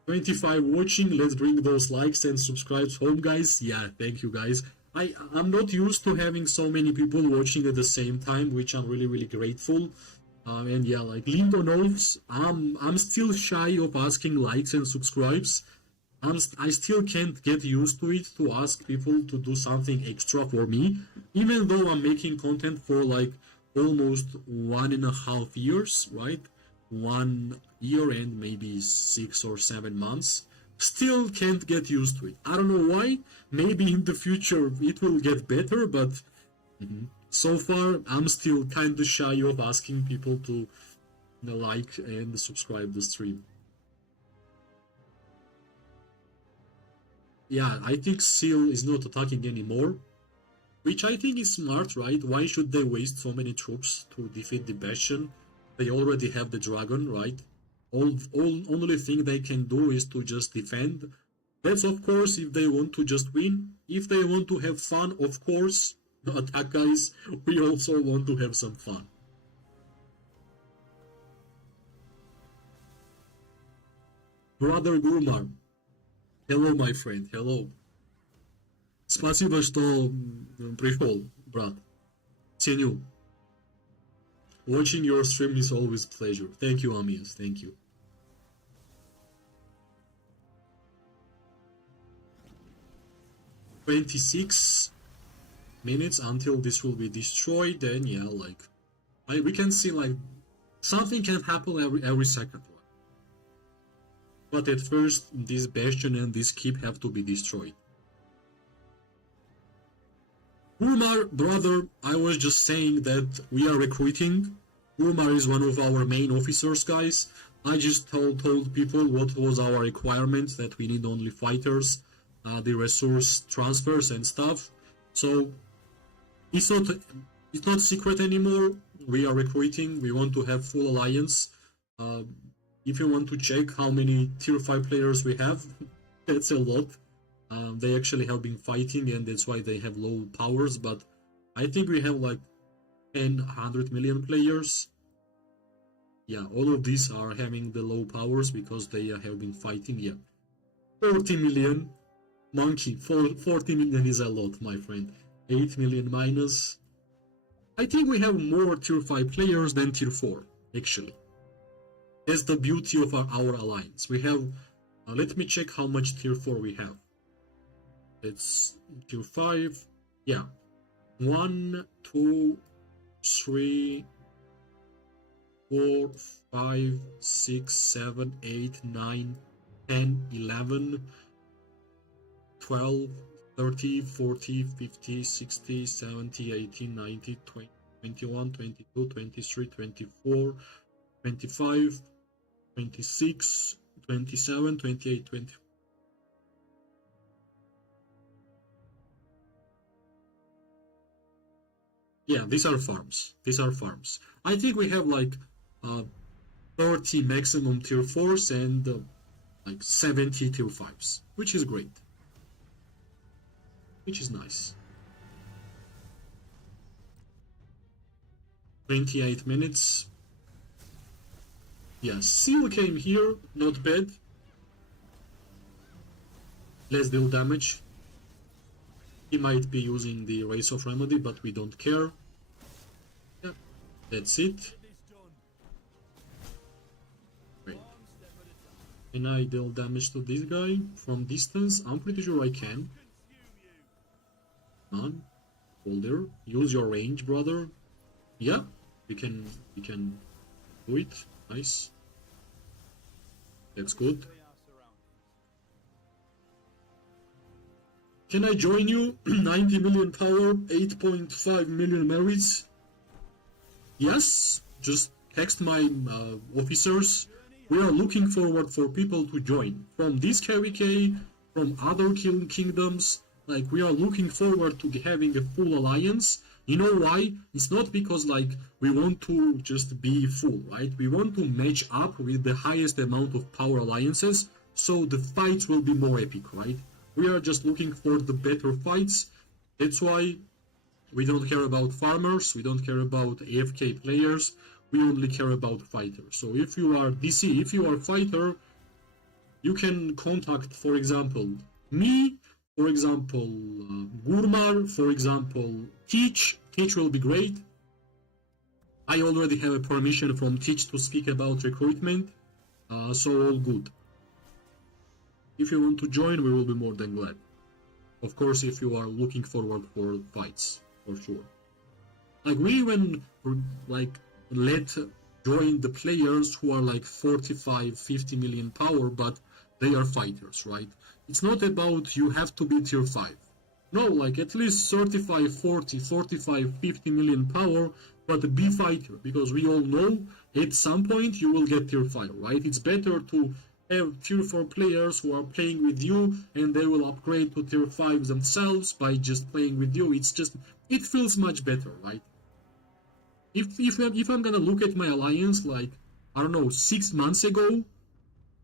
25 watching. Let's bring those likes and subscribes home, guys. Yeah, thank you, guys. I'm not used to having so many people watching at the same time, which I'm really grateful. And yeah, like Lindo knows, I'm still shy of asking likes and subscribes. I still can't get used to it to ask people to do something extra for me, even though I'm making content for like almost 1.5 years, right? 1 year and maybe 6 or 7 months. Still can't get used to it. I don't know why. Maybe in the future it will get better, but so far I'm still kind of shy of asking people to like and subscribe the stream. Yeah, I think Seal is not attacking anymore, which I think is smart, right? Why should they waste so many troops to defeat the Bastion? They already have the Dragon, right? Only thing they can do is to just defend. That's of course if they want to just win. If they want to have fun, of course, the attack guys, we also want to have some fun. Brother Gurmar, hello my friend, hello. Спасибо, что пришел, брат. Ценю. Watching your stream is always a pleasure. Thank you, Amias. Thank you. "26 minutes until this will be destroyed." Then yeah, like we can see like Something can happen every second. But at first, this bastion and this keep have to be destroyed. Urmar, brother, I was just saying that we are recruiting. Urmar is one of our main officers, guys. I just told people what was our requirement, that we need only fighters, the resource transfers and stuff. So it's not secret anymore. We are recruiting. We want to have full alliance. If you want to check how many tier 5 players we have, that's a lot. They actually have been fighting, and that's why they have low powers, but I think we have like 100 million players. Yeah, all of these are having the low powers because they have been fighting. Yeah, 40 million. Monkey, 40 million is a lot, my friend. 8 million minus. I think we have more tier 5 players than tier 4, actually. That's the beauty of our alliance. We have, let me check how much tier 4 we have. It's tier 5, yeah. 1, 2, 3, 4, 5, 6, 7, 8, 9, 10, 11, 12, 30, 40, 50, 60, 70, 80, 90, 20, 21, 22, 23, 24, 25, 26, 27, 28, 20. Yeah, these are farms. I think we have like 30 maximum tier 4s and like 70 tier 5s, which is great. Which is nice. 28 minutes. Yeah, Seal came here, not bad. Let's deal damage. He might be using the Race of Remedy, but we don't care. Yeah, that's it. Great. Can I deal damage to this guy from distance? I'm pretty sure I can. None. Hold there. Use your range, brother. Yeah, you can do it. Nice. That's good. Can I join you? 90 million power, 8.5 million merits. Yes, just text my officers. We are looking forward for people to join. From this KVK, from other kingdoms, like we are looking forward to having a full alliance. You know why? It's not because like we want to just be full, right? We want to match up with the highest amount of power alliances, so the fights will be more epic, right? We are just looking for the better fights. That's why we don't care about farmers, we don't care about AFK players, we only care about fighters. So if you are DC, if you are fighter, you can contact, for example, me, for example, Gurmar, for example, Teach. Teach will be great. I already have a permission from Teach to speak about recruitment, so all good. If you want to join, we will be more than glad. Of course, if you are looking forward for fights, for sure. Like, we even, like, let join the players who are like 45, 50 million power, but they are fighters, right? It's not about you have to be tier 5. No, like at least 35, 40, 45, 50 million power, but be fighter, because we all know at some point you will get tier 5, right? It's better to have tier 4 players who are playing with you and they will upgrade to tier 5 themselves by just playing with you. It's just, it feels much better, right? If I'm gonna look at my alliance, like, I don't know, 6 months ago,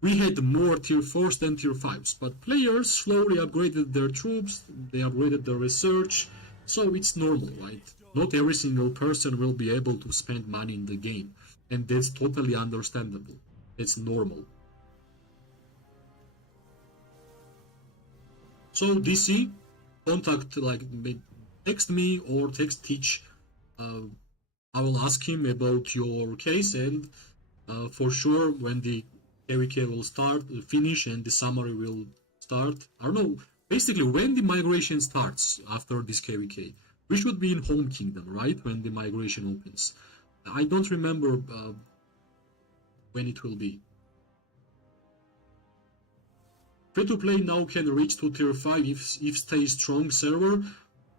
we had more tier 4s than tier 5s, but players slowly upgraded their troops, they upgraded their research, so it's normal, right? Not every single person will be able to spend money in the game, and that's totally understandable. It's normal. So DC, contact, like, text me or text Teach. I will ask him about your case, and for sure when the KVK will finish and the summary will start. I don't know, basically when the migration starts after this KVK. We should be in Home Kingdom, right? When the migration opens. I don't remember when it will be. Free to play now can reach to tier 5 if stay strong server.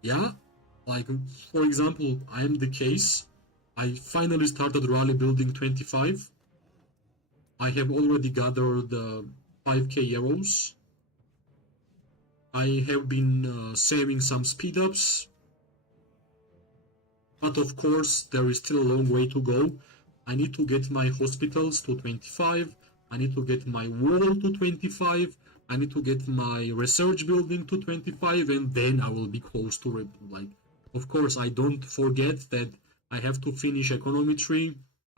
Yeah, like for example, I am the case. I finally started rally building 25. I have already gathered 5k arrows. I have been saving some speed ups. But of course, there is still a long way to go. I need to get my hospitals to 25. I need to get my wall to 25. I need to get my research building to 25, and then I will be close to like. Of course, I don't forget that I have to finish economy tree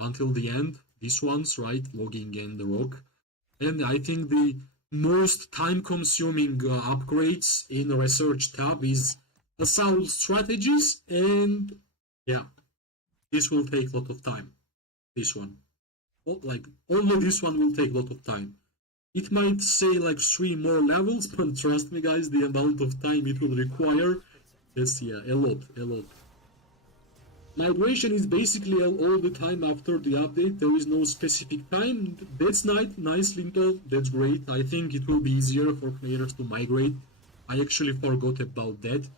until the end. These ones, right? Logging and the rock. And I think the most time-consuming upgrades in the research tab is assault strategies, and yeah, this will take a lot of time. This one, like only this one will take a lot of time. It might say like 3 more levels, but trust me guys, the amount of time it will require, yes, yeah, a lot. Migration is basically all the time after the update. There is no specific time. That's nice, Linto. That's great. I think it will be easier for players to migrate. I actually forgot about that.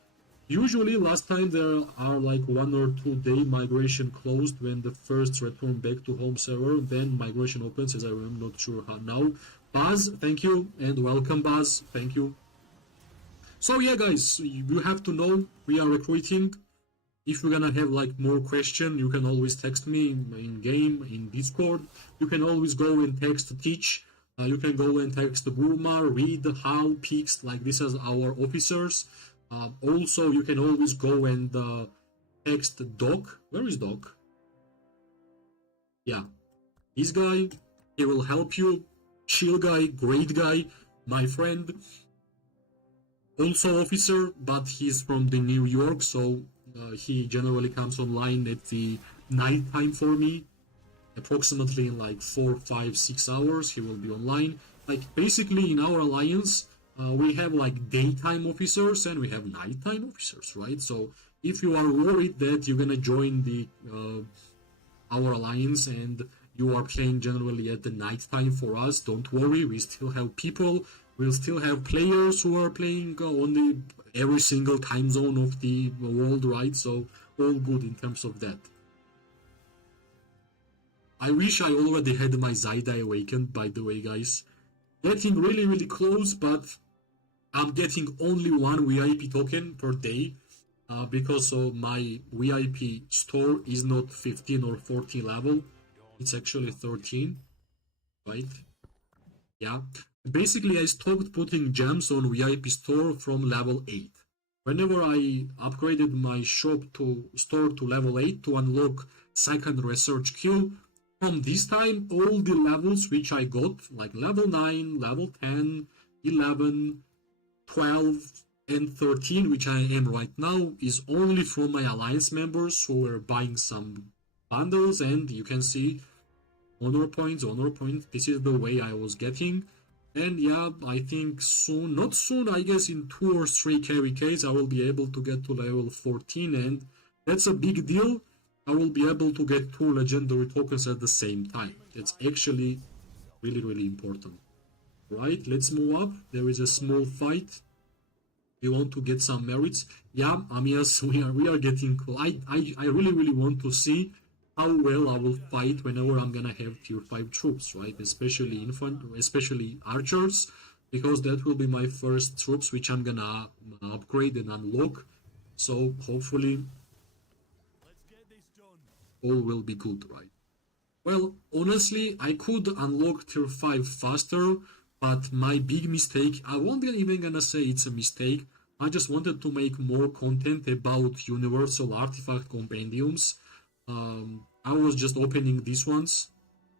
Usually, last time there are like 1 or 2 day migration closed when the first return back to home server. Then migration opens, as I'm not sure how now. Baz, thank you, and welcome, Baz. Thank you. So yeah, guys, you have to know we are recruiting. If you're gonna have like more question, you can always text me in game, in Discord. You can always go and text Teach. You can go and text Burma, Read, How, Pix, like this is our officers. Also, you can always go and text Doc. Where is Doc? Yeah, this guy, he will help you. Chill guy, great guy, my friend. Also officer, but he's from the New York, so he generally comes online at the night time for me. Approximately in like 4, 5, 6 hours, he will be online. Like basically in our alliance, we have like daytime officers and we have nighttime officers, right? So if you are worried that you're gonna join the our alliance and you are playing generally at the night time for us, don't worry, we still have people, we'll still have players who are playing on the every single time zone of the world, right? So all good in terms of that. I wish I already had my Zaida awakened, by the way, guys. Getting really close, but I'm getting only 1 VIP token per day because my VIP store is not 15 or 14 level. It's actually 13, right? Yeah. Basically, I stopped putting gems on VIP store from level 8. Whenever I upgraded my shop to store to level 8 to unlock second research queue, from this time, all the levels which I got, like level 9, level 10, 11, 12, and 13, which I am right now, is only from my alliance members who were buying some bundles, and you can see honor points, this is the way I was getting. And yeah, I think soon, not soon, I guess in 2 or 3 KVKs I will be able to get to level 14, and that's a big deal. I will be able to get 2 legendary tokens at the same time. It's actually really important. Right, let's move up. There is a small fight. We want to get some merits. Yeah, Amias, we are getting cool. I really want to see how well I will fight whenever I'm gonna have tier 5 troops, right? Especially archers, because that will be my first troops which I'm gonna upgrade and unlock. So hopefully all will be good, right? Well, honestly, I could unlock tier 5 faster, but my big mistake, I won't even gonna say it's a mistake, I just wanted to make more content about universal artifact compendiums. I was just opening these ones,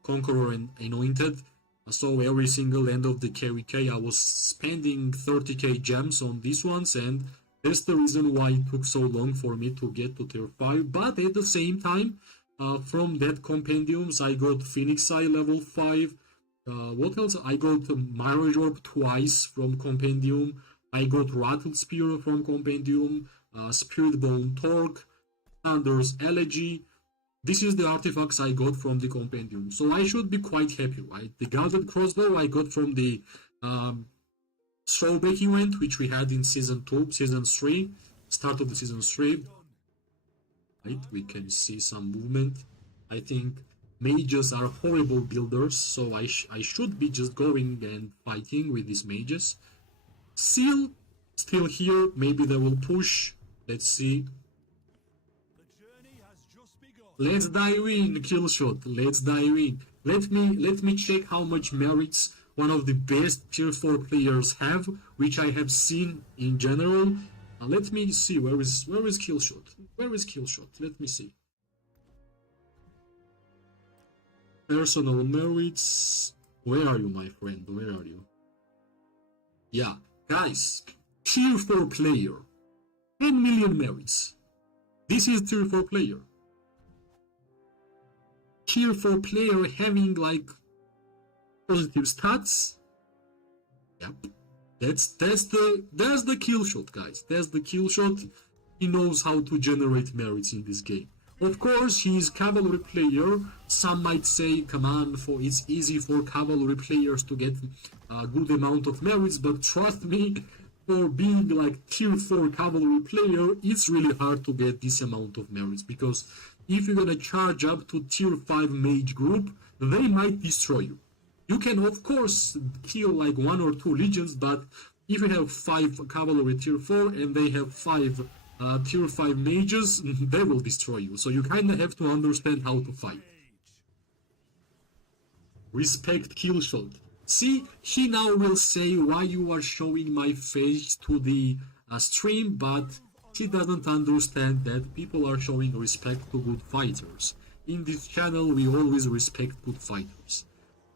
Conqueror and Anointed, so every single end of the KVK I was spending 30k gems on these ones, and that's the reason why it took so long for me to get to tier 5, but at the same time, from that compendiums I got Phoenix Eye level 5, what else? I got Mirage Orb twice from compendium, I got Rattle Spear from compendium, Spirit Bone Torque, Thunder's Elegy, This is the artifacts I got from the compendium, so I should be quite happy, right? The guarded crossbow I got from the throwback event, which we had in season 2, season 3, start of the season 3. Right, we can see some movement. I think mages are horrible builders, so I should be just going and fighting with these mages. Seal still here, maybe they will push. Let's see. The journey has just begun. Let's dive in, Killshot. Let's dive in. Let me check how much merits one of the best tier 4 players have, which I have seen in general. Let me see, where is Killshot? Where is Killshot? Let me see. Personal merits. Where are you, my friend? Where are you? Yeah, guys, tier 4 player. 10 million merits. This is tier 4 player. Tier 4 player having like positive stats. Yep. That's the kill shot, guys. That's the kill shot. He knows how to generate merits in this game. Of course, he is cavalry player. Some might say, come on, it's easy for cavalry players to get a good amount of merits, but trust me, for being like tier 4 cavalry player, it's really hard to get this amount of merits, because if you're gonna charge up to tier 5 mage group, they might destroy you. You can, of course, kill like 1 or 2 legions, but if you have 5 cavalry tier 4 and they have 5 tier 5 mages, they will destroy you. So you kinda have to understand how to fight. Respect Killshot. See, he now will say why you are showing my face to the stream, but he doesn't understand that people are showing respect to good fighters. In this channel, we always respect good fighters.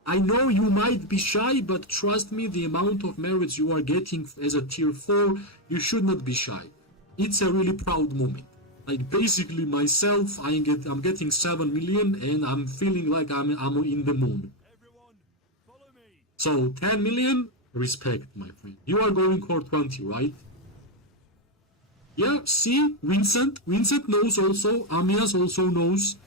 I know you might be shy, but trust me, the amount of merits you are getting as a tier 4, you should not be shy. It's a really proud moment. Like basically myself, I'm getting 7 million and I'm feeling like I'm in the moon. Everyone, follow me. So 10 million, respect, my friend. You are going for 20, right? Yeah, see, Vincent knows also, Amias also knows.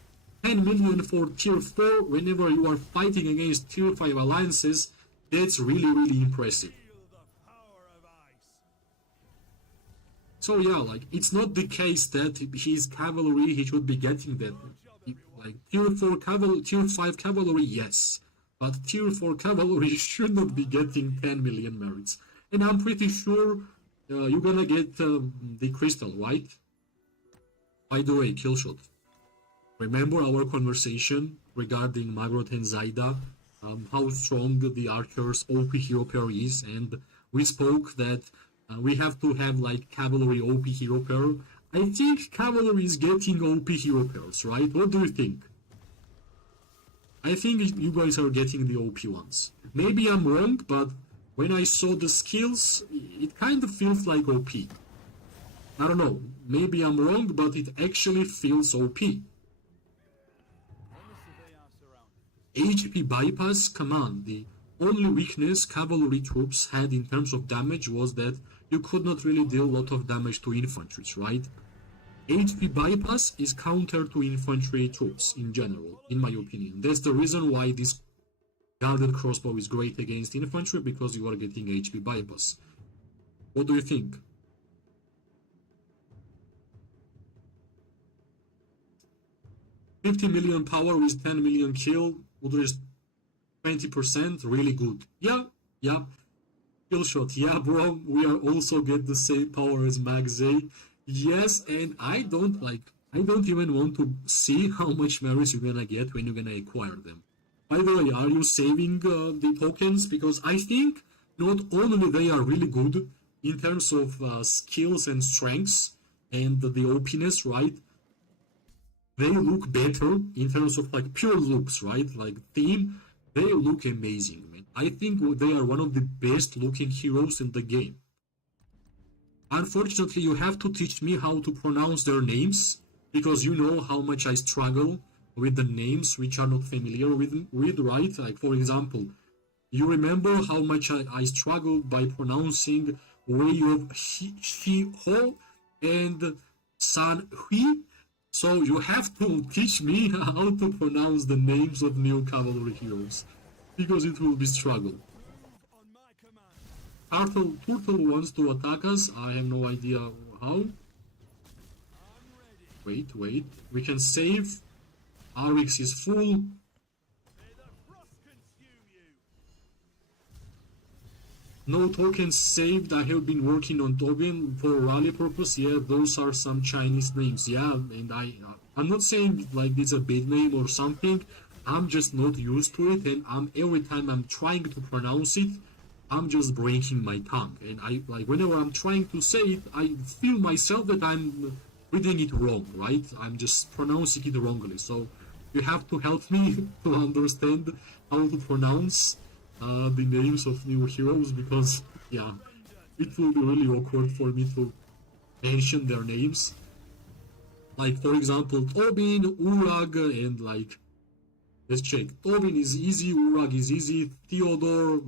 10 million for tier 4 whenever you are fighting against tier 5 alliances, that's really, really impressive. Feel the power of ice. So yeah, like, it's not the case that he's cavalry, he should be getting that. Like, tier 4 cavalry, tier 5 cavalry, yes. But tier 4 cavalry should not be getting 10 million merits. And I'm pretty sure you're gonna get the crystal, right? By the way, Killshot. Remember our conversation regarding Magrot and Zaida, how strong the archer's OP hero pair is, and we spoke that we have to have like cavalry OP hero pair. I think cavalry is getting OP hero pairs, right? What do you think? I think you guys are getting the OP ones. Maybe I'm wrong, but when I saw the skills, it kind of feels like OP. I don't know, maybe I'm wrong, but it actually feels OP. HP bypass, come on, the only weakness cavalry troops had in terms of damage was that you could not really deal a lot of damage to infantries, right? HP bypass is counter to infantry troops in general, in my opinion. That's the reason why this guarded crossbow is great against infantry, because you are getting HP bypass. What do you think? $50 million power with 10 million kill, Udris 20%, really good. Yeah. Kill shot, yeah bro, we are also get the same power as Magzay. Yes, and I don't even want to see how much merits you're gonna get when you're gonna acquire them. By the way, are you saving the tokens? Because I think not only they are really good in terms of skills and strengths and the OPness, right? They look better in terms of like pure looks, right? Like theme, they look amazing, man. I think they are one of the best looking heroes in the game. Unfortunately, you have to teach me how to pronounce their names, because you know how much I struggle with the names which are not familiar with right? Like for example, you remember how much I struggled by pronouncing Way of Shi-Ho and San Hui? So you have to teach me how to pronounce the names of new cavalry heroes, because it will be struggle. On my command. Turtle wants to attack us. I have no idea how. I'm ready. Wait. We can save. Arix is full. May the frost consume you. No tokens saved. I have been working on Tobin for rally purpose. Yeah, those are some Chinese names. Yeah, and I'm not saying like it's a big name or something. I'm just not used to it, and every time I'm trying to pronounce it, I'm just breaking my tongue. And I like whenever I'm trying to say it, I feel myself that I'm reading it wrong, right? I'm just pronouncing it wrongly. So you have to help me to understand how to pronounce the names of new heroes, because yeah, it will be really awkward for me to mention their names. Like for example, Tobin, Urag, and like let's check. Tobin is easy, Urag is easy, Theodore,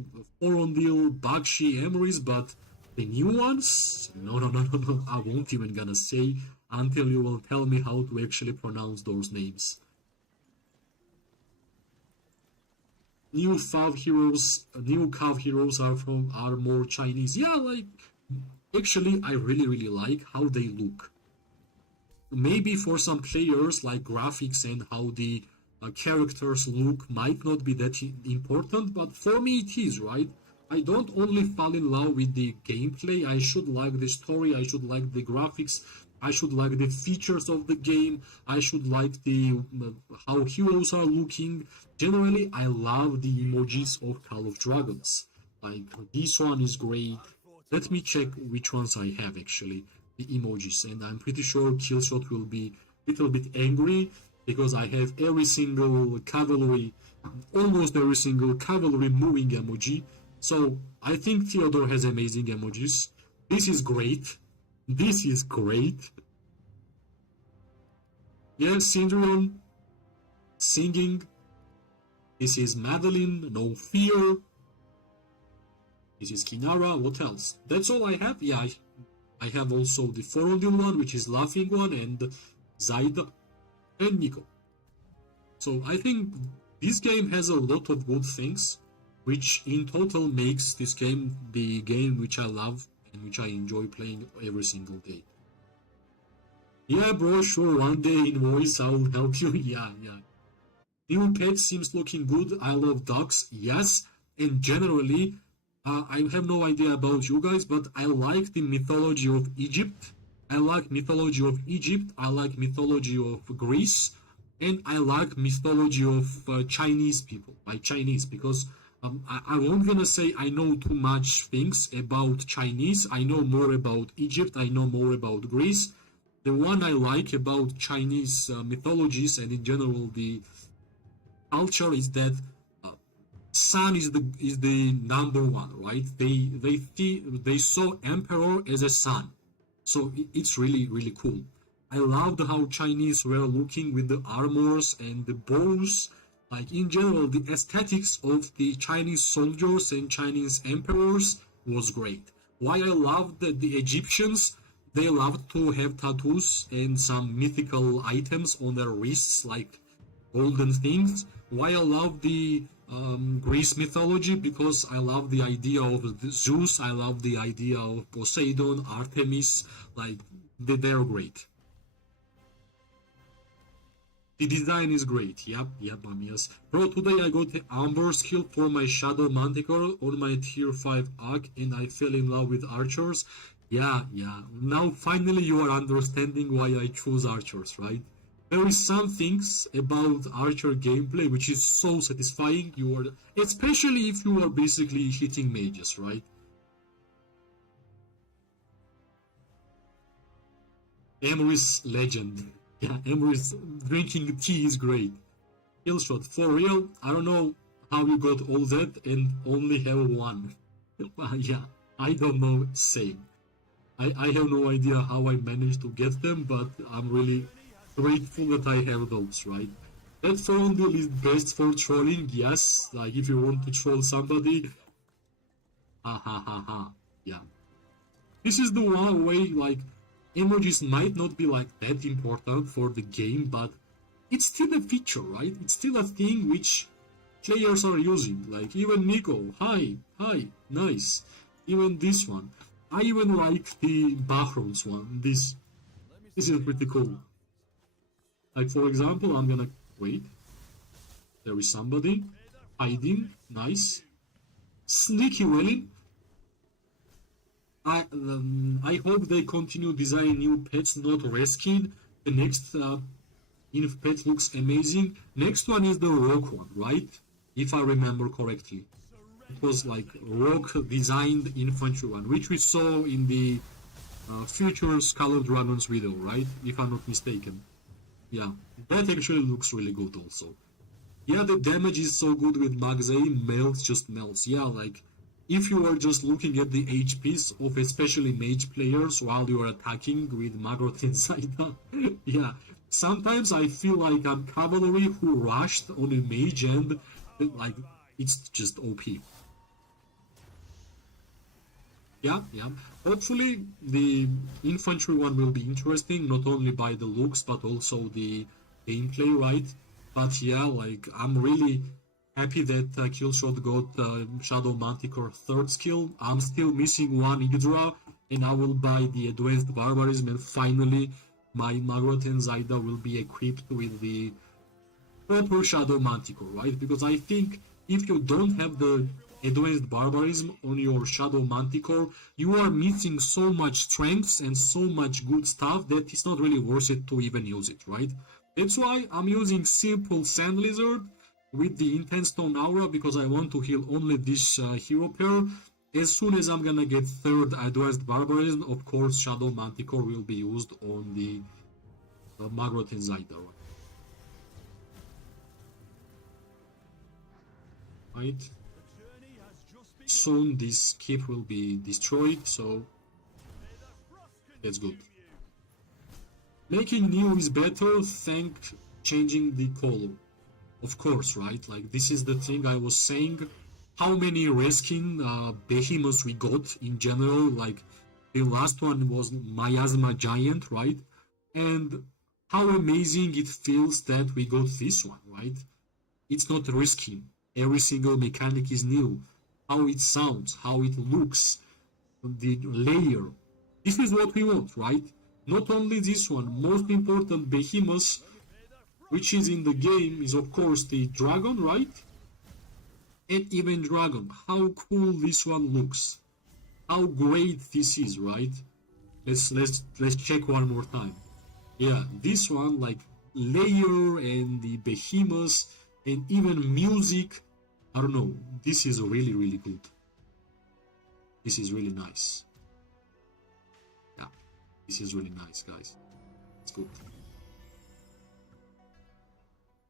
Forondil, Bakshi, Emrys, but the new ones? No, I won't even gonna say until you will tell me how to actually pronounce those names. New cav heroes are more Chinese. Yeah, like actually I really like how they look. Maybe for some players like graphics and how the characters look might not be that important, but for me it is, right? I don't only fall in love with the gameplay, I should like the story, I should like the graphics, I should like the features of the game, I should like the how heroes are looking. Generally, I love the emojis of Call of Dragons. Like, this one is great. Let me check which ones I have actually, the emojis, and I'm pretty sure Killshot will be a little bit angry, because I have every single cavalry, almost every single cavalry moving emoji. So I think Theodore has amazing emojis. This is great. This is great. Yeah, Syndrion singing. This is Madeline, no fear. This is Kinara. What else? That's all I have. Yeah, I have also the Forondil one, which is laughing one, and Zaid and Nico. So I think this game has a lot of good things, which in total makes this game the game which I love and which I enjoy playing every single day. Yeah, bro, sure, one day in voice I will help you. Yeah. New pet seems looking good. I love dogs, yes, and generally, I have no idea about you guys, but I like the mythology of Egypt. I like mythology of Egypt. I like mythology of Greece. And I like mythology of Chinese people, by Chinese, because I won't gonna say I know too much things about Chinese. I know more about Egypt, I know more about Greece. The one I like about Chinese mythologies and in general the culture is that sun is the number one, right? They saw emperor as a sun, so it's really cool. I loved how Chinese were looking with the armors and the bows. Like in general, the aesthetics of the Chinese soldiers and Chinese emperors was great. Why I loved the Egyptians, they loved to have tattoos and some mythical items on their wrists, like golden things. Why I love the Greece mythology, because I love the idea of Zeus, I love the idea of Poseidon, Artemis, like they're great. The design is great, yep, mamias. Bro, today I got the Amber skill for my Shadow Manticore on my tier 5 arc and I fell in love with archers. Yeah. Now finally you are understanding why I choose archers, right? There is some things about archer gameplay which is so satisfying, especially if you are basically hitting mages, right? Emery's legend. Yeah, Emery's drinking tea is great. Killshot, for real, I don't know how you got all that and only have one. Yeah, I don't know, same. I have no idea how I managed to get them, but I'm really grateful that I have those, right? That Forondil is best for trolling, yes, like if you want to troll somebody. Ha, yeah. This is the one way, like, emojis might not be like that important for the game, but it's still a feature, right? It's still a thing which players are using. Like even Nico, hi, nice. Even this one. I even like the Bahrons one. This is pretty cool. Like for example, I'm gonna wait. There is somebody hiding. Nice. Sneaky Welling. I hope they continue designing new pets, not reskin. The next Inf pet looks amazing. Next one is the rock one, right? If I remember correctly. It was like rock designed infantry one, which we saw in the future Scarlet Dragons video, right? If I'm not mistaken. Yeah, that actually looks really good also. Yeah, the damage is so good with Max A, melts, just melts. Yeah, like, if you are just looking at the HPs of especially mage players while you are attacking with Magrot and Zaida, yeah, sometimes I feel like I'm cavalry who rushed on a mage and, like, it's just OP. Yeah. Hopefully the infantry one will be interesting, not only by the looks, but also the gameplay, right? But yeah, like, I'm really happy that Killshot got Shadow Manticore 3rd skill. I'm still missing one Hydra, and I will buy the Advanced Barbarism, and finally my Magrot and Zaida will be equipped with the proper Shadow Manticore, right? Because I think if you don't have the Advanced Barbarism on your Shadow Manticore, you are missing so much strengths and so much good stuff that it's not really worth it to even use it, right? That's why I'm using simple Sand Lizard with the Intense Stone Aura, because I want to heal only this hero pair. As soon as I'm gonna get 3rd Advanced Barbarism, of course Shadow Manticore will be used on the Magrot and Zaida. Right? Soon this keep will be destroyed, so that's good. Making new is better, thank changing the color. Of course, right? Like, this is the thing I was saying. How many reskin behemoths we got in general? Like, the last one was Miasma Giant, right? And how amazing it feels that we got this one, right? It's not risky. Every single mechanic is new. How it sounds, how it looks, the layer. This is what we want, right? Not only this one, most important behemoth which is in the game is of course the dragon, right? And even dragon. How cool this one looks. How great this is, right? Let's check one more time. Yeah, this one, like, layer and the behemoth and even music. I don't know. This is really, really good. This is really nice. Yeah, this is really nice, guys. It's good.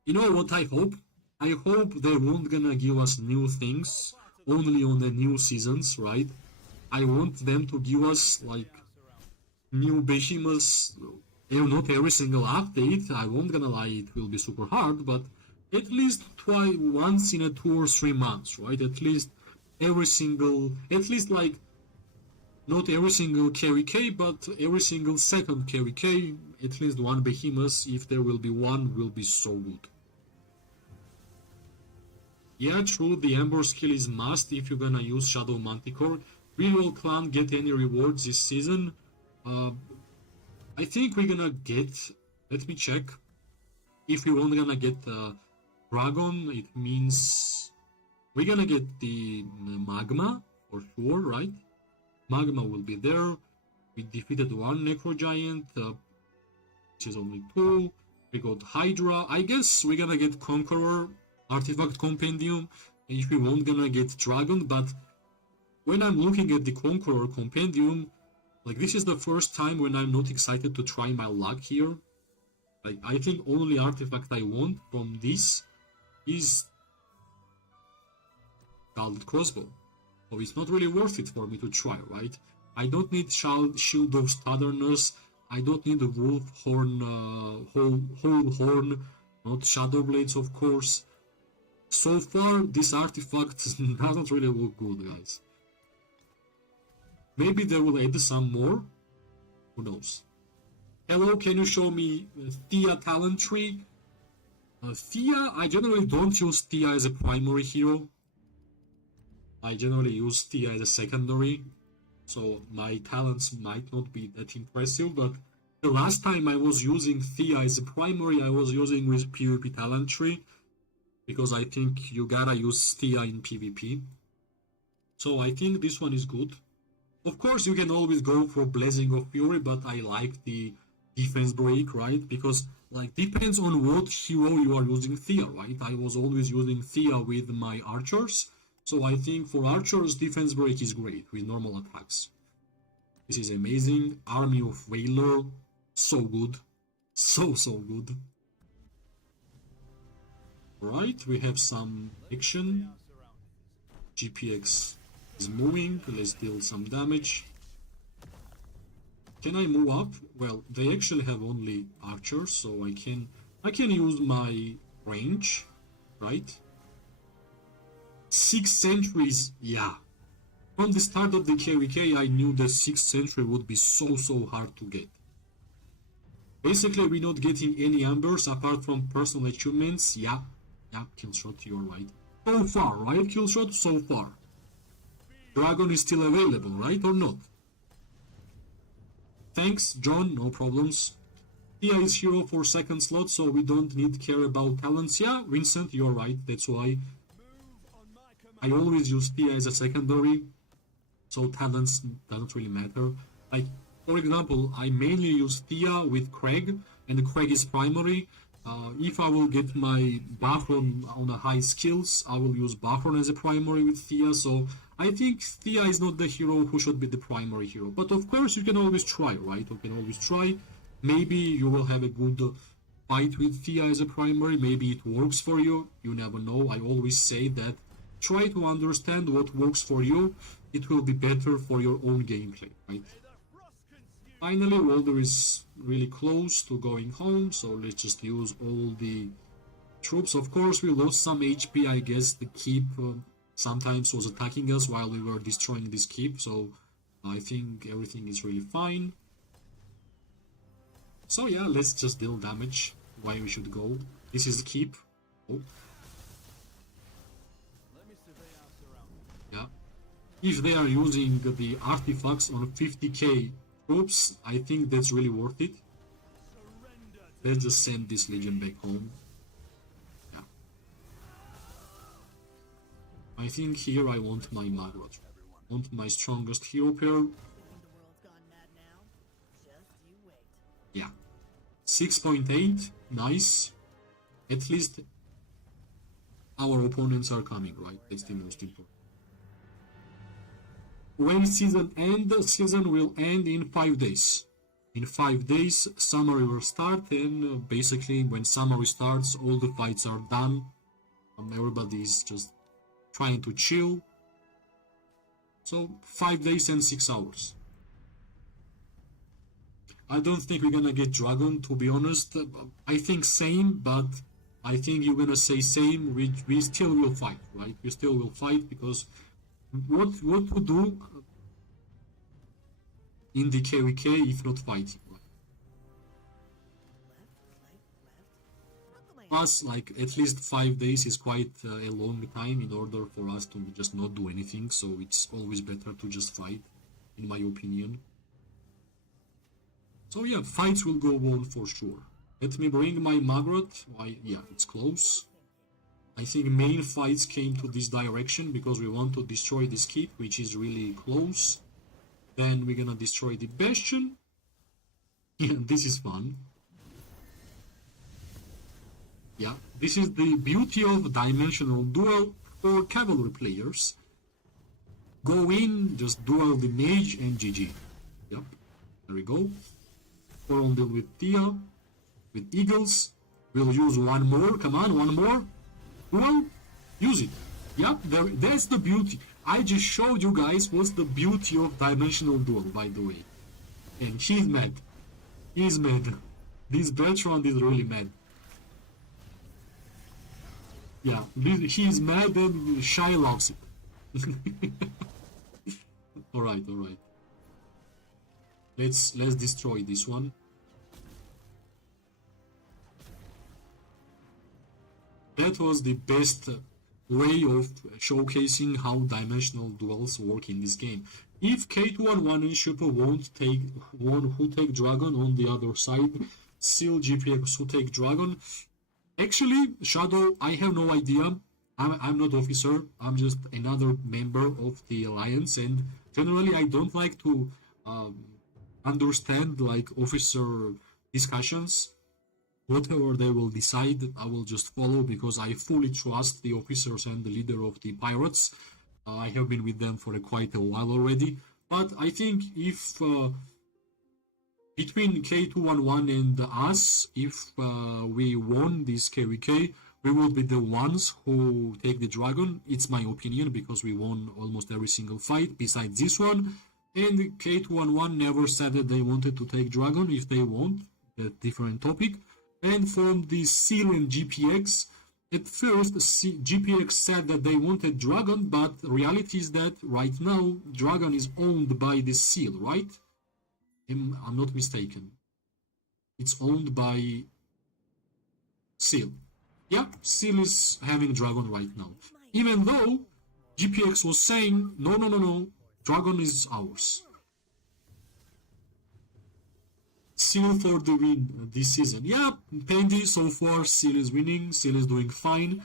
You know what I hope? I hope they won't gonna give us new things only on the new seasons, right? I want them to give us, like, new behemoths. Not every single update. I won't gonna lie, it will be super hard, but at least once in a 2 or 3 months, right? At least like, not every single carry K, but every single second carry K, at least one behemoth, if there will be one, will be so good. Yeah, true, the Ember skill is must if you're gonna use Shadow Manticore. Real can't get any rewards this season. I think we're gonna get, let me check. If we won't gonna get Dragon, it means we're gonna get the Magma, for sure, right? Magma will be there. We defeated one Necro Giant, which is only 2. We got Hydra. I guess we're gonna get Conqueror, Artifact Compendium, if we won't gonna get Dragon, but when I'm looking at the Conqueror Compendium, like, this is the first time when I'm not excited to try my luck here. Like, I think only artifact I want from this is Scalded Crossbow. So it's not really worth it for me to try, right? I don't need Shield of Stubbornness. I don't need the Wolf Horn, Whole Horn, not Shadow Blades, of course. So far, this artifact doesn't really look good, guys. Maybe they will add some more. Who knows? Hello, can you show me Thea talent tree? Thea, I generally don't use Thea as a primary hero. I generally use Thea as a secondary, so my talents might not be that impressive, but the last time I was using Thea as a primary, I was using with PvP talent tree, because I think you gotta use Thea in PvP. So I think this one is good. Of course, you can always go for Blessing of Fury, but I like the defense break, right? Because, like, depends on what hero you are using Thea, right? I was always using Thea with my archers, so I think for archers, defense break is great with normal attacks. This is amazing. Army of Valor, so good. So good. Alright, we have some action. GPX is moving, let's deal some damage. Can I move up? Well, they actually have only archers, so I can use my range, right? 6 sentries, yeah. From the start of the KVK, I knew the 6th sentry would be so hard to get. Basically, we're not getting any ambers apart from personal achievements. Yeah, Killshot, you're right. So far, right, Killshot? So far. Dragon is still available, right, or not? Thanks, John, no problems. Tia is hero for second slot, so we don't need care about talents. Yeah, Vincent, you're right, that's why. I always use Tia as a secondary, so talents doesn't really matter. Like, for example, I mainly use Tia with Craig, and Craig is primary. If I will get my Bachron on a high skills, I will use Bachron as a primary with Thea, so I think Thea is not the hero who should be the primary hero. But of course you can always try, right? You can always try. Maybe you will have a good fight with Thea as a primary, maybe it works for you, you never know. I always say that try to understand what works for you, it will be better for your own gameplay, right? Finally, Walder is really close to going home, so let's just use all the troops. Of course, we lost some HP, I guess the keep sometimes was attacking us while we were destroying this keep, so I think everything is really fine. So yeah, let's just deal damage, why we should go. This is the keep. Oh. Yeah. If they are using the artifacts on 50k troops, I think that's really worth it. Let's just send this legion back home. Yeah. I think here I want my Magrat. I want my strongest hero pair. The world's gone mad now. Just you wait. Yeah. 6.8, nice. At least our opponents are coming, right? That's the most important. When season ends, season will end in 5 days. In 5 days, summary will start, and basically when summary starts, all the fights are done. Everybody is just trying to chill. So 5 days and 6 hours. I don't think we're gonna get Dragon, to be honest. I think same, but I think you're gonna say same. We still will fight, right? We still will fight because what to do in the KVK if not fighting, right? Plus, like, at least 5 days is quite a long time in order for us to just not do anything, so it's always better to just fight, in my opinion. So yeah, fights will go on for sure. Let me bring my Magrat. Yeah, it's close. I think main fights came to this direction because we want to destroy this keep, which is really close. Then we're gonna destroy the Bastion. Yeah, this is fun. Yeah, this is the beauty of Dimensional Duel for cavalry players. Go in, just duel the mage and GG. Yep, there we go. Forum deal with Tia, with Eagles. We'll use one more, come on, one more. Well, use it. Yep, that's the beauty. I just showed you guys what's the beauty of Dimensional Duel, by the way. And he's mad. He's mad. This Bertrand is really mad. Yeah, he's mad and Shy loves it. Alright. Let's destroy this one. That was the best way of showcasing how dimensional duels work in this game. If K211 and Super won't take one who take Dragon on the other side, still GPX who take Dragon. Actually, Shadow, I have no idea. I'm not officer. I'm just another member of the alliance, and generally I don't like to understand like officer discussions. Whatever they will decide, I will just follow because I fully trust the officers and the leader of the pirates. I have been with them for quite a while already. But I think if between K211 and us, if we won this KVK, we will be the ones who take the dragon. It's my opinion because we won almost every single fight besides this one. And K211 never said that they wanted to take dragon. If they won't, that's a different topic. And from the Seal and GPX, at first GPX said that they wanted dragon, but reality is that right now dragon is owned by the Seal, right? I'm not mistaken. It's owned by Seal. Yeah, Seal is having dragon right now. Even though GPX was saying, no, dragon is ours. Seal for the win this season. Yeah, Pandy so far, Seal is winning, Seal is doing fine.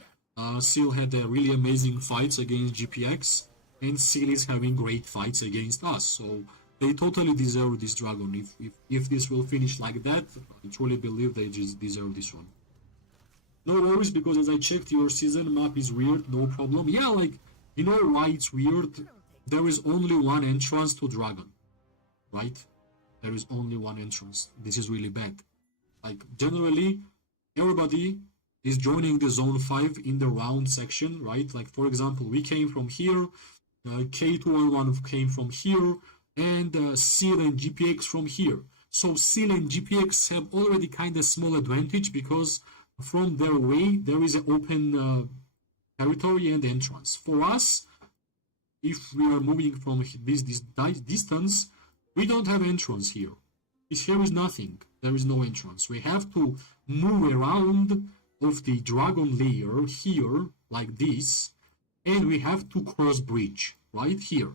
Seal had really amazing fights against GPX, and Seal is having great fights against us. So they totally deserve this dragon. If this will finish like that, I truly believe they just deserve this one. No worries, because as I checked, your season map is weird, no problem. Yeah, like, you know why it's weird? There is only one entrance to dragon, right? There is only one entrance. This is really bad. Like, generally, everybody is joining the zone 5 in the round section, right? Like, for example, we came from here, K211 came from here, and Seal and GPX from here. So Seal and GPX have already kind of small advantage because from their way there is an open territory and entrance. For us, if we are moving from this distance, we don't have entrance here. Here is nothing. There is no entrance. We have to move around of the dragon layer here, like this, and we have to cross bridge, right here.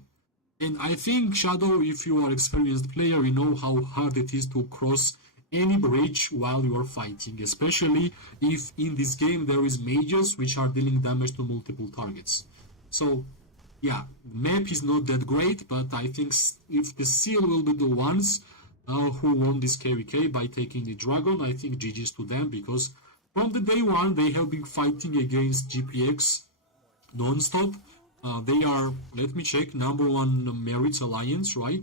And I think, Shadow, if you are experienced player, you know how hard it is to cross any bridge while you are fighting, especially if in this game there is mages which are dealing damage to multiple targets. So yeah, map is not that great, but I think if the Seal will be the ones who won this KVK by taking the dragon, I think GG's to them, because from the day one they have been fighting against GPX non-stop. They are, let me check, #1 merits alliance, right?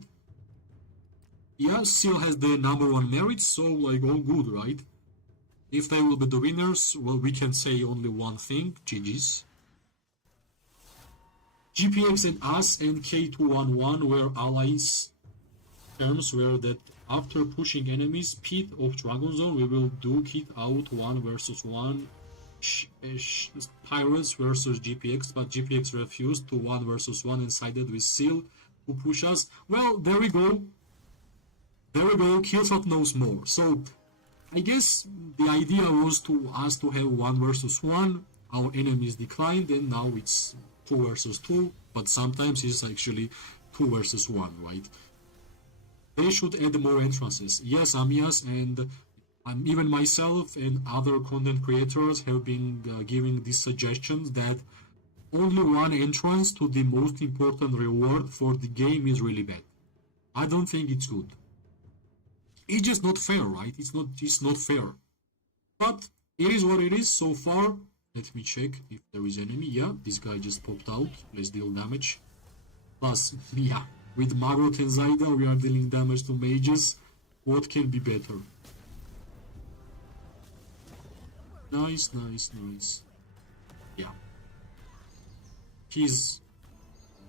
Yeah, Seal has the #1 merits, so like all good, right? If they will be the winners, well, we can say only one thing, GG's. GPX and us and K211 were allies. Terms were that after pushing enemies pit of Dragon Zone, we will duke it out 1 versus 1. Pirates versus GPX, but GPX refused to 1 versus 1 and sided with Seal who push us. Well, there we go. There we go, Killshot knows more. So, I guess the idea was to us to have 1 versus 1, our enemies declined, and now it's 2 versus 2, but sometimes it's actually 2 versus 1, right? They should add more entrances. Yes, Amias and even myself and other content creators have been giving these suggestions that only one entrance to the most important reward for the game is really bad. I don't think it's good. It's just not fair, right? It's not fair. But it is what it is so far. Let me check if there is enemy. Yeah, this guy just popped out. Let's deal damage. Plus, yeah, with Magrot and Zaida we are dealing damage to mages. What can be better? Nice. Yeah. He's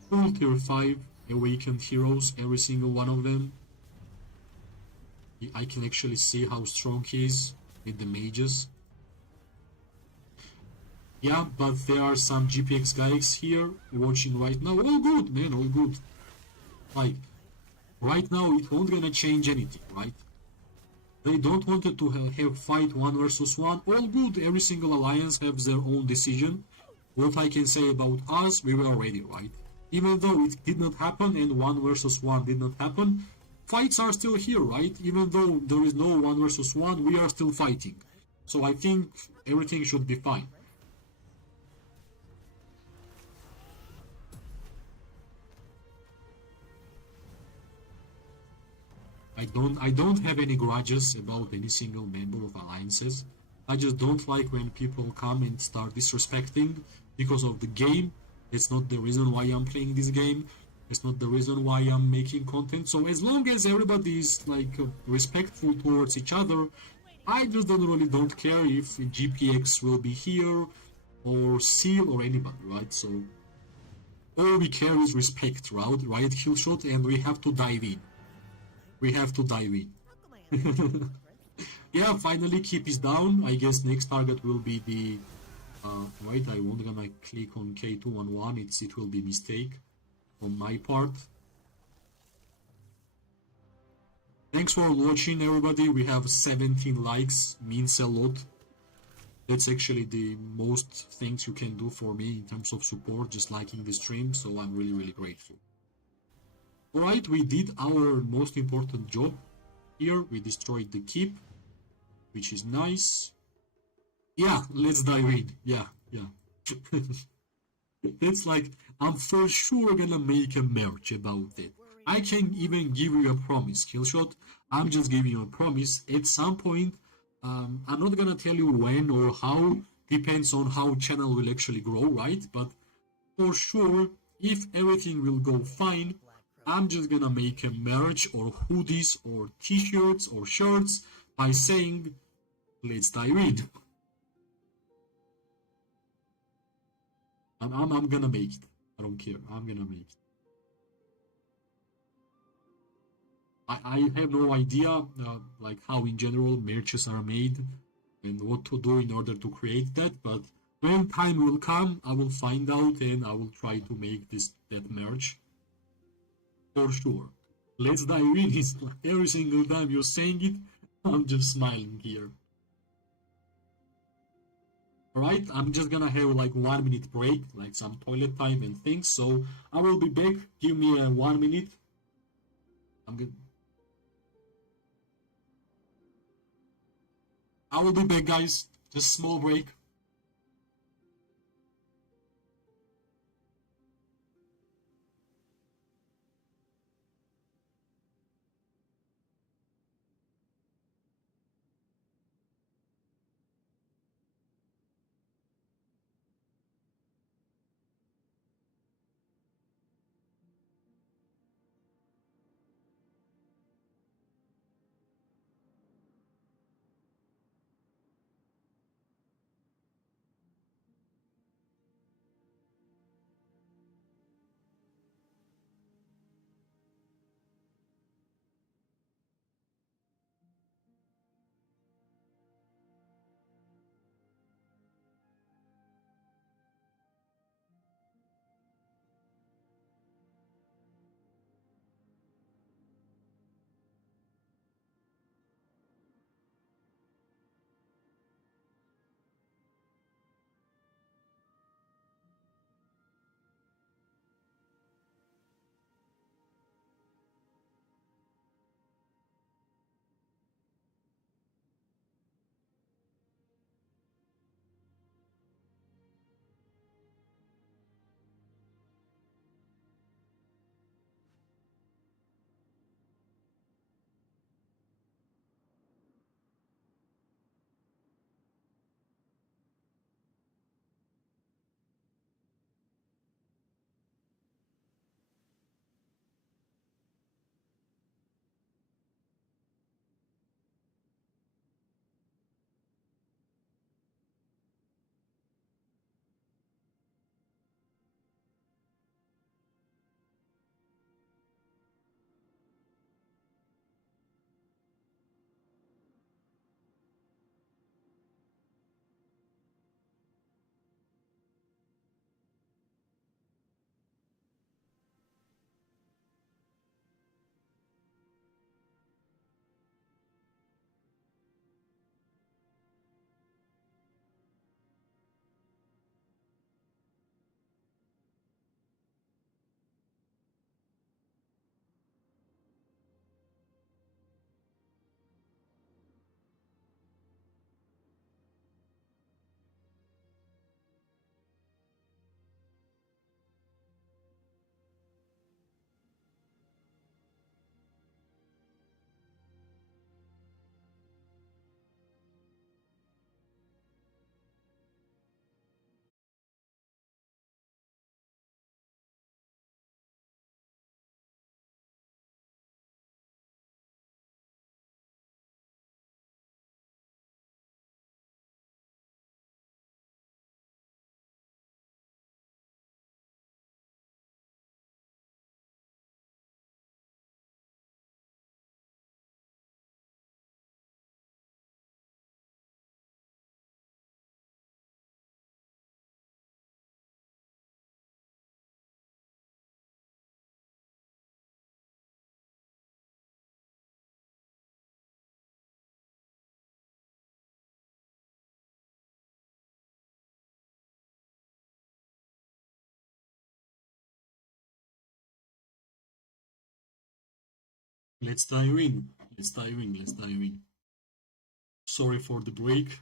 full tier 5 awakened heroes, every single one of them. I can actually see how strong he is with the mages. Yeah, but there are some GPX guys here watching right now. All good, man, all good. Like, right now it won't gonna change anything, right? They don't want to have fight 1 versus 1. All good. Every single alliance has their own decision. What I can say about us, we were ready, right? Even though it did not happen and 1 versus 1 did not happen, fights are still here, right? Even though there is no 1 versus 1, we are still fighting. So I think everything should be fine. I don't have any grudges about any single member of alliances. I just don't like when people come and start disrespecting because of the game. It's not the reason why I'm playing this game. It's not the reason why I'm making content. So as long as everybody is like respectful towards each other, I just don't care if GPX will be here or Seal or anybody, right? So all we care is respect, right? Killshot, and we have to dive in. We have to dive in. How come I have to Yeah, finally keep is down. I guess next target will be the wait, I won't gonna click on K211, it will be mistake on my part. Thanks for watching everybody. We have 17 likes, means a lot. That's actually the most things you can do for me in terms of support, just liking the stream, so I'm really grateful. Alright, we did our most important job here. We destroyed the keep, which is nice. Yeah, let's dive in. Yeah. It's like, I'm for sure gonna make a merch about it. I can even give you a promise, Killshot. I'm just giving you a promise. At some point, I'm not gonna tell you when or how, depends on how channel will actually grow, right? But for sure, if everything will go fine, I'm just gonna make a merch or hoodies or t-shirts or shirts by saying, let's dive in. I'm gonna make it. I don't care. I'm gonna make it. I have no idea like how in general merches are made and what to do in order to create that, but when time will come, I will find out and I will try to make that merch for sure. Let's dive in. It's like every single time you're saying it, I'm just smiling here. Alright, I'm just gonna have like 1 minute break, like some toilet time and things, so I will be back. Give me a 1 minute. I will be back, guys. Just small break. Let's dive in. Let's dive in. Let's dive in. Sorry for the break.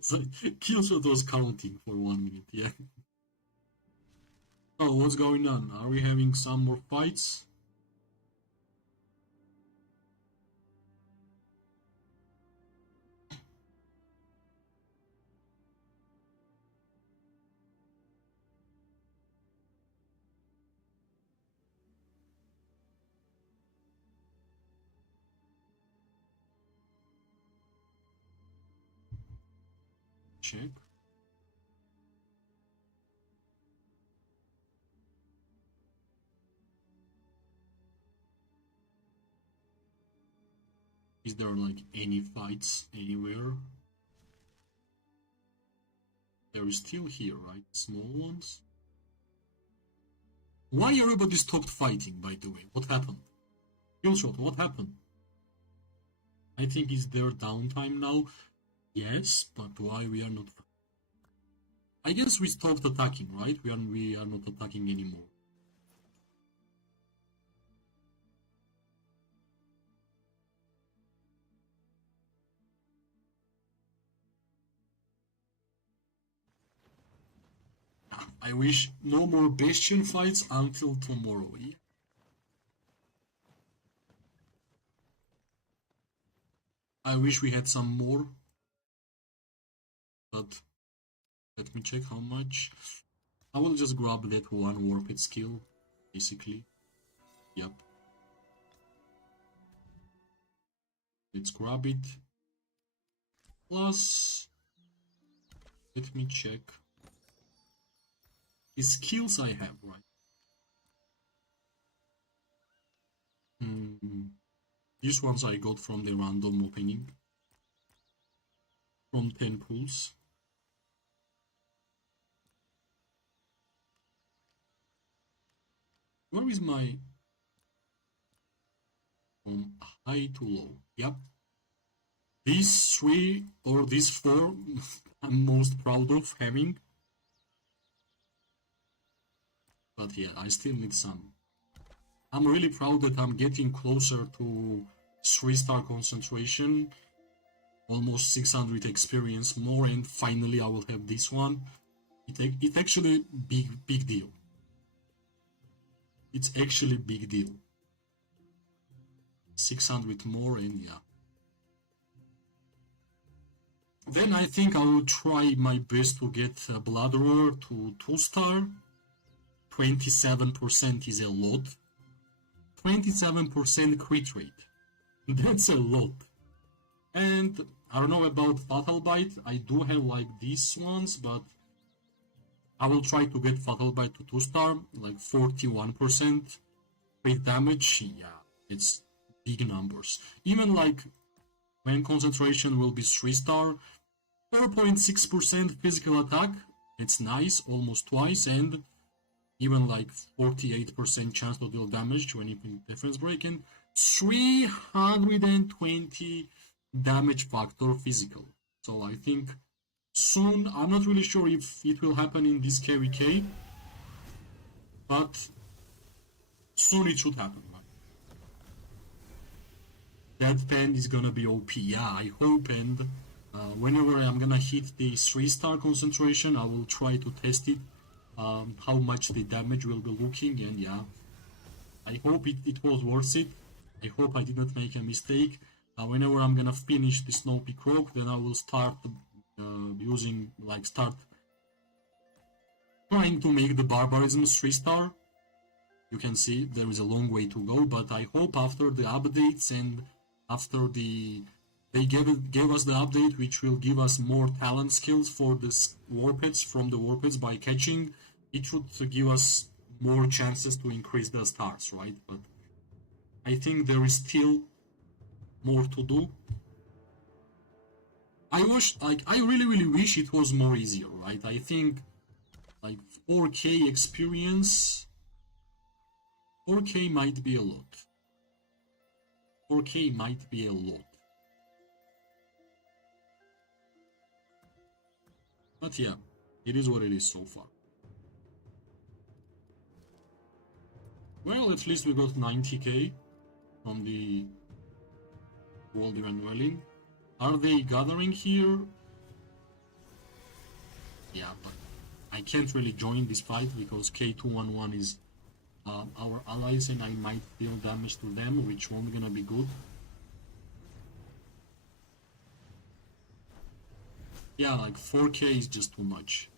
So, Killshot was counting for 1 minute, yeah. Oh, what's going on? Are we having some more fights? Check. Is there like any fights anywhere? There is still here, right? Small ones. Why everybody stopped fighting, by the way? What happened? Killshot, what happened? I think it's their downtime now. Yes, but why we are not? I guess we stopped attacking, right? We are not attacking anymore. I wish no more Bastion fights until tomorrow. I wish we had some more, but let me check how much. I will just grab that one warped skill, basically. Yep. Let's grab it. Plus, let me check the skills I have, right? These ones I got from the random opening. From 10 pools. Where is my... From high to low. Yep. These 3 or these 4 I'm most proud of having. But yeah, I still need some. I'm really proud that I'm getting closer to 3-star concentration. Almost 600 experience more, and finally I will have this one. It's actually big deal. It's actually big deal. 600 more, and yeah. Then I think I will try my best to get Blood Roar to 2-star. 27% is a lot. 27% crit rate. That's a lot. And I don't know about Fatal Bite. I do have like these ones, but I will try to get Fatal Bite to 2-star, like 41% crit damage. Yeah, it's big numbers. Even like when concentration will be 3-star, 4.6% physical attack. It's nice, almost twice, and even like 48% chance to deal damage when you put defense break, and 320 damage factor physical. So I think soon, I'm not really sure if it will happen in this KVK, but soon it should happen. Right? That pen is gonna be OP, yeah, I hope, and whenever I'm gonna hit the 3-star concentration, I will try to test it, how much the damage will be looking, and yeah, I hope it was worth it. I hope I did not make a mistake. Whenever I'm gonna finish the Snow Peak Rock, then I will start start trying to make the Barbarism 3-star. You can see there is a long way to go, but I hope after the updates and after they gave us the update which will give us more talent skills for the Warpeds from the Warpeds by catching, it should give us more chances to increase the stars, right? But I think there is still more to do. I really wish it was more easier, right? I think like 4K experience, 4K might be a lot. 4K might be a lot. But yeah, it is what it is so far. Well, at least we got 90k. from the World Event Dwelling. Are they gathering here? Yeah, but I can't really join this fight because K211 is our allies and I might deal damage to them, which won't gonna be good. Yeah, like 4K is just too much.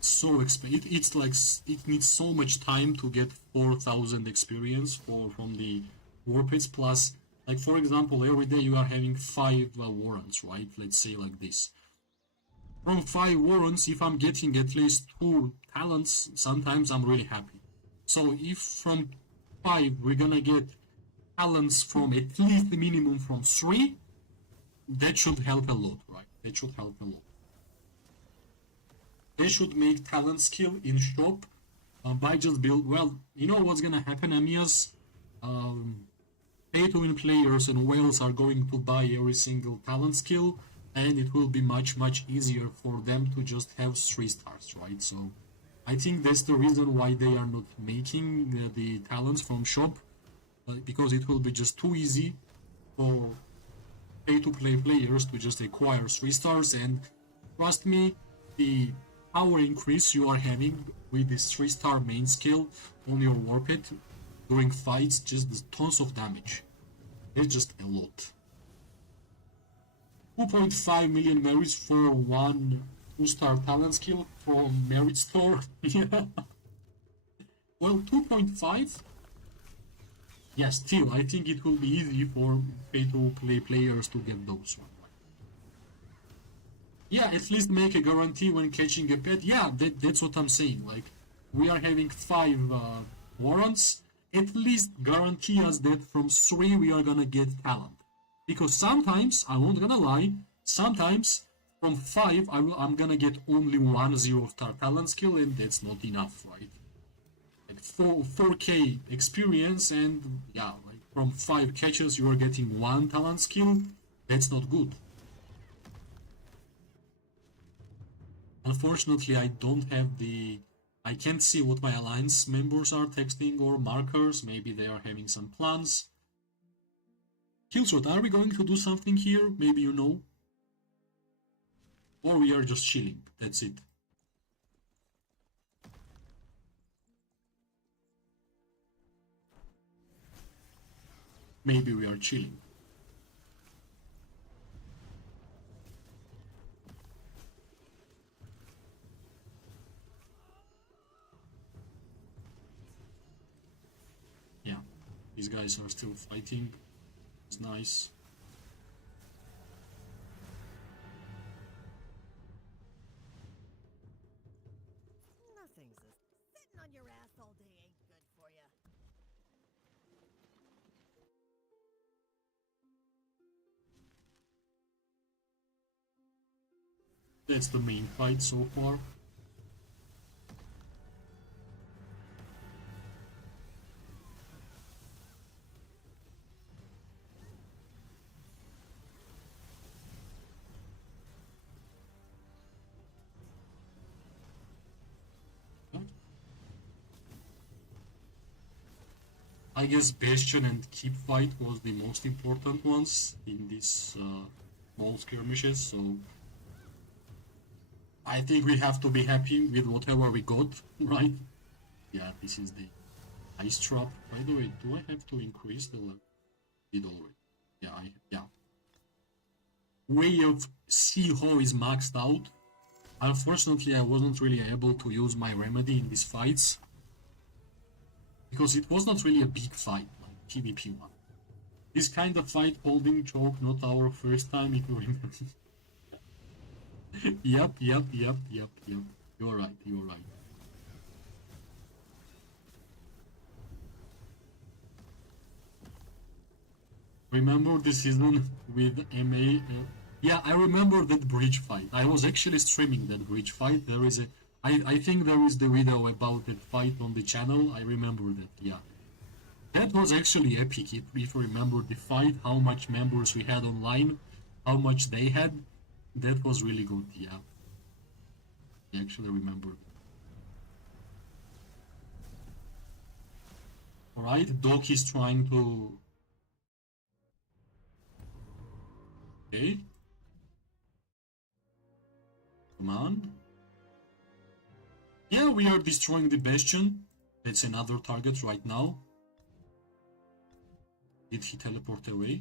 So expensive. It's like it needs so much time to get 4,000 experience from the warpits. Plus, like for example, every day you are having 5 warrants, right? Let's say like this. From 5 warrants, if I'm getting at least 2 talents, sometimes I'm really happy. So if from 5 we're gonna get talents from at least the minimum from 3, that should help a lot, right? That should help a lot. They should make talent skill in shop by just build. Well, you know what's gonna happen, Amias? Pay-to-win players and whales are going to buy every single talent skill, and it will be much easier for them to just have 3 stars, right? So I think that's the reason why they are not making the talents from shop, because it will be just too easy for pay-to-play players to just acquire 3 stars. And trust me, the power increase you are having with this 3-star main skill on your warpit during fights just does tons of damage. It's just a lot. 2.5 million merits for one 2-star talent skill from Merit Store. Yeah. Well, 2.5? Yeah, still, I think it will be easy for pay-to-play players to get those ones. Yeah, at least make a guarantee when catching a pet. Yeah, that's what I'm saying. Like, we are having 5 warrants. At least guarantee us that from 3 we are gonna get talent. Because sometimes, I won't gonna lie, sometimes from 5 I'm gonna get only 1 0-star talent skill, and that's not enough, right? Like 4K experience, and yeah, like from 5 catches you are getting 1 talent skill. That's not good. Unfortunately, I don't have I can't see what my alliance members are texting or markers. Maybe they are having some plans. Killshot, are we going to do something here? Maybe you know. Or we are just chilling. That's it. Maybe we are chilling. Yeah, these guys are still fighting. It's nice. Nothing's sitting on your ass all day ain't good for you. That's the main fight so far. I guess Bastion and Keep fight was the most important ones in these small skirmishes, so I think we have to be happy with whatever we got, right? Yeah, this is the ice trap. By the way, do I have to increase the level? Did already. Yeah, yeah. Way of Sea Ho is maxed out. Unfortunately, I wasn't really able to use my remedy in these fights, because it was not really a big fight, like PvP one. This kind of fight, holding choke, not our first time, if you remember. Yep. You're right. Remember the season with MA? Yeah, I remember that bridge fight. I was actually streaming that bridge fight. There is I think there is the video about that fight on the channel. I remember that, yeah. That was actually epic, if you remember the fight, how much members we had online, how much they had. That was really good, yeah. I actually remember. Alright, Doc is trying to Okay. Come on. Yeah, we are destroying the bastion. That's another target right now. Did he teleport away?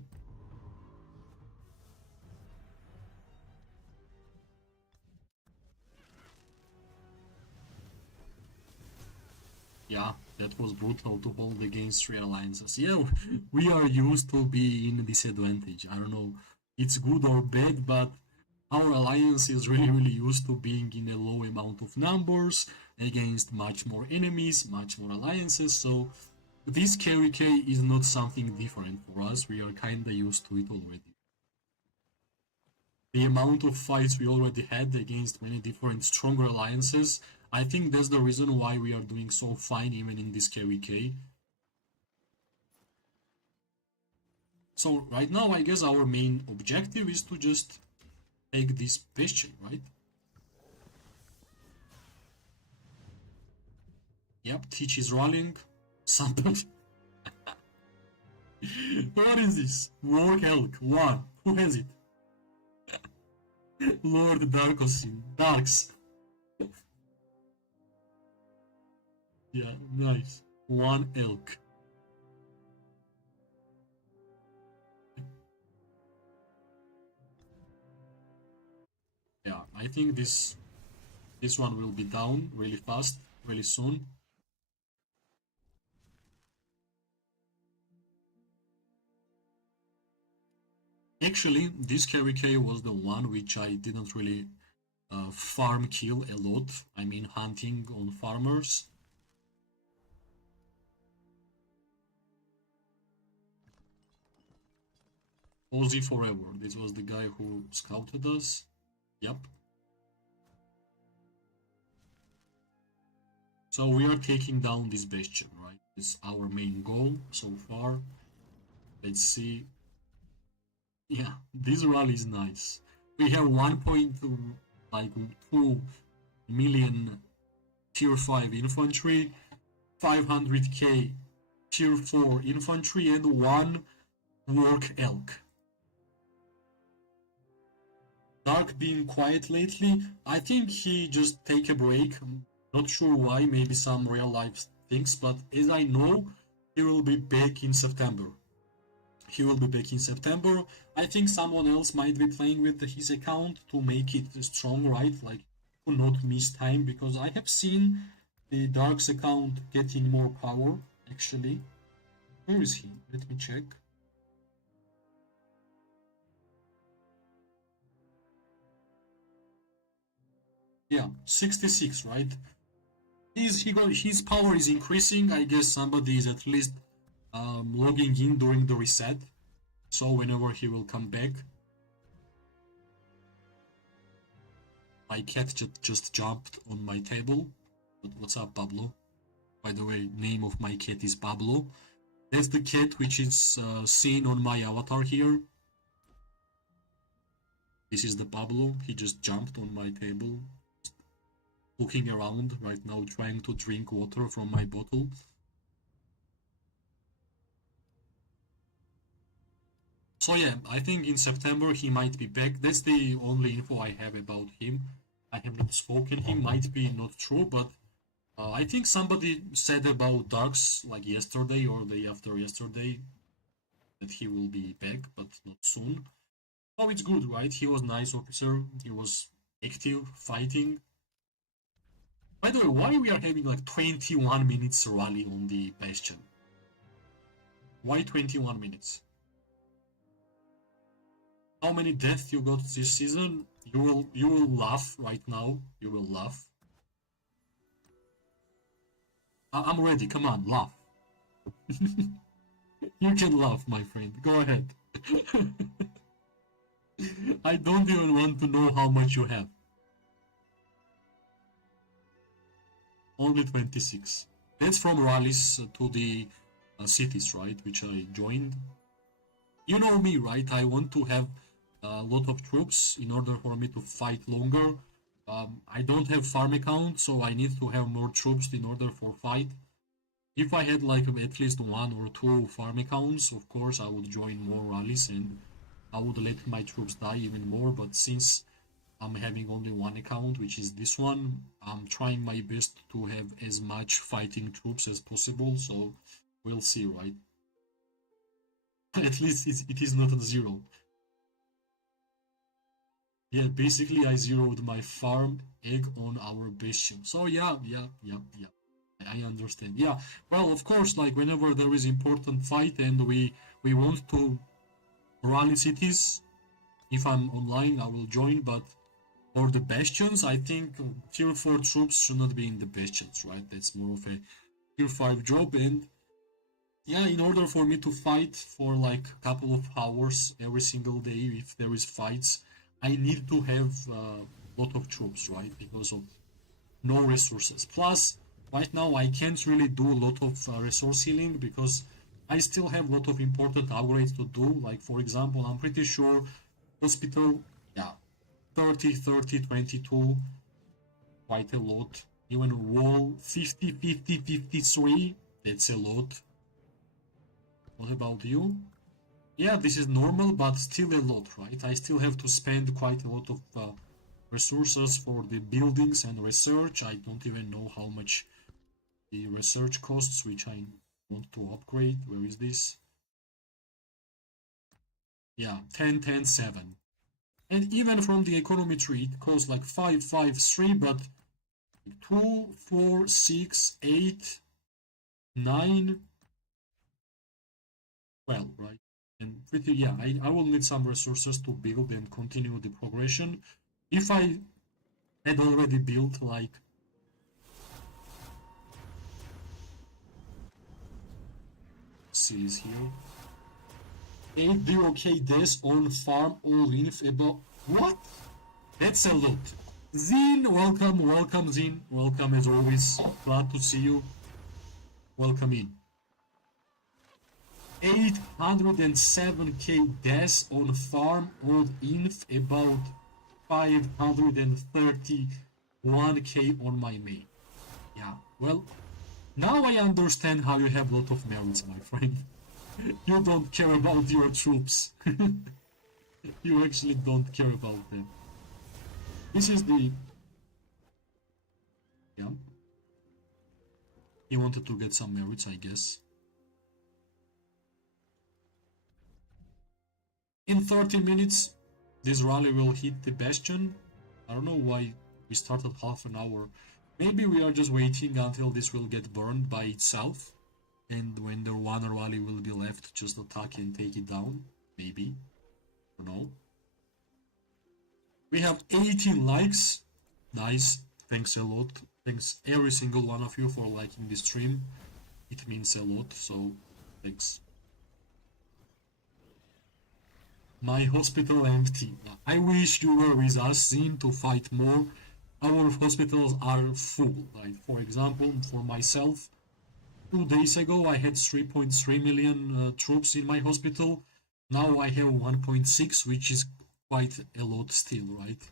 Yeah, that was brutal to hold against 3 alliances. Yeah, we are used to be in disadvantage. I don't know, it's good or bad, but our alliance is really used to being in a low amount of numbers against much more enemies, much more alliances, so this carry K is not something different for us. We are kinda used to it already. The amount of fights we already had against many different stronger alliances, I think that's the reason why we are doing so fine even in this carry K. So right now I guess our main objective is to just take this bastion, right? Yep, Teach is rolling. Somebody. What is this? War Elk 1. Who has it? Lord Darkosim. Darks. Yeah, nice. 1 elk. Yeah, I think this one will be down really fast, really soon. Actually, this carry K was the one which I didn't really farm kill a lot. I mean hunting on farmers. Ozzy Forever, this was the guy who scouted us. Yep. So we are taking down this bastion, right? It's our main goal so far. Let's see. Yeah, this rally is nice. We have 1.2 million tier 5 infantry, 500k tier 4 infantry, and 1 work elk. Dark being quiet lately, I think he just take a break. Not sure why, maybe some real life things, but as I know, he will be back in September. I think someone else might be playing with his account to make it strong, right? Like, to not miss time, because I have seen the Dark's account getting more power, actually. Where is he? Let me check. Yeah, 66, right? His power is increasing. I guess somebody is at least logging in during the reset, so whenever he will come back. My cat just jumped on my table. But what's up, Pablo? By the way, name of my cat is Pablo. That's the cat which is seen on my avatar here. This is the Pablo. He just jumped on my table, looking around right now, trying to drink water from my bottle. So yeah, I think in September he might be back. That's the only info I have about him. I have not spoken. He might be not true, but I think somebody said about Darks like yesterday or the day after yesterday that he will be back, but not soon. Oh, it's good, right? He was nice officer. He was active, fighting. By the way, why we are having like 21 minutes rally on the Bastion? Why 21 minutes? How many deaths you got this season? You will laugh right now. You will laugh. I'm ready. Come on, laugh. You can laugh, my friend. Go ahead. I don't even want to know how much you have. Only 26. That's from rallies to the cities, right? Which I joined. You know me, right? I want to have a lot of troops in order for me to fight longer. I don't have farm account, so I need to have more troops in order for fight. If I had like at least 1 or 2 farm accounts, of course I would join more rallies and I would let my troops die even more, but since I'm having only one account, which is this one, I'm trying my best to have as much fighting troops as possible, so we'll see, right? At least it is not a zero. Yeah, basically I zeroed my farm egg on our bastion. So yeah. I understand. Yeah, well, of course, like whenever there is important fight and we want to rally cities, if I'm online, I will join, but for the bastions, I think tier 4 troops should not be in the bastions, right? That's more of a tier 5 job, and yeah, in order for me to fight for like a couple of hours every single day, if there is fights, I need to have a lot of troops, right? Because of no resources. Plus, right now I can't really do a lot of resource healing because I still have a lot of important upgrades to do. Like, for example, I'm pretty sure hospital, yeah, 30, 30, 22, quite a lot. Even wall, 50, 50, 53, that's a lot. What about you? Yeah, this is normal, but still a lot, right? I still have to spend quite a lot of resources for the buildings and research. I don't even know how much the research costs, which I want to upgrade. Where is this? Yeah, 10, 10, 7. And even from the economy tree, it costs like 5, 5, 3, but 2, 4, 6, 8, 9, 12, right? And pretty, yeah, I will need some resources to build and continue the progression. If I had already built like cities here, 80k days on farm all in about what? That's a lot. Zin, welcome Zin, welcome as always. Glad to see you. Welcome in. 807k deaths on farm old inf, about 531k on my main. Yeah, well, now I understand how you have a lot of merits, my friend. You don't care about your troops. You actually don't care about them. This is the... Yeah. He wanted to get some merits, I guess. In 30 minutes, this rally will hit the bastion. I don't know why we started half an hour. Maybe we are just waiting until this will get burned by itself. And when the one rally will be left, just attack and take it down. Maybe. I don't know. We have 18 likes. Nice. Thanks a lot. Thanks every single one of you for liking the stream. It means a lot, so thanks. My hospital empty. I wish you were with us, Zin, to fight more. Our hospitals are full. Like, for example, for myself, 2 days ago I had 3.3 million troops in my hospital. Now I have 1.6, which is quite a lot still, right?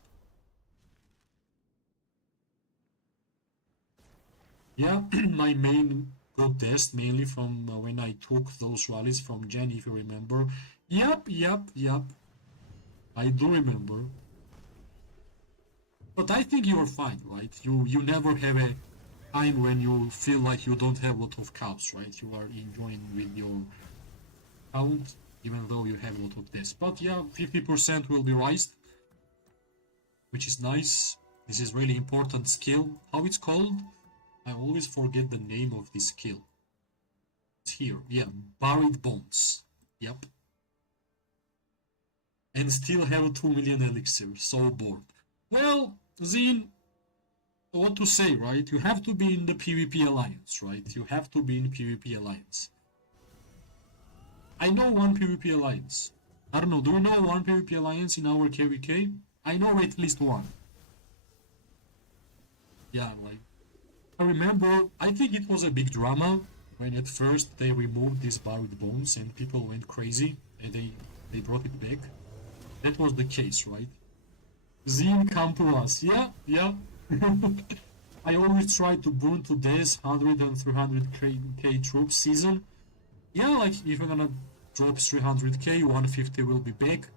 Yeah, my main got test mainly from when I took those rallies from Jen, if you remember. Yep. I do remember. But I think you're fine, right? You never have a time when you feel like you don't have a lot of cows, right? You are enjoying with your count, even though you have a lot of this. But yeah, 50% will be raised, which is nice. This is really important skill. How it's called? I always forget the name of this skill. It's here. Yeah, buried bones. Yep. And still have 2 million elixir. So bored. Well, Zin, what to say, right? You have to be in the PvP alliance, right? You have to be in PvP alliance. I know one PvP alliance. I don't know, do you know one PvP alliance in our KVK? I know at least one. Yeah, like, I remember, I think it was a big drama when at first they removed these buried bones and people went crazy and they brought it back. That was the case, right? Zin, come to us. Yeah. I always try to burn to death 100 and 300k troops season. Yeah, like if you're gonna drop 300k, 150 will be back.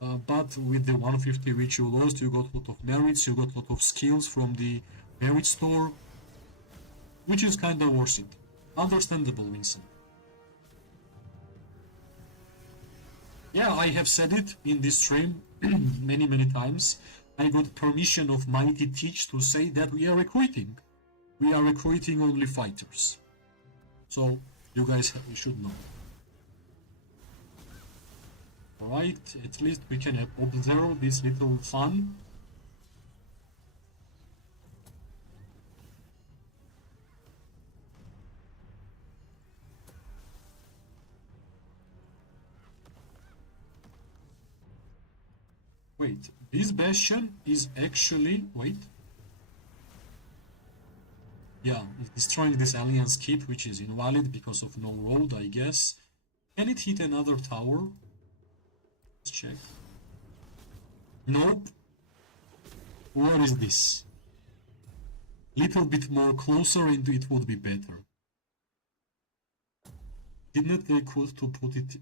but with the 150 which you lost, you got a lot of merits, you got a lot of skills from the merit store, which is kind of worth it. Understandable, Vincent. Yeah, I have said it in this stream many times. I got permission of Mighty Teach to say that we are recruiting. We are recruiting only fighters. So, you guys should know. Alright, at least we can observe this little fun. Wait, this bastion is actually... wait. Yeah, it's destroying this alliance kit, which is invalid because of no road, I guess. Can it hit another tower? Let's check. Nope. Where is this? Little bit more closer and it would be better. Didn't they could to put it...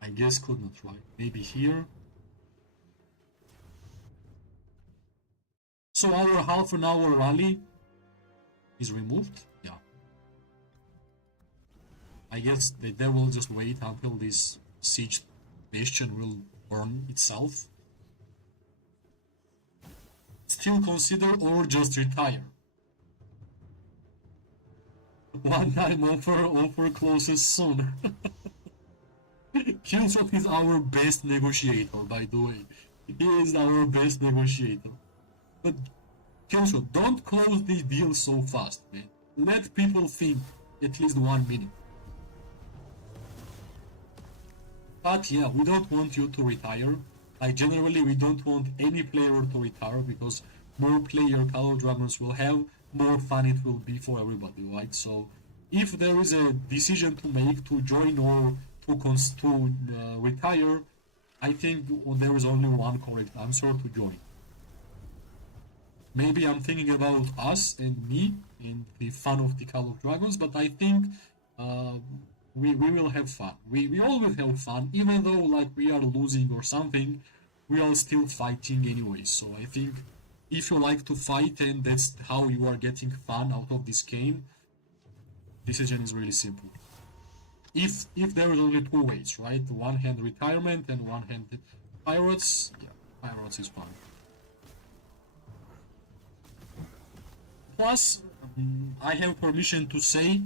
I guess could not, right? Maybe here. So our half an hour rally is removed? Yeah. I guess they will just wait until this siege bastion will burn itself. Still consider or just retire. One time offer closes soon. Killshot is our best negotiator, by the way. He is our best negotiator. But Killshot, don't close the deal so fast, man. Let people think at least 1 minute. But yeah, we don't want you to retire. Like generally, we don't want any player to retire because more player Call of Dragons will have, more fun it will be for everybody, right? So if there is a decision to make to join or to retire, I think there is only one correct answer: to join. Maybe I'm thinking about us and me and the fun of the Call of Dragons, but I think we will have fun. We always have fun, even though like we are losing or something, we are still fighting anyway. So I think if you like to fight and that's how you are getting fun out of this game, decision is really simple. If there is only two ways, right? One hand retirement and one hand pirates, yeah, pirates is fun. Plus, I have permission to say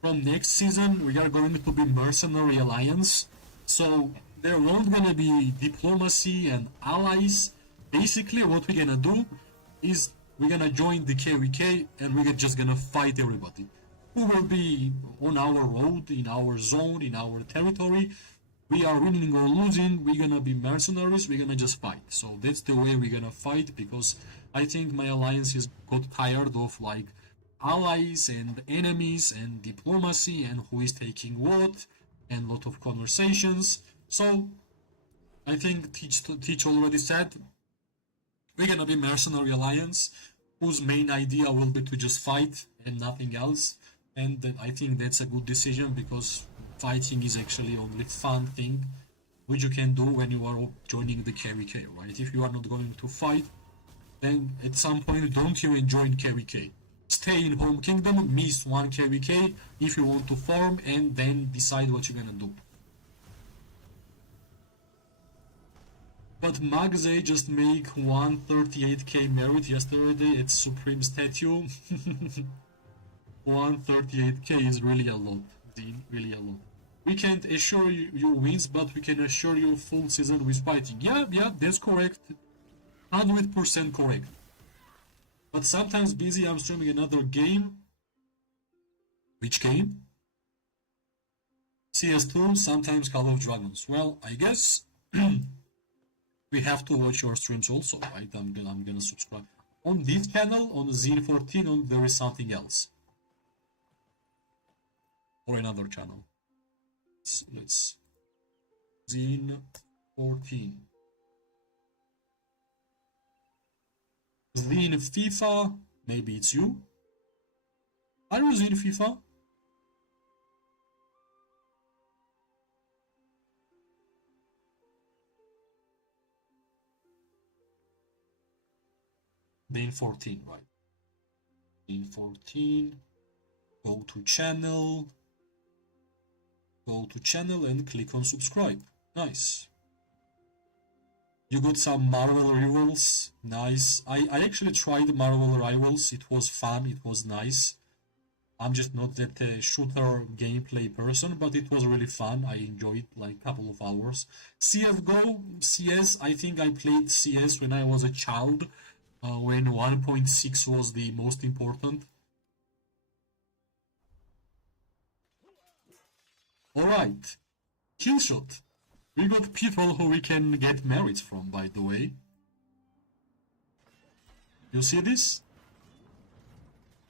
from next season we are going to be mercenary alliance, so there won't gonna be diplomacy and allies. Basically what we're gonna do is we're gonna join the KVK and we're just gonna fight everybody who will be on our road, in our zone, in our territory. We are winning or losing, we're gonna be mercenaries, we're gonna just fight. So that's the way we're gonna fight, because I think my alliance has got tired of like allies and enemies and diplomacy and who is taking what and lot of conversations. So I think Teach already said we're gonna be mercenary alliance whose main idea will be to just fight and nothing else. And I think that's a good decision, because fighting is actually only fun thing which you can do when you are joining the KVK, right? If you are not going to fight, then at some point don't even join KVK. Stay in home kingdom, miss one KVK if you want to farm, and then decide what you're gonna do. But Magze just make 138k merit yesterday at Supreme Statue. 138k is really a lot, Dean, really a lot. We can't assure you wins, but we can assure you full season with fighting. Yeah, that's correct. 100% correct. But sometimes busy, I'm streaming another game. Which game? CS2, sometimes Call of Dragons. Well, I guess we have to watch your streams also, right? I'm gonna subscribe. On this channel, on Zine14, there is something else. Or another channel. Let's Zine14. Zine FIFA, maybe it's you. Are you Zine FIFA? Bane 14, right? Bane 14. Go to channel and click on subscribe. Nice. You got some Marvel Rivals. Nice. I actually tried Marvel Rivals. It was fun. It was nice. I'm just not that shooter gameplay person, but it was really fun. I enjoyed like a couple of hours. CSGO, CS, I think I played CS when I was a child, when 1.6 was the most important. Alright, Killshot. We got people who we can get merits from, by the way. You see this?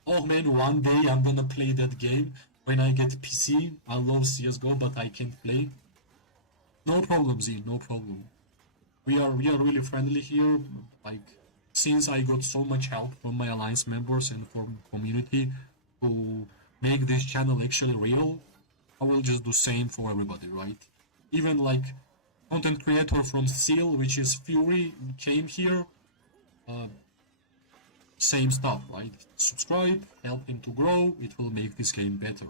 Oh man, one day I'm gonna play that game when I get PC. I love CSGO, but I can't play. No problem, Z, no problem. We are really friendly here. Like, since I got so much help from my alliance members and from community to make this channel actually real, I will just do same for everybody, right? Even like content creator from Seal, which is Fury, came here. Same stuff, right? Subscribe, help him to grow, it will make this game better.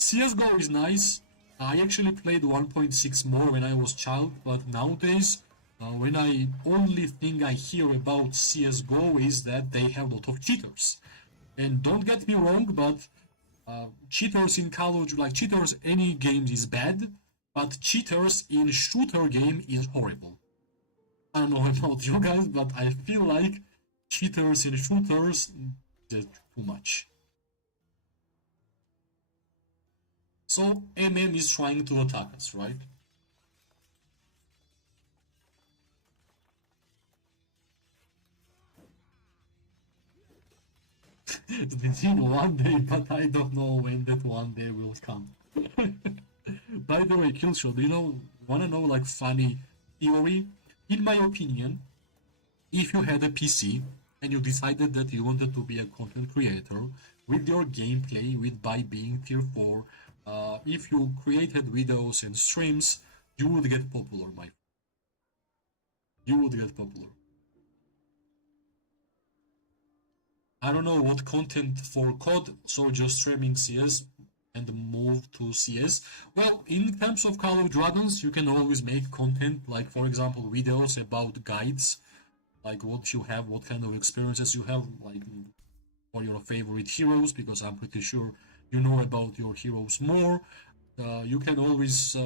CSGO is nice. I actually played 1.6 more when I was child, but nowadays, when I only thing I hear about CSGO is that they have a lot of cheaters. And don't get me wrong, but cheaters in Call of Duty, like cheaters any games is bad, but cheaters in shooter game is horrible. I don't know about you guys, but I feel like cheaters in shooters, that's too much. So MM is trying to attack us, right? Within one day, but I don't know when that one day will come. By the way, Killshot, do you wanna know like funny theory? In my opinion, if you had a PC and you decided that you wanted to be a content creator with your gameplay, by being tier 4, if you created videos and streams, you would get popular, my friend. You would get popular. I don't know what content for COD, so just streaming CS and move to CS. Well, in terms of Call of Dragons, you can always make content, like for example videos about guides, like what you have, what kind of experiences you have, like for your favorite heroes, because I'm pretty sure you know about your heroes more. You can always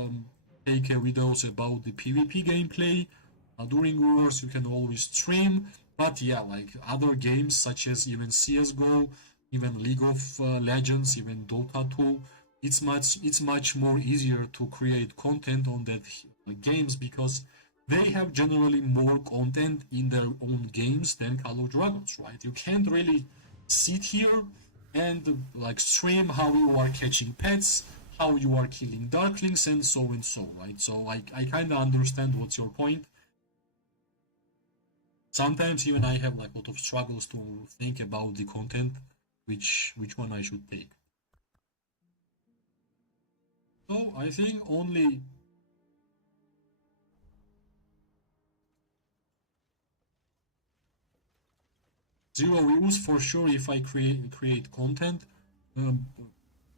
take videos about the PvP gameplay. During wars, you can always stream. But yeah, like other games such as even CSGO, even League of Legends, even Dota 2, it's much more easier to create content on that games because they have generally more content in their own games than Call of Dragons, right? You can't really sit here and like stream how you are catching pets, how you are killing darklings, and so, right? So I kind of understand what's your point. Sometimes even I have like a lot of struggles to think about the content, which one I should take. So I think only zero views for sure if I create content.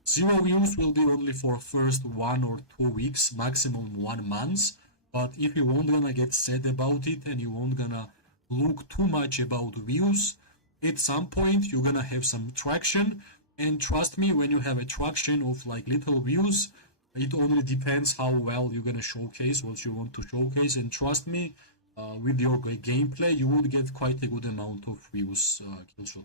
Zero views will be only for first 1 or 2 weeks, maximum 1 month. But if you won't gonna get sad about it and you won't gonna look too much about views, at some point you're gonna have some traction. And trust me, when you have a traction of like little views, it only depends how well you're gonna showcase what you want to showcase. And trust me, with your gameplay, you would get quite a good amount of views, Killshot.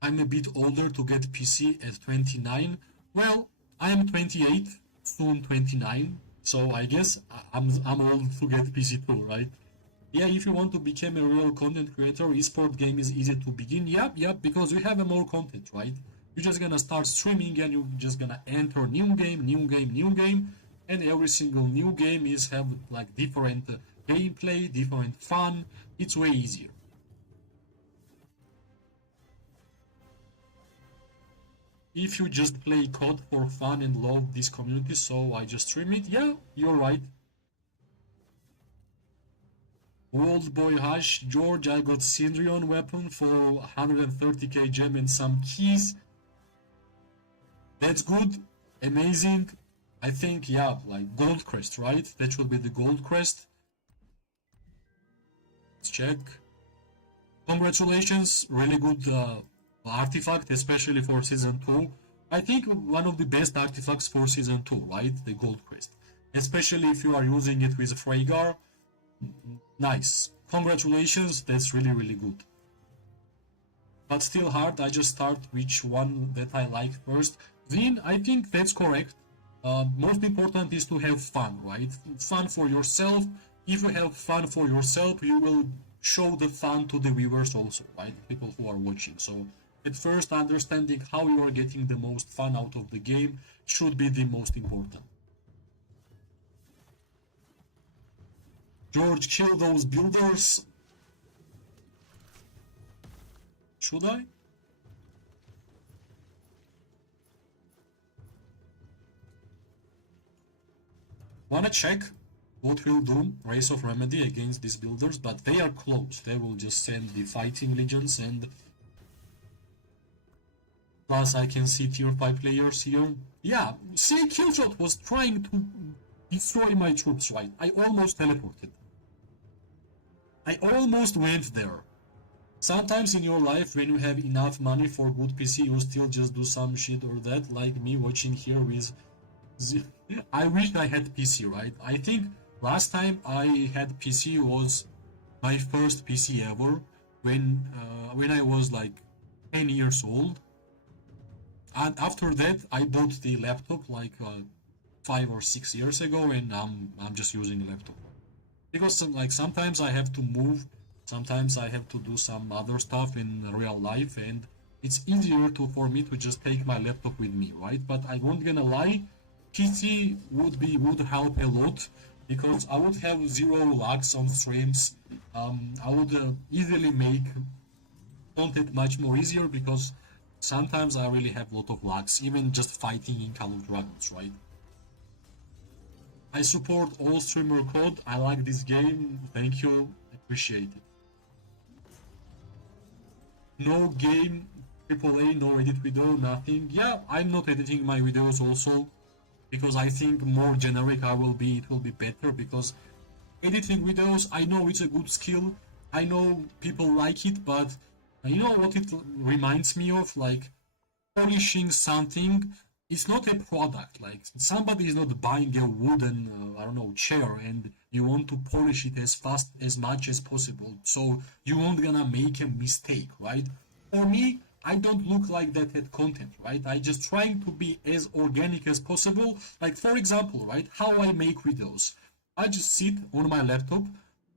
I'm a bit older to get PC at 29. Well, I am 28, soon 29, so I guess I'm old to get PC too, right? Yeah, if you want to become a real content creator, esport game is easy to begin. Yep, because you have more content, right? You're just gonna start streaming and you're just gonna enter new game, and every single new game is have like different gameplay, different fun. It's way easier. If you just play COD for fun and love this community, so I just stream it, yeah, you're right. Old boy Hush, George, I got Syndrion weapon for 130k gem and some keys. That's good, amazing. I think, yeah, like gold crest, right? That should be the gold crest. Let's check. Congratulations, really good artifact, especially for season 2. I think one of the best artifacts for season 2, right? The gold crest. Especially if you are using it with Freygar. Nice. Congratulations, that's really, really good. But still hard, I just start which one that I like first. Then I think that's correct. Most important is to have fun, right? Fun for yourself. If you have fun for yourself, you will show the fun to the viewers also, right? People who are watching. So at first, understanding how you are getting the most fun out of the game should be the most important. George, kill those builders. Should I? Wanna check what will do Race of Remedy against these builders, but they are close. They will just send the Fighting Legions, and plus I can see tier 5 players here. Yeah, see, Killshot was trying to destroy my troops, right? I almost teleported. I almost went there. Sometimes in your life, when you have enough money for good PC, you still just do some shit or that, like me watching here with... I wish I had PC, right? I think last time I had PC was my first PC ever, when I was like 10 years old. And after that, I bought the laptop like 5 or 6 years ago, and I'm just using a laptop. Because like sometimes I have to move, sometimes I have to do some other stuff in real life, and it's easier for me to just take my laptop with me, right? But I won't gonna lie, PC would help a lot, because I would have 0 lags on streams. I would easily make content much more easier, because sometimes I really have a lot of lags, even just fighting in Call of Dragons, right? I support all streamer code. I like this game. Thank you. Appreciate it. No game, AAA, no edit video, nothing. Yeah, I'm not editing my videos also, because I think more generic it will be better, because editing videos, I know it's a good skill. I know people like it, but you know what it reminds me of? Like, polishing something, it's not a product. Like, somebody is not buying a wooden I don't know, chair, and you want to polish it as much as possible, so you won't gonna make a mistake, right? For me, I don't look like that at content, right? I just trying to be as organic as possible. Like, for example, right, how I make videos. I just sit on my laptop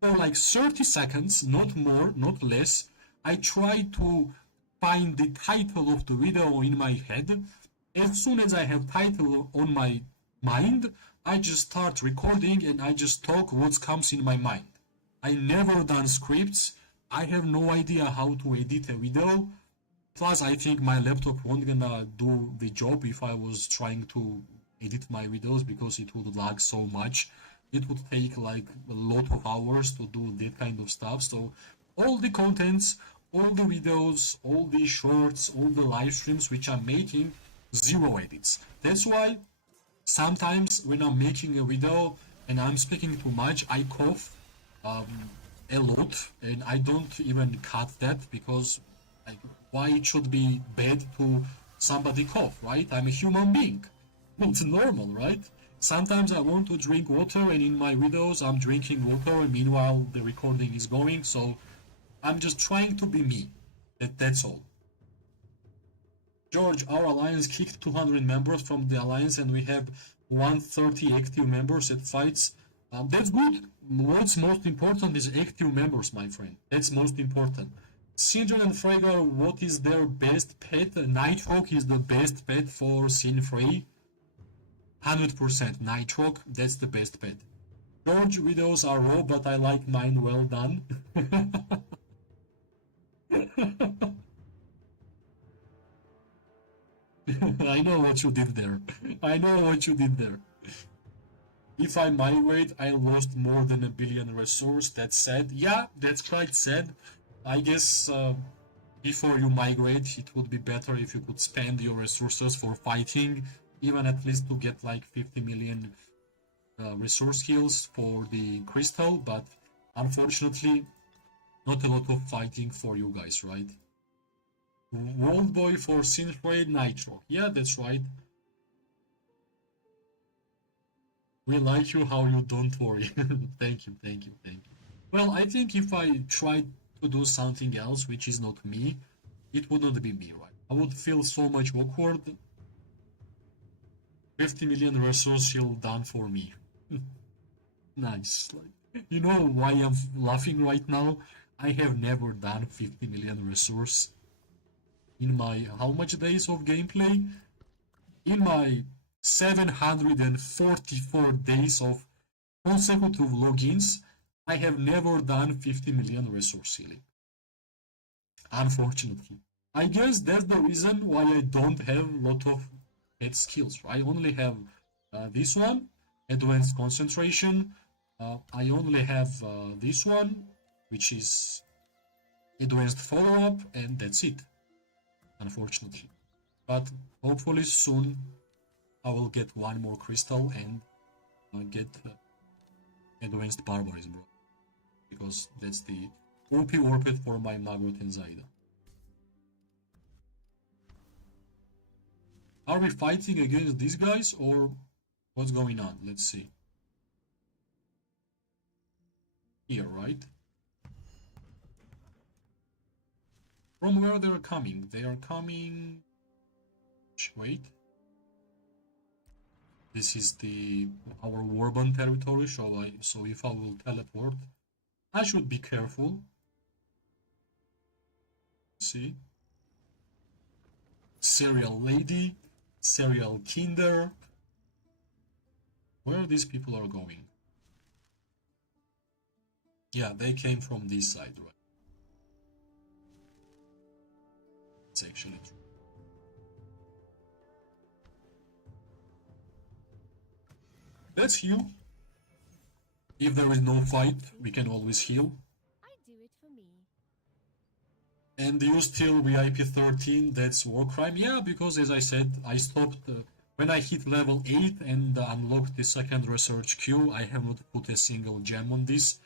for like 30 seconds, not more, not less. I try to find the title of the video in my head. As soon as I have title on my mind, I just start recording and I just talk what comes in my mind. I never done scripts. I have no idea how to edit a video. Plus, I think my laptop won't gonna do the job if I was trying to edit my videos, because it would lag so much. It would take like a lot of hours to do that kind of stuff. So all the contents, all the videos, all the shorts, all the live streams which I'm making, 0 edits. That's why sometimes when I'm making a video and I'm speaking too much, I cough a lot, and I don't even cut that, because like, why it should be bad to somebody cough, right? I'm a human being. It's normal, right? Sometimes I want to drink water, and in my videos I'm drinking water, and meanwhile the recording is going, so I'm just trying to be me. That's all. George, our alliance kicked 200 members from the alliance, and we have 130 active members at fights. That's good. What's most important is active members, my friend. That's most important. Sinjin and Freygar, what is their best pet? Nighthawk is the best pet for Sin Frey. 100% Nighthawk, that's the best pet. George, videos are raw, but I like mine well done. I know what you did there. I know what you did there. If I migrate, I lost more than a billion resource. That's sad. Yeah, that's quite sad. I guess before you migrate, it would be better if you could spend your resources for fighting, even at least to get like 50 million resource heals for the crystal, but unfortunately, not a lot of fighting for you guys, right? World Boy for Synthraid Nitro. Yeah, that's right. We like you how you don't worry. Thank you, thank you, thank you. Well, I think if I tried to do something else, which is not me, it wouldn't be me, right? I would feel so much awkward. 50 million resource shield done for me. Nice. Like, you know why I'm laughing right now? I have never done 50 million resource in my how much days of gameplay? In my 744 days of consecutive logins, I have never done 50 million resource healing. Unfortunately. I guess that's the reason why I don't have a lot of head skills. I only have this one, advanced concentration. I only have this one, which is advanced follow-up, and that's it, unfortunately. But hopefully soon I will get one more crystal and get advanced barbarism, bro. Because that's the OP warped for my Magot and Zaida. Are we fighting against these guys or what's going on? Let's see. Here, right? From where they're coming? They are coming... Wait. This is the our Warband territory, so if I will teleport, I should be careful. See? Serial Lady, Serial Kinder. Where these people are going? Yeah, they came from this side, right? It's actually true. Let's heal. If there is no fight, we can always heal. I do it for me. And you still VIP 13, that's war crime? Yeah, because as I said, I stopped when I hit level 8 and unlocked the second research queue. I have not put a single gem on this.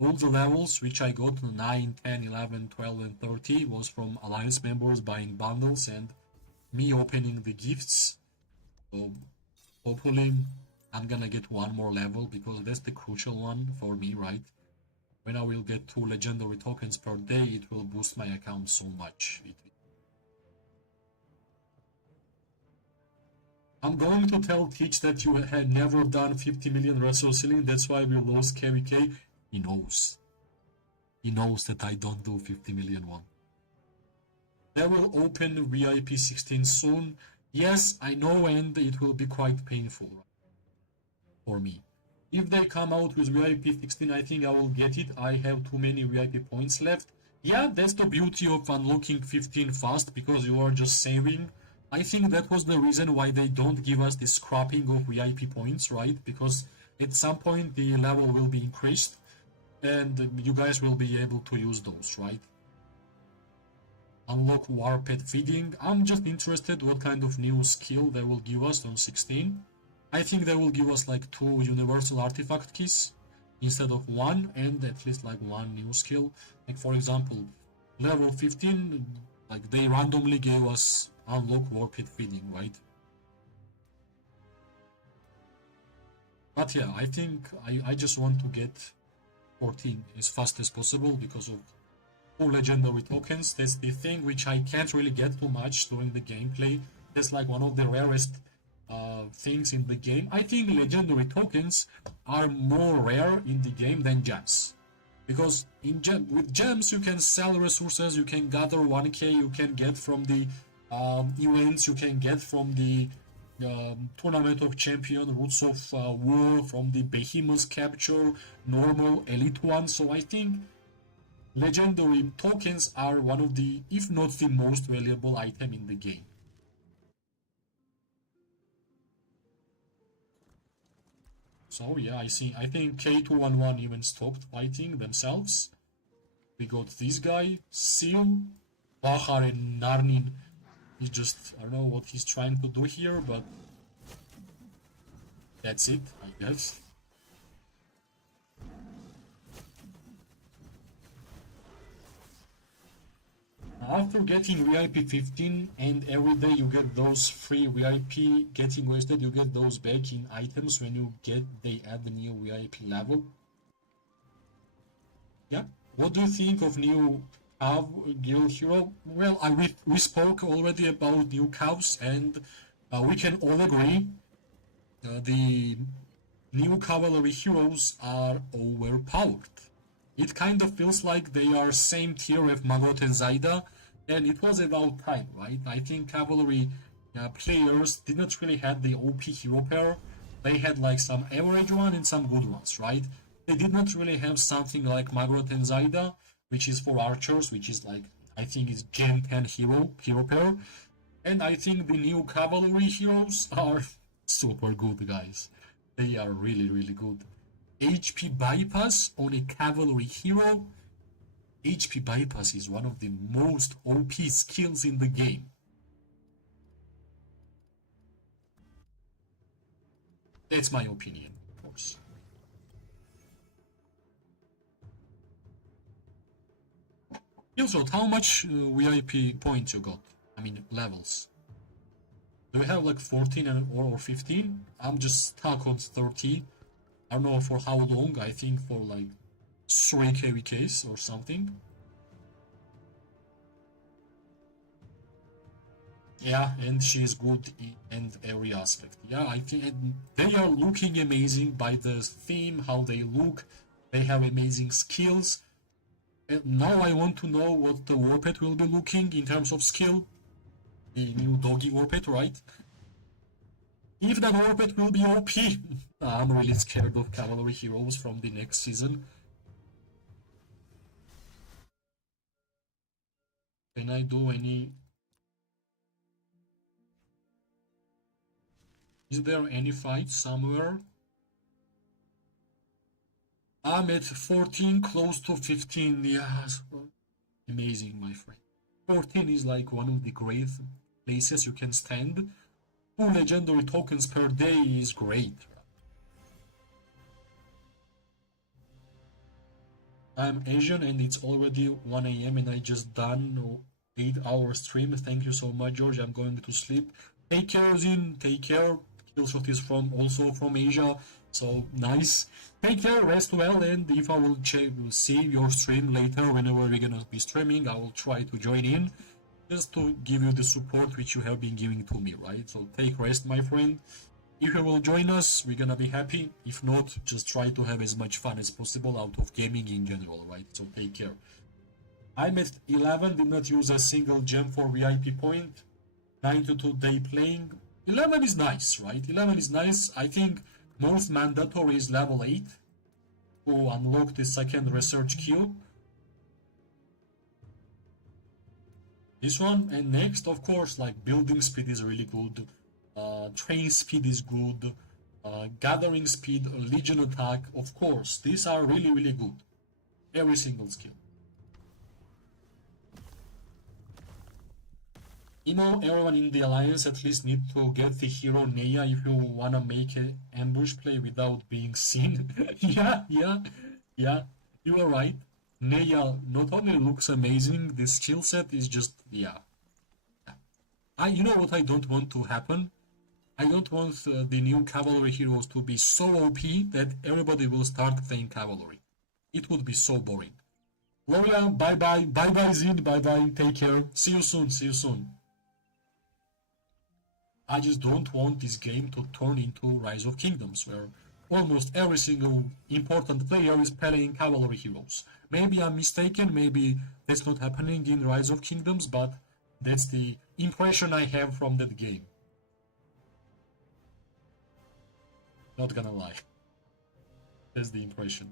All the levels which I got 9, 10, 11, 12 and 30 was from Alliance members buying bundles and me opening the gifts. So hopefully I'm gonna get one more level because that's the crucial one for me, right? When I will get 2 legendary tokens per day, it will boost my account so much. I'm going to tell Teach that you had never done 50 million resource healing, that's why we lost KVK. He knows. He knows that I don't do 50 million one. They will open VIP 16 soon. Yes, I know, and it will be quite painful for me. If they come out with VIP 16, I think I will get it. I have too many VIP points left. Yeah, that's the beauty of unlocking 15 fast, because you are just saving. I think that was the reason why they don't give us this scrapping of VIP points, right? Because at some point the level will be increased and you guys will be able to use those, right? Unlock Warped Feeding. I'm just interested what kind of new skill they will give us on 16. I think they will give us like 2 universal artifact keys instead of 1, and at least like 1 new skill. Like for example, level 15, like they randomly gave us unlock Warped Feeding, right? But yeah, I think I just want to get 14 as fast as possible because of 4 legendary tokens. That's the thing which I can't really get too much during the gameplay. That's like one of the rarest things in the game. I think legendary tokens are more rare in the game than gems, because with gems you can sell resources, you can gather 1k, you can get from the events, you can get from the Tournament of Champion, Roots of War, from the Behemoth capture, normal, elite one. So I think legendary tokens are one of the, if not the most valuable item in the game. So yeah, I think K211 even stopped fighting themselves. We got this guy, Seal, Bahar and Narnin. He just, I don't know what he's trying to do here, but that's it, I guess. After getting VIP 15 and every day you get those free VIP getting wasted, you get those back in items when you they add the new VIP level. Yeah. What do you think of new cow guild hero? Well, we spoke already about new cows, and we can all agree the new cavalry heroes are overpowered. It kind of feels like they are same tier as Magot and Zaida, and it was about time, right? I think cavalry players did not really have the OP hero pair. They had like some average one and some good ones, right? They did not really have something like Magot and Zaida, which is for archers, which is like, I think is Gen 10 hero pair. And I think the new cavalry heroes are super good, guys. They are really, really good. HP bypass on a cavalry hero. HP bypass is one of the most OP skills in the game. That's my opinion, of course. Killshot, how much VIP points you got? I mean, levels. Do you have like 14 or 15? I'm just stuck on 30. I don't know for how long. I think for like 3 KVKs or something. Yeah, and she is good in every aspect. Yeah, I think they are looking amazing by the theme, how they look. They have amazing skills. And now I want to know what the Warped will be looking in terms of skill. The new doggy Warped, right? If the Warped will be OP, I'm really scared of cavalry heroes from the next season. Can I do any... Is there any fight somewhere? I'm at 14, close to 15. Yes, amazing, my friend. 14 is like one of the great places you can stand. 2 legendary tokens per day is great. I'm Asian and it's already 1 a.m. and I just done 8-hour stream. Thank you so much, George. I'm going to sleep. Take care, Zin. Take care. Killshot is also from Asia, so nice. Take care, rest well, and if I will see your stream later, whenever we're gonna be streaming, I will try to join in, just to give you the support which you have been giving to me, right? So take rest, my friend. If you will join us, we're gonna be happy. If not, just try to have as much fun as possible out of gaming in general, right? So take care. I'm at 11, did not use a single gem for VIP point. 92 day playing. 11 is nice, right? 11 is nice. I think most mandatory is level 8 to unlock the second research queue. This one, and next, of course, like building speed is really good. Train speed is good. Gathering speed, legion attack, of course. These are really, really good. Every single skill. You know, everyone in the alliance at least need to get the hero Neya if you wanna make an ambush play without being seen. yeah, you are right. Neya not only looks amazing, the skill set is just, yeah. You know what I don't want to happen? I don't want the new cavalry heroes to be so OP that everybody will start playing cavalry. It would be so boring. Lola, bye bye Zin, bye, take care, see you soon. I just don't want this game to turn into Rise of Kingdoms, where almost every single important player is playing cavalry heroes. Maybe I'm mistaken, maybe that's not happening in Rise of Kingdoms, but that's the impression I have from that game. Not gonna lie. That's the impression.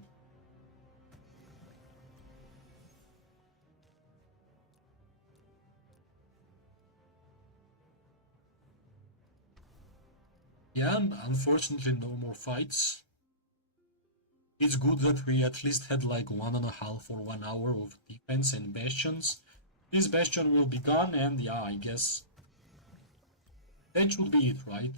Yeah, unfortunately no more fights. It's good that we at least had like 1.5 or 1 hour of defense and bastions. This bastion will be gone, and yeah, I guess that should be it, right?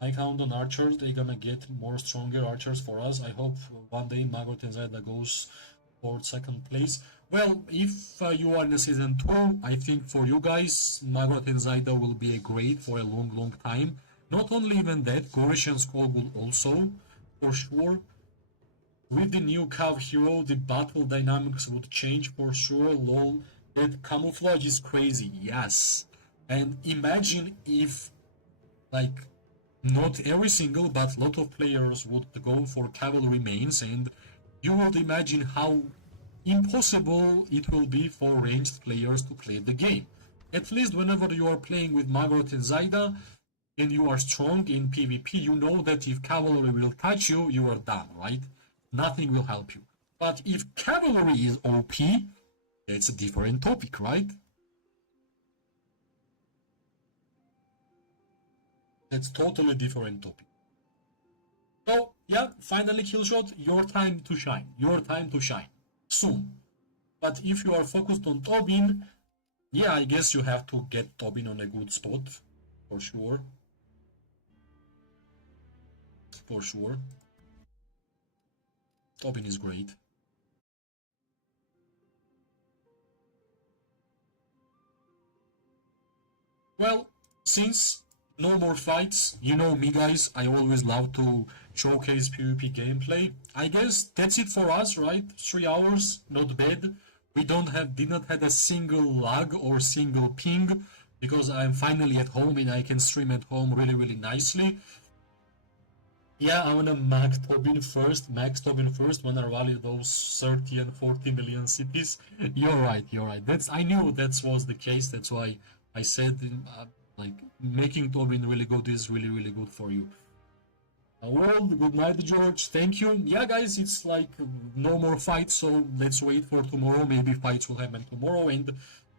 I count on archers. They're gonna get more stronger archers for us. I hope one day Margaret and Zayda goes for second place. Well, if you are in the season 2, I think for you guys, Margaret and Zayda will be a great for a long time. Not only even that, Goretian Skull will also, for sure. With the new Cav hero, the battle dynamics would change for sure. Lol, that camouflage is crazy, yes. And imagine if, like, not every single, but a lot of players would go for cavalry mains, and you would imagine how impossible it will be for ranged players to play the game. At least whenever you are playing with Margaret and Zayda, and you are strong in PvP, you know that if cavalry will touch you, you are done, right? Nothing will help you. But if cavalry is OP, it's a different topic, right? That's totally different topic. So, yeah, finally Killshot, your time to shine. Your time to shine. Soon. But if you are focused on Tobin, yeah, I guess you have to get Tobin on a good spot. For sure. For sure. Tobin is great. Well, since no more fights, you know me guys, I always love to showcase PvP gameplay. I guess that's it for us, right? 3 hours, not bad. We did not have a single lag or single ping, because I'm finally at home and I can stream at home really nicely. Yeah, I wanna max Tobin first, when I rally those 30 and 40 million cities. You're right. I knew that was the case, that's why I said, like, making Tobin really good is really good for you. World, good night, George, thank you. Yeah, guys, it's like no more fights, so let's wait for tomorrow. Maybe fights will happen tomorrow, and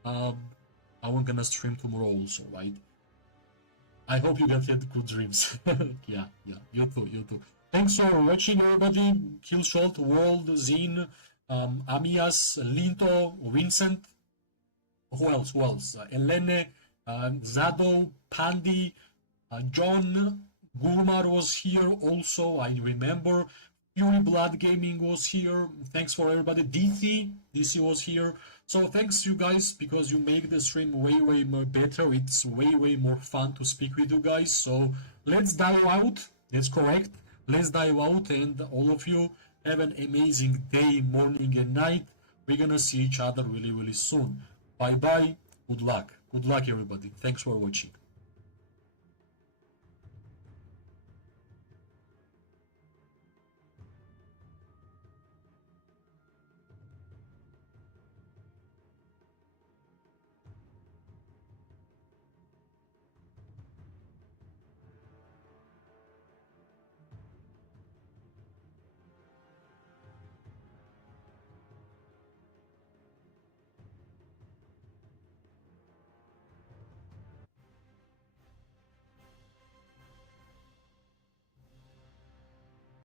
I'm gonna stream tomorrow also, right? I hope you get good dreams. Yeah, you too. Thanks for watching, everybody. Killshot, World, Zine, Amias, Linto, Vincent. Who else? Elene, Zado, Pandi, John, Gulmar was here also, I remember. Fury Blood Gaming was here. Thanks for everybody. DC was here. So thanks you guys, because you make the stream way more better. It's way more fun to speak with you guys. So let's dive out. That's correct. Let's dive out, and all of you have an amazing day, morning and night. We're gonna see each other really soon. Bye bye. Good luck. Good luck, everybody. Thanks for watching.